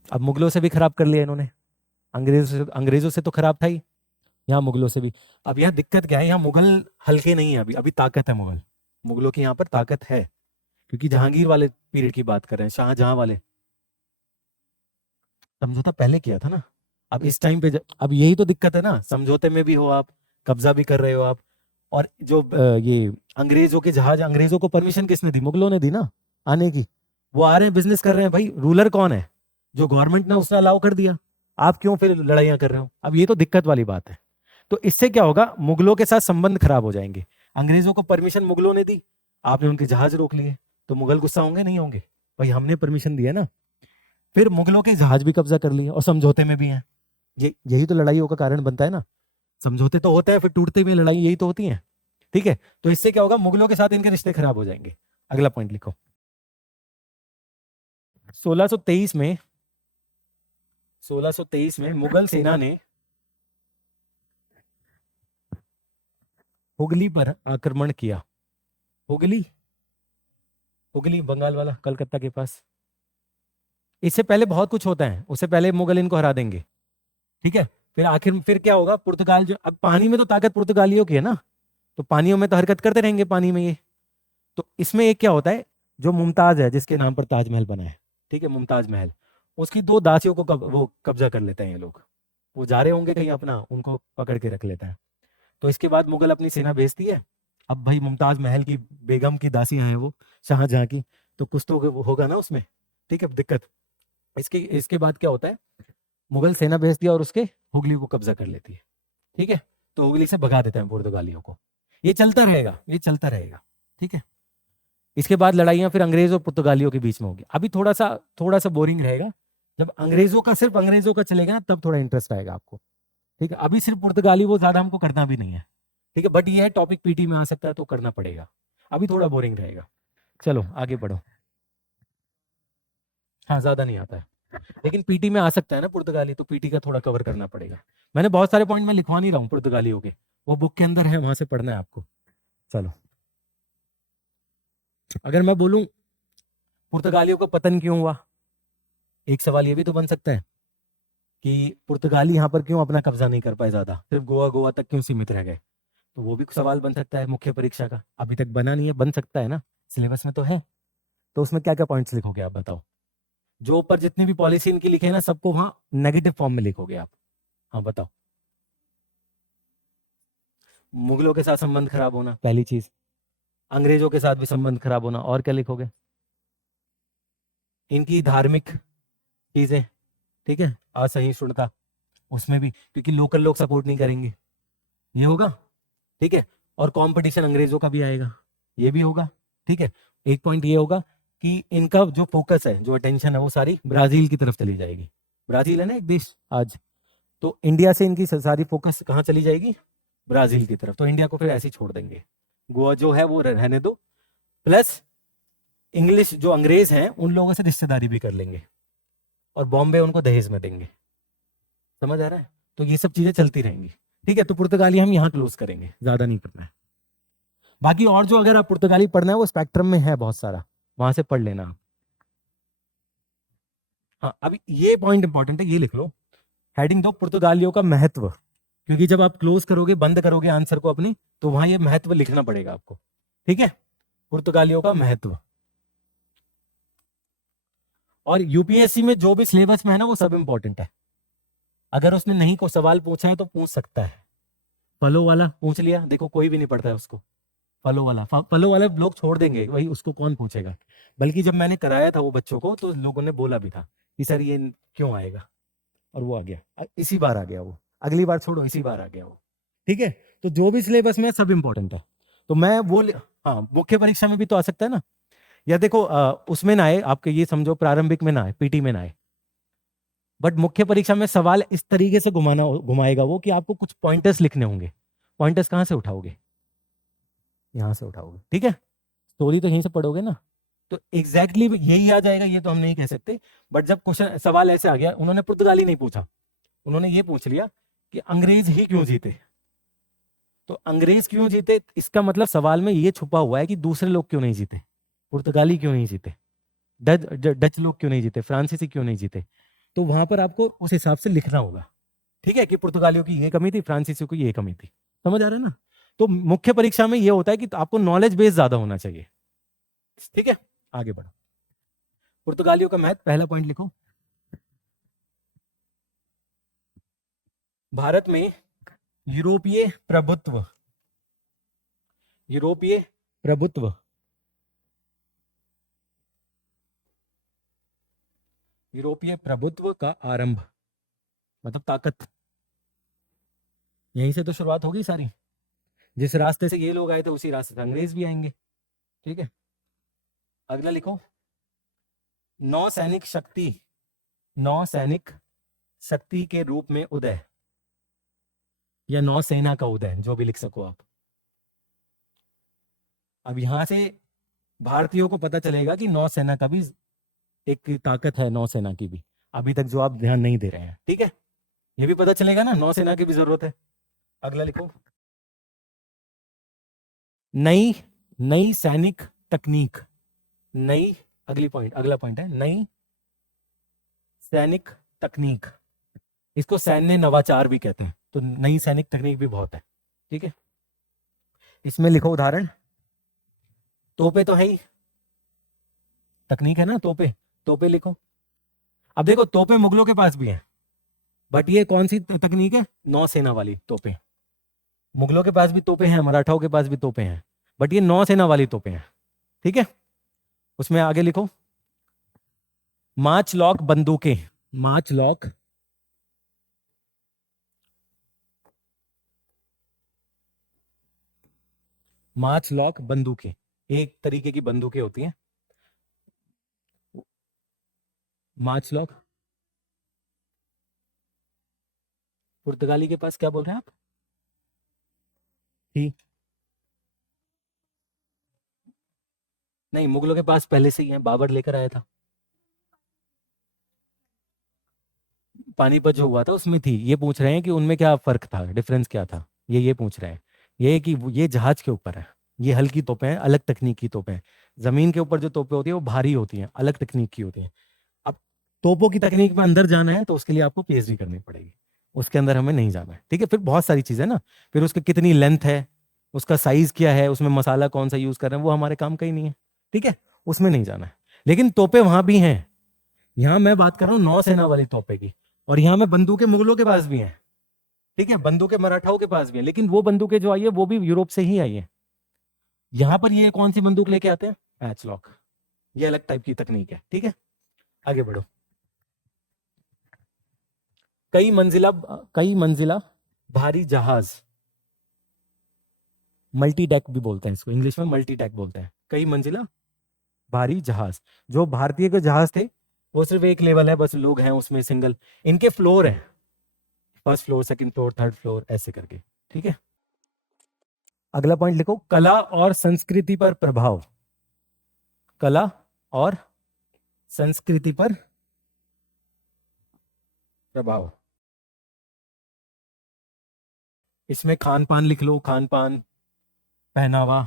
अब मुगलों से भी खराब कर लिया इन्होंने, अंग्रेजों से तो खराब था ही, यहाँ मुगलों से भी। अब यहाँ दिक्कत क्या है, यहाँ मुगल हल्के नहीं है, अभी अभी ताकत है मुगलों की यहाँ पर ताकत है, क्योंकि जहांगीर वाले पीरियड की बात कर रहे हैं, शाहजहां वाले। समझौता पहले किया था ना, अब इस टाइम पे अब यही तो दिक्कत है ना, समझौते में भी हो आप, कब्जा भी कर रहे हो आप, और जो ये अंग्रेजों के जहाज, अंग्रेजों को परमिशन किसने दी? मुगलों ने दी ना आने की। वो आ रहे हैं, बिजनेस कर रहे हैं, भाई रूलर कौन है? जो गवर्नमेंट ने उसने अलाउ कर दिया, आप क्यों फिर लड़ाइयां कर रहे हो? अब ये तो दिक्कत वाली बात है। तो इससे क्या होगा, मुगलों के साथ संबंध खराब हो जाएंगे। अंग्रेजों को परमिशन मुगलों ने दी, आपने उनके जहाज रोक लिए, तो मुगल गुस्सा होंगे नहीं होंगे? भाई हमने परमिशन दिया ना। फिर मुगलों के जहाज भी कब्जा कर लिए और समझौते में भी हैं। यही तो लड़ाइयों का कारण बनता है ना, समझौते तो होते हैं, फिर टूटते हुए लड़ाई यही तो होती है, ठीक है। तो इससे क्या होगा, मुगलों के साथ इनके रिश्ते खराब हो जाएंगे। अगला पॉइंट लिखो। 1623 में 1623 में मुगल सेना ने हुगली पर आक्रमण किया। हुगली बंगाल वाला, कलकत्ता के पास। इससे पहले बहुत कुछ होता है, उससे पहले मुगल इनको हरा देंगे, ठीक है। फिर आखिर फिर क्या होगा, पुर्तगाल जो, अब पानी में तो ताकत पुर्तगालियों की है ना, तो पानियों में तो हरकत करते रहेंगे पानी में ये। तो इसमें एक क्या होता है, जो मुमताज है, जिसके नाम पर ताजमहल बना है, ठीक है, मुमताज महल, उसकी 2 दासियों को वो कब्जा कर लेते हैं ये लोग। वो जा रहे होंगे कहीं अपना, उनको पकड़ के रख लेता है। तो इसके बाद मुगल अपनी सेना भेजती है। अब भाई मुमताज महल की बेगम की दासियां हैं वो, शाहजहां की, तो कुछ तो होगा ना उसमें, ठीक है, दिक्कत। इसके बाद क्या होता है, मुगल सेना भेजती है और उसके हुगली को कब्जा कर लेती है, ठीक है। तो हुगली से भगा देते हैं पुर्तगालियों को। ये चलता रहेगा, ठीक है। इसके बाद लड़ाइयां फिर अंग्रेज और पुर्तगालियों के बीच में होगी। अभी थोड़ा सा बोरिंग रहेगा, जब सिर्फ अंग्रेजों का चलेगा ना, तब थोड़ा इंटरेस्ट आएगा आपको, ठीक है। अभी सिर्फ पुर्तगाली वो ज्यादा हमको करना भी नहीं है, ठीक है, बट ये है टॉपिक पीटी में आ सकता है तो करना पड़ेगा। अभी थोड़ा बोरिंग रहेगा, चलो आगे बढ़ो। हाँ ज्यादा नहीं आता है, लेकिन पीटी में आ सकता है ना पुर्तगाली, तो पीटी का थोड़ा कवर करना पड़ेगा। मैंने बहुत सारे पॉइंट में लिखवा नहीं रहा हूँ पुर्तगालियों के, वो बुक के अंदर है, वहां से पढ़ना है आपको। चलो अगर मैं बोलूं पुर्तगालियों का पतन क्यों हुआ, एक सवाल ये भी तो बन सकता है कि पुर्तगाली यहाँ पर क्यों अपना कब्जा नहीं कर पाए, ज्यादा सिर्फ गोवा तक क्यों सीमित रह गए। तो वो भी सवाल बन सकता है मुख्य परीक्षा का, अभी तक बना नहीं है, बन सकता है ना, सिलेबस में तो है। तो उसमें क्या क्या पॉइंट्स लिखोगे आप बताओ। जो ऊपर जितनी भी पॉलिसी इनकी लिखे हैं ना, सबको वहां नेगेटिव फॉर्म में लिखोगे आप। हाँ बताओ। मुगलों के साथ संबंध खराब होना पहली चीज, अंग्रेजों के साथ भी संबंध खराब होना, और क्या लिखोगे? इनकी धार्मिक चीजें, ठीक है, असहिष्णुता, उसमें भी, क्योंकि लोकल लोग सपोर्ट नहीं करेंगे, ये होगा, ठीक है। और कंपटीशन अंग्रेजों का भी आएगा, ये भी होगा, ठीक है। एक पॉइंट ये होगा कि इनका जो फोकस है, जो अटेंशन है, वो सारी ब्राजील की तरफ चली जाएगी। ब्राजील है ना एक देश आज, तो इंडिया से इनकी सारी फोकस कहाँ चली जाएगी? ब्राजील की तरफ। तो इंडिया को फिर ऐसे ही छोड़ देंगे, गोवा जो है वो रहने दो। प्लस इंग्लिश जो अंग्रेज हैं उन लोगों से रिश्तेदारी भी कर लेंगे, और बॉम्बे उनको दहेज में देंगे। समझ आ रहा है? तो ये सब चीजें चलती रहेंगी, ठीक है। तो पुर्तगाली हम यहाँ क्लोज करेंगे, ज्यादा नहीं पढ़ना है। बाकी और जो अगर आप पुर्तगाली पढ़ना है वो स्पेक्ट्रम में है बहुत सारा, वहां से पढ़ लेना आप। हाँ, अभी ये पॉइंट इंपॉर्टेंट है, ये लिख लो, हेडिंग दो पुर्तगालियों का महत्व, क्योंकि जब आप क्लोज करोगे, बंद करोगे आंसर को अपनी, तो वहां ये महत्व लिखना पड़ेगा आपको, ठीक है। पुर्तगालियों का महत्व। और यूपीएससी में जो भी सिलेबस में है ना, वो सब इंपॉर्टेंट है। अगर उसने नहीं को सवाल पूछा है तो पूछ सकता है। फलो वाला पूछ लिया, देखो कोई भी नहीं पढ़ता है उसको, फलो वाला लोग छोड़ देंगे, वही उसको कौन पूछेगा। बल्कि जब मैंने कराया था वो बच्चों को, तो लोगों ने बोला भी था कि सर ये क्यों आएगा, और वो आ गया, इसी बार आ गया वो, अगली बार छोड़ो, इसी बार आ गया वो, ठीक है। तो जो भी सिलेबस में है सब इंपॉर्टेंट है। तो मैं वो हाँ, मुख्य परीक्षा में भी तो आ सकता है ना, या देखो उसमें ना आए, आपके ये समझो प्रारंभिक में ना आए, पीटी में ना आए, बट मुख्य परीक्षा में सवाल इस तरीके से घुमाएगा वो कि आपको कुछ पॉइंटर्स लिखने होंगे। पॉइंटर्स कहाँ से उठाओगे? यहां से उठाओगे, ठीक है। स्टोरी तो यहीं से पढ़ोगे ना, तो एग्जैक्टली यही आ जाएगा ये तो हम नहीं कह सकते। बट जब क्वेश्चन सवाल ऐसे आ गया, उन्होंने पुर्तगाली नहीं पूछा, उन्होंने ये पूछ लिया कि अंग्रेज ही क्यों जीते। तो अंग्रेज क्यों जीते, इसका मतलब सवाल में ये छुपा हुआ है कि दूसरे लोग क्यों नहीं जीते, पुर्तगाली क्यों नहीं जीते, डच लोग क्यों नहीं जीते, फ्रांसीसी क्यों नहीं जीते। तो वहां पर आपको उस हिसाब से लिखना होगा, ठीक है, कि पुर्तगालियों की ये कमी थी, फ्रांसीसियों की ये कमी थी। समझ आ रहा है ना? तो मुख्य परीक्षा में ये होता है कि तो आपको नॉलेज बेस ज्यादा होना चाहिए, ठीक है। आगे बढ़ो। पुर्तगालियों का महत्व, पहला पॉइंट लिखो, भारत में यूरोपीय प्रभुत्व, यूरोपीय प्रभुत्व, यूरोपीय प्रभुत्व का आरंभ, मतलब ताकत, यहीं से तो शुरुआत होगी सारी। जिस रास्ते से ये लोग आए थे उसी रास्ते से अंग्रेज भी आएंगे, ठीक है। अगला लिखो, नौसैनिक शक्ति, नौसैनिक शक्ति के रूप में उदय, या नौसेना का उदय, जो भी लिख सको आप। अब यहां से भारतीयों को पता चलेगा कि नौसेना का भी एक ताकत है, नौसेना की भी, अभी तक जो आप ध्यान नहीं दे रहे हैं, ठीक है। ये भी पता चलेगा ना, नौसेना की भी जरूरत है। अगला लिखो, नई नई सैनिक तकनीक, नई, अगला पॉइंट है नई सैनिक तकनीक, इसको सैन्य नवाचार भी कहते हैं। तो नई सैनिक तकनीक भी बहुत है, ठीक है। इसमें लिखो उदाहरण, तोपे तो है ही, तकनीक है ना, तोपे लिखो। अब देखो तोपे मुगलों के पास भी है, बट ये कौन सी तकनीक है? नौसेना वाली तोपे। मुगलों के पास भी तोपे हैं, मराठाओं के पास भी तोपे हैं, बट ये नौसेना वाली तोपे हैं, ठीक है। उसमें आगे लिखो, मार्च लॉक बंदूकें, मार्च लॉक, मार्च लॉक बंदूकें, एक तरीके की बंदूकें होती हैं मार्च लॉक। पुर्तगाली के पास क्या बोल रहे हैं आप? ठीक, नहीं, मुगलों के पास पहले से ही है, बाबर लेकर आया था। पानीपत जो हुआ था उसमें थी। ये पूछ रहे हैं कि उनमें क्या फर्क था, डिफरेंस क्या था, ये पूछ रहे हैं। ये कि ये जहाज के ऊपर है, ये हल्की तोपें हैं, अलग तकनीक की तोपें हैं। जमीन के ऊपर जो तोपें होती है वो भारी होती हैं, अलग तकनीक की होती हैं। अब तोपों की तकनीक में अंदर जाना है तो उसके लिए आपको पीएचडी करनी पड़ेगी, उसके अंदर हमें नहीं जाना है, ठीक है। फिर बहुत सारी चीजें ना, फिर उसकी कितनी लेंथ है, उसका साइज क्या है, उसमें मसाला कौन सा यूज कर रहे हैं, वो हमारे काम का ही नहीं है, ठीक है, उसमें नहीं जाना है। लेकिन तोपें वहां भी हैं, यहाँ मैं बात कर रहा हूँ नौसेना वाली तोपे की, और यहाँ में बंदूकें मुगलों के पास भी हैं, ठीक है, बंदूकें मराठाओं के पास भी हैं, लेकिन वो बंदूकें जो आई है वो भी यूरोप से ही आई है। यहाँ पर ये कौन सी बंदूक लेके आते हैं? मैचलॉक। ये अलग टाइप की तकनीक है, ठीक है। आगे बढ़ो। कई मंजिला भारी जहाज, मल्टी डेक भी बोलते हैं इसको, इंग्लिश में मल्टी डेक बोलते हैं। कई मंजिला भारी जहाज, जो भारतीय के जहाज थे वो सिर्फ एक लेवल है, बस लोग हैं उसमें सिंगल, इनके फ्लोर है, first floor, second floor, third floor, ऐसे करके, ठीक है। अगला पॉइंट लिखो, कला और संस्कृति पर प्रभाव। कला और संस्कृति पर प्रभाव, इसमें खान पान लिख लो, खान पान, पहनावा।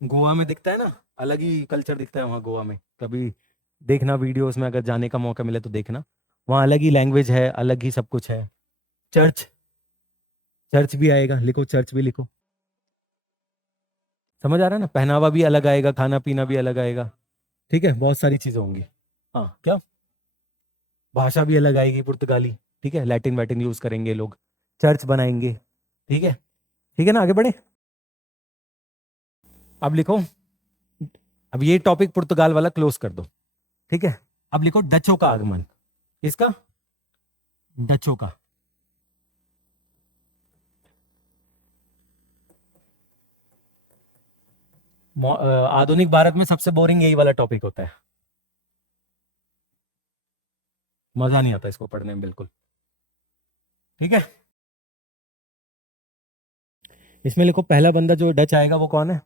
गोवा में दिखता है ना, अलग ही कल्चर दिखता है वहाँ गोवा में, कभी देखना वीडियोस में, अगर जाने का मौका मिले तो देखना, वहाँ अलग ही लैंग्वेज है, अलग ही सब कुछ है। चर्च भी आएगा, लिखो, चर्च भी लिखो। समझ आ रहा है ना, पहनावा भी अलग आएगा, खाना पीना भी अलग आएगा, ठीक है, बहुत सारी चीजें होंगी। हाँ, क्या भाषा भी अलग आएगी, पुर्तगाली, ठीक है, लैटिन वैटिन यूज करेंगे लोग, चर्च बनाएंगे, ठीक है, ठीक है ना। आगे बढ़े, अब लिखो, अब ये टॉपिक पुर्तगाल वाला क्लोज कर दो, ठीक है। अब लिखो डचों का आगमन। किसका? डचों का। आधुनिक भारत में सबसे बोरिंग यही वाला टॉपिक होता है, मजा नहीं आता इसको पढ़ने में बिल्कुल, ठीक है। इसमें लिखो, पहला बंदा जो डच आएगा वो कौन है?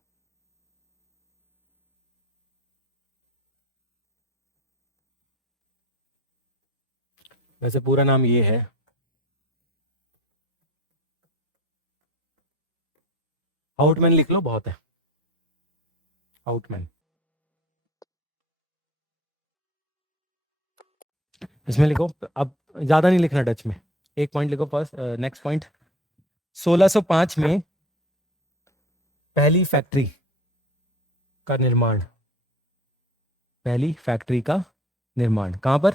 वैसे पूरा नाम ये है, आउटमैन लिख लो, बहुत है, आउटमैन। इसमें लिखो, अब ज्यादा नहीं लिखना डच में, एक पॉइंट लिखो फर्स्ट। नेक्स्ट पॉइंट, 1605 में पहली फैक्ट्री का निर्माण, पहली फैक्ट्री का निर्माण कहां पर?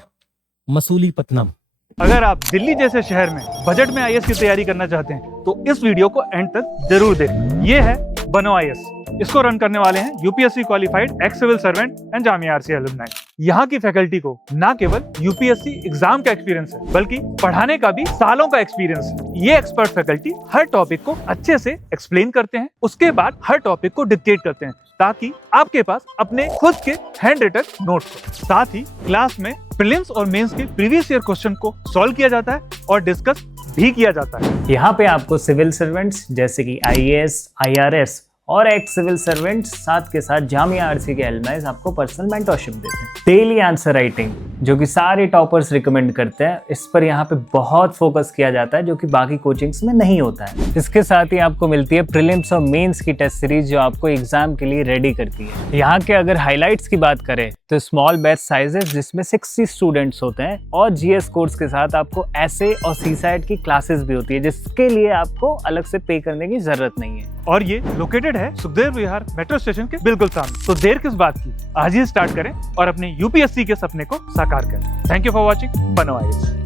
मसूलीपट्टनम। अगर आप दिल्ली जैसे शहर में बजट में आईएएस की तैयारी करना चाहते हैं तो इस वीडियो को एंड तक जरूर देखें। ये है बनो आईएएस। इसको रन करने वाले हैं UPSC qualified ex civil servant and Jamia RCA alumni. यहाँ की फैकल्टी को ना केवल यूपीएससी एग्जाम का एक्सपीरियंस है बल्कि पढ़ाने का भी सालों का एक्सपीरियंस है। ये एक्सपर्ट फैकल्टी हर टॉपिक को अच्छे से एक्सप्लेन करते हैं, उसके बाद हर टॉपिक को डिक्टेट करते हैं ताकि आपके पास अपने खुद के हैंड रिटन नोट्स हो। साथ ही क्लास में प्रीलिम्स और मेंस के प्रीवियस ईयर क्वेश्चन को सॉल्व किया जाता है और डिस्कस भी किया जाता है। यहाँ पे आपको सिविल सर्वेंट्स जैसे कि आईएएस, आईआरएस और एक्स सिविल सर्वेंट्स साथ के साथ जामिया आरसीए के एलुमनाई आपको पर्सनल मेंटरशिप देते हैं। डेली आंसर राइटिंग जो कि सारे टॉपर्स रिकमेंड करते हैं, इस पर यहाँ पे बहुत फोकस किया जाता है जो कि बाकी कोचिंग्स में नहीं होता है। इसके साथ ही आपको मिलती है प्रीलिम्स और मेंस की टेस्ट सीरीज जो आपको एग्जाम के लिए रेडी करती है। यहाँ के अगर हाईलाइट्स की बात करें तो स्मॉल बैच साइजेस जिसमें 60 स्टूडेंट्स होते हैं और जीएस कोर्स के साथ आपको एसए और सीसैट की क्लासेस भी होती है जिसके लिए आपको अलग से पे करने की जरूरत नहीं है। और ये लोकेटेड है सुखदेव विहार मेट्रो स्टेशन के बिल्कुल सामने। तो देर किस बात की, आज ही स्टार्ट करें और अपने यूपीएससी के सपने को साकार करें। थैंक यू फॉर वॉचिंग बनो आईएएस।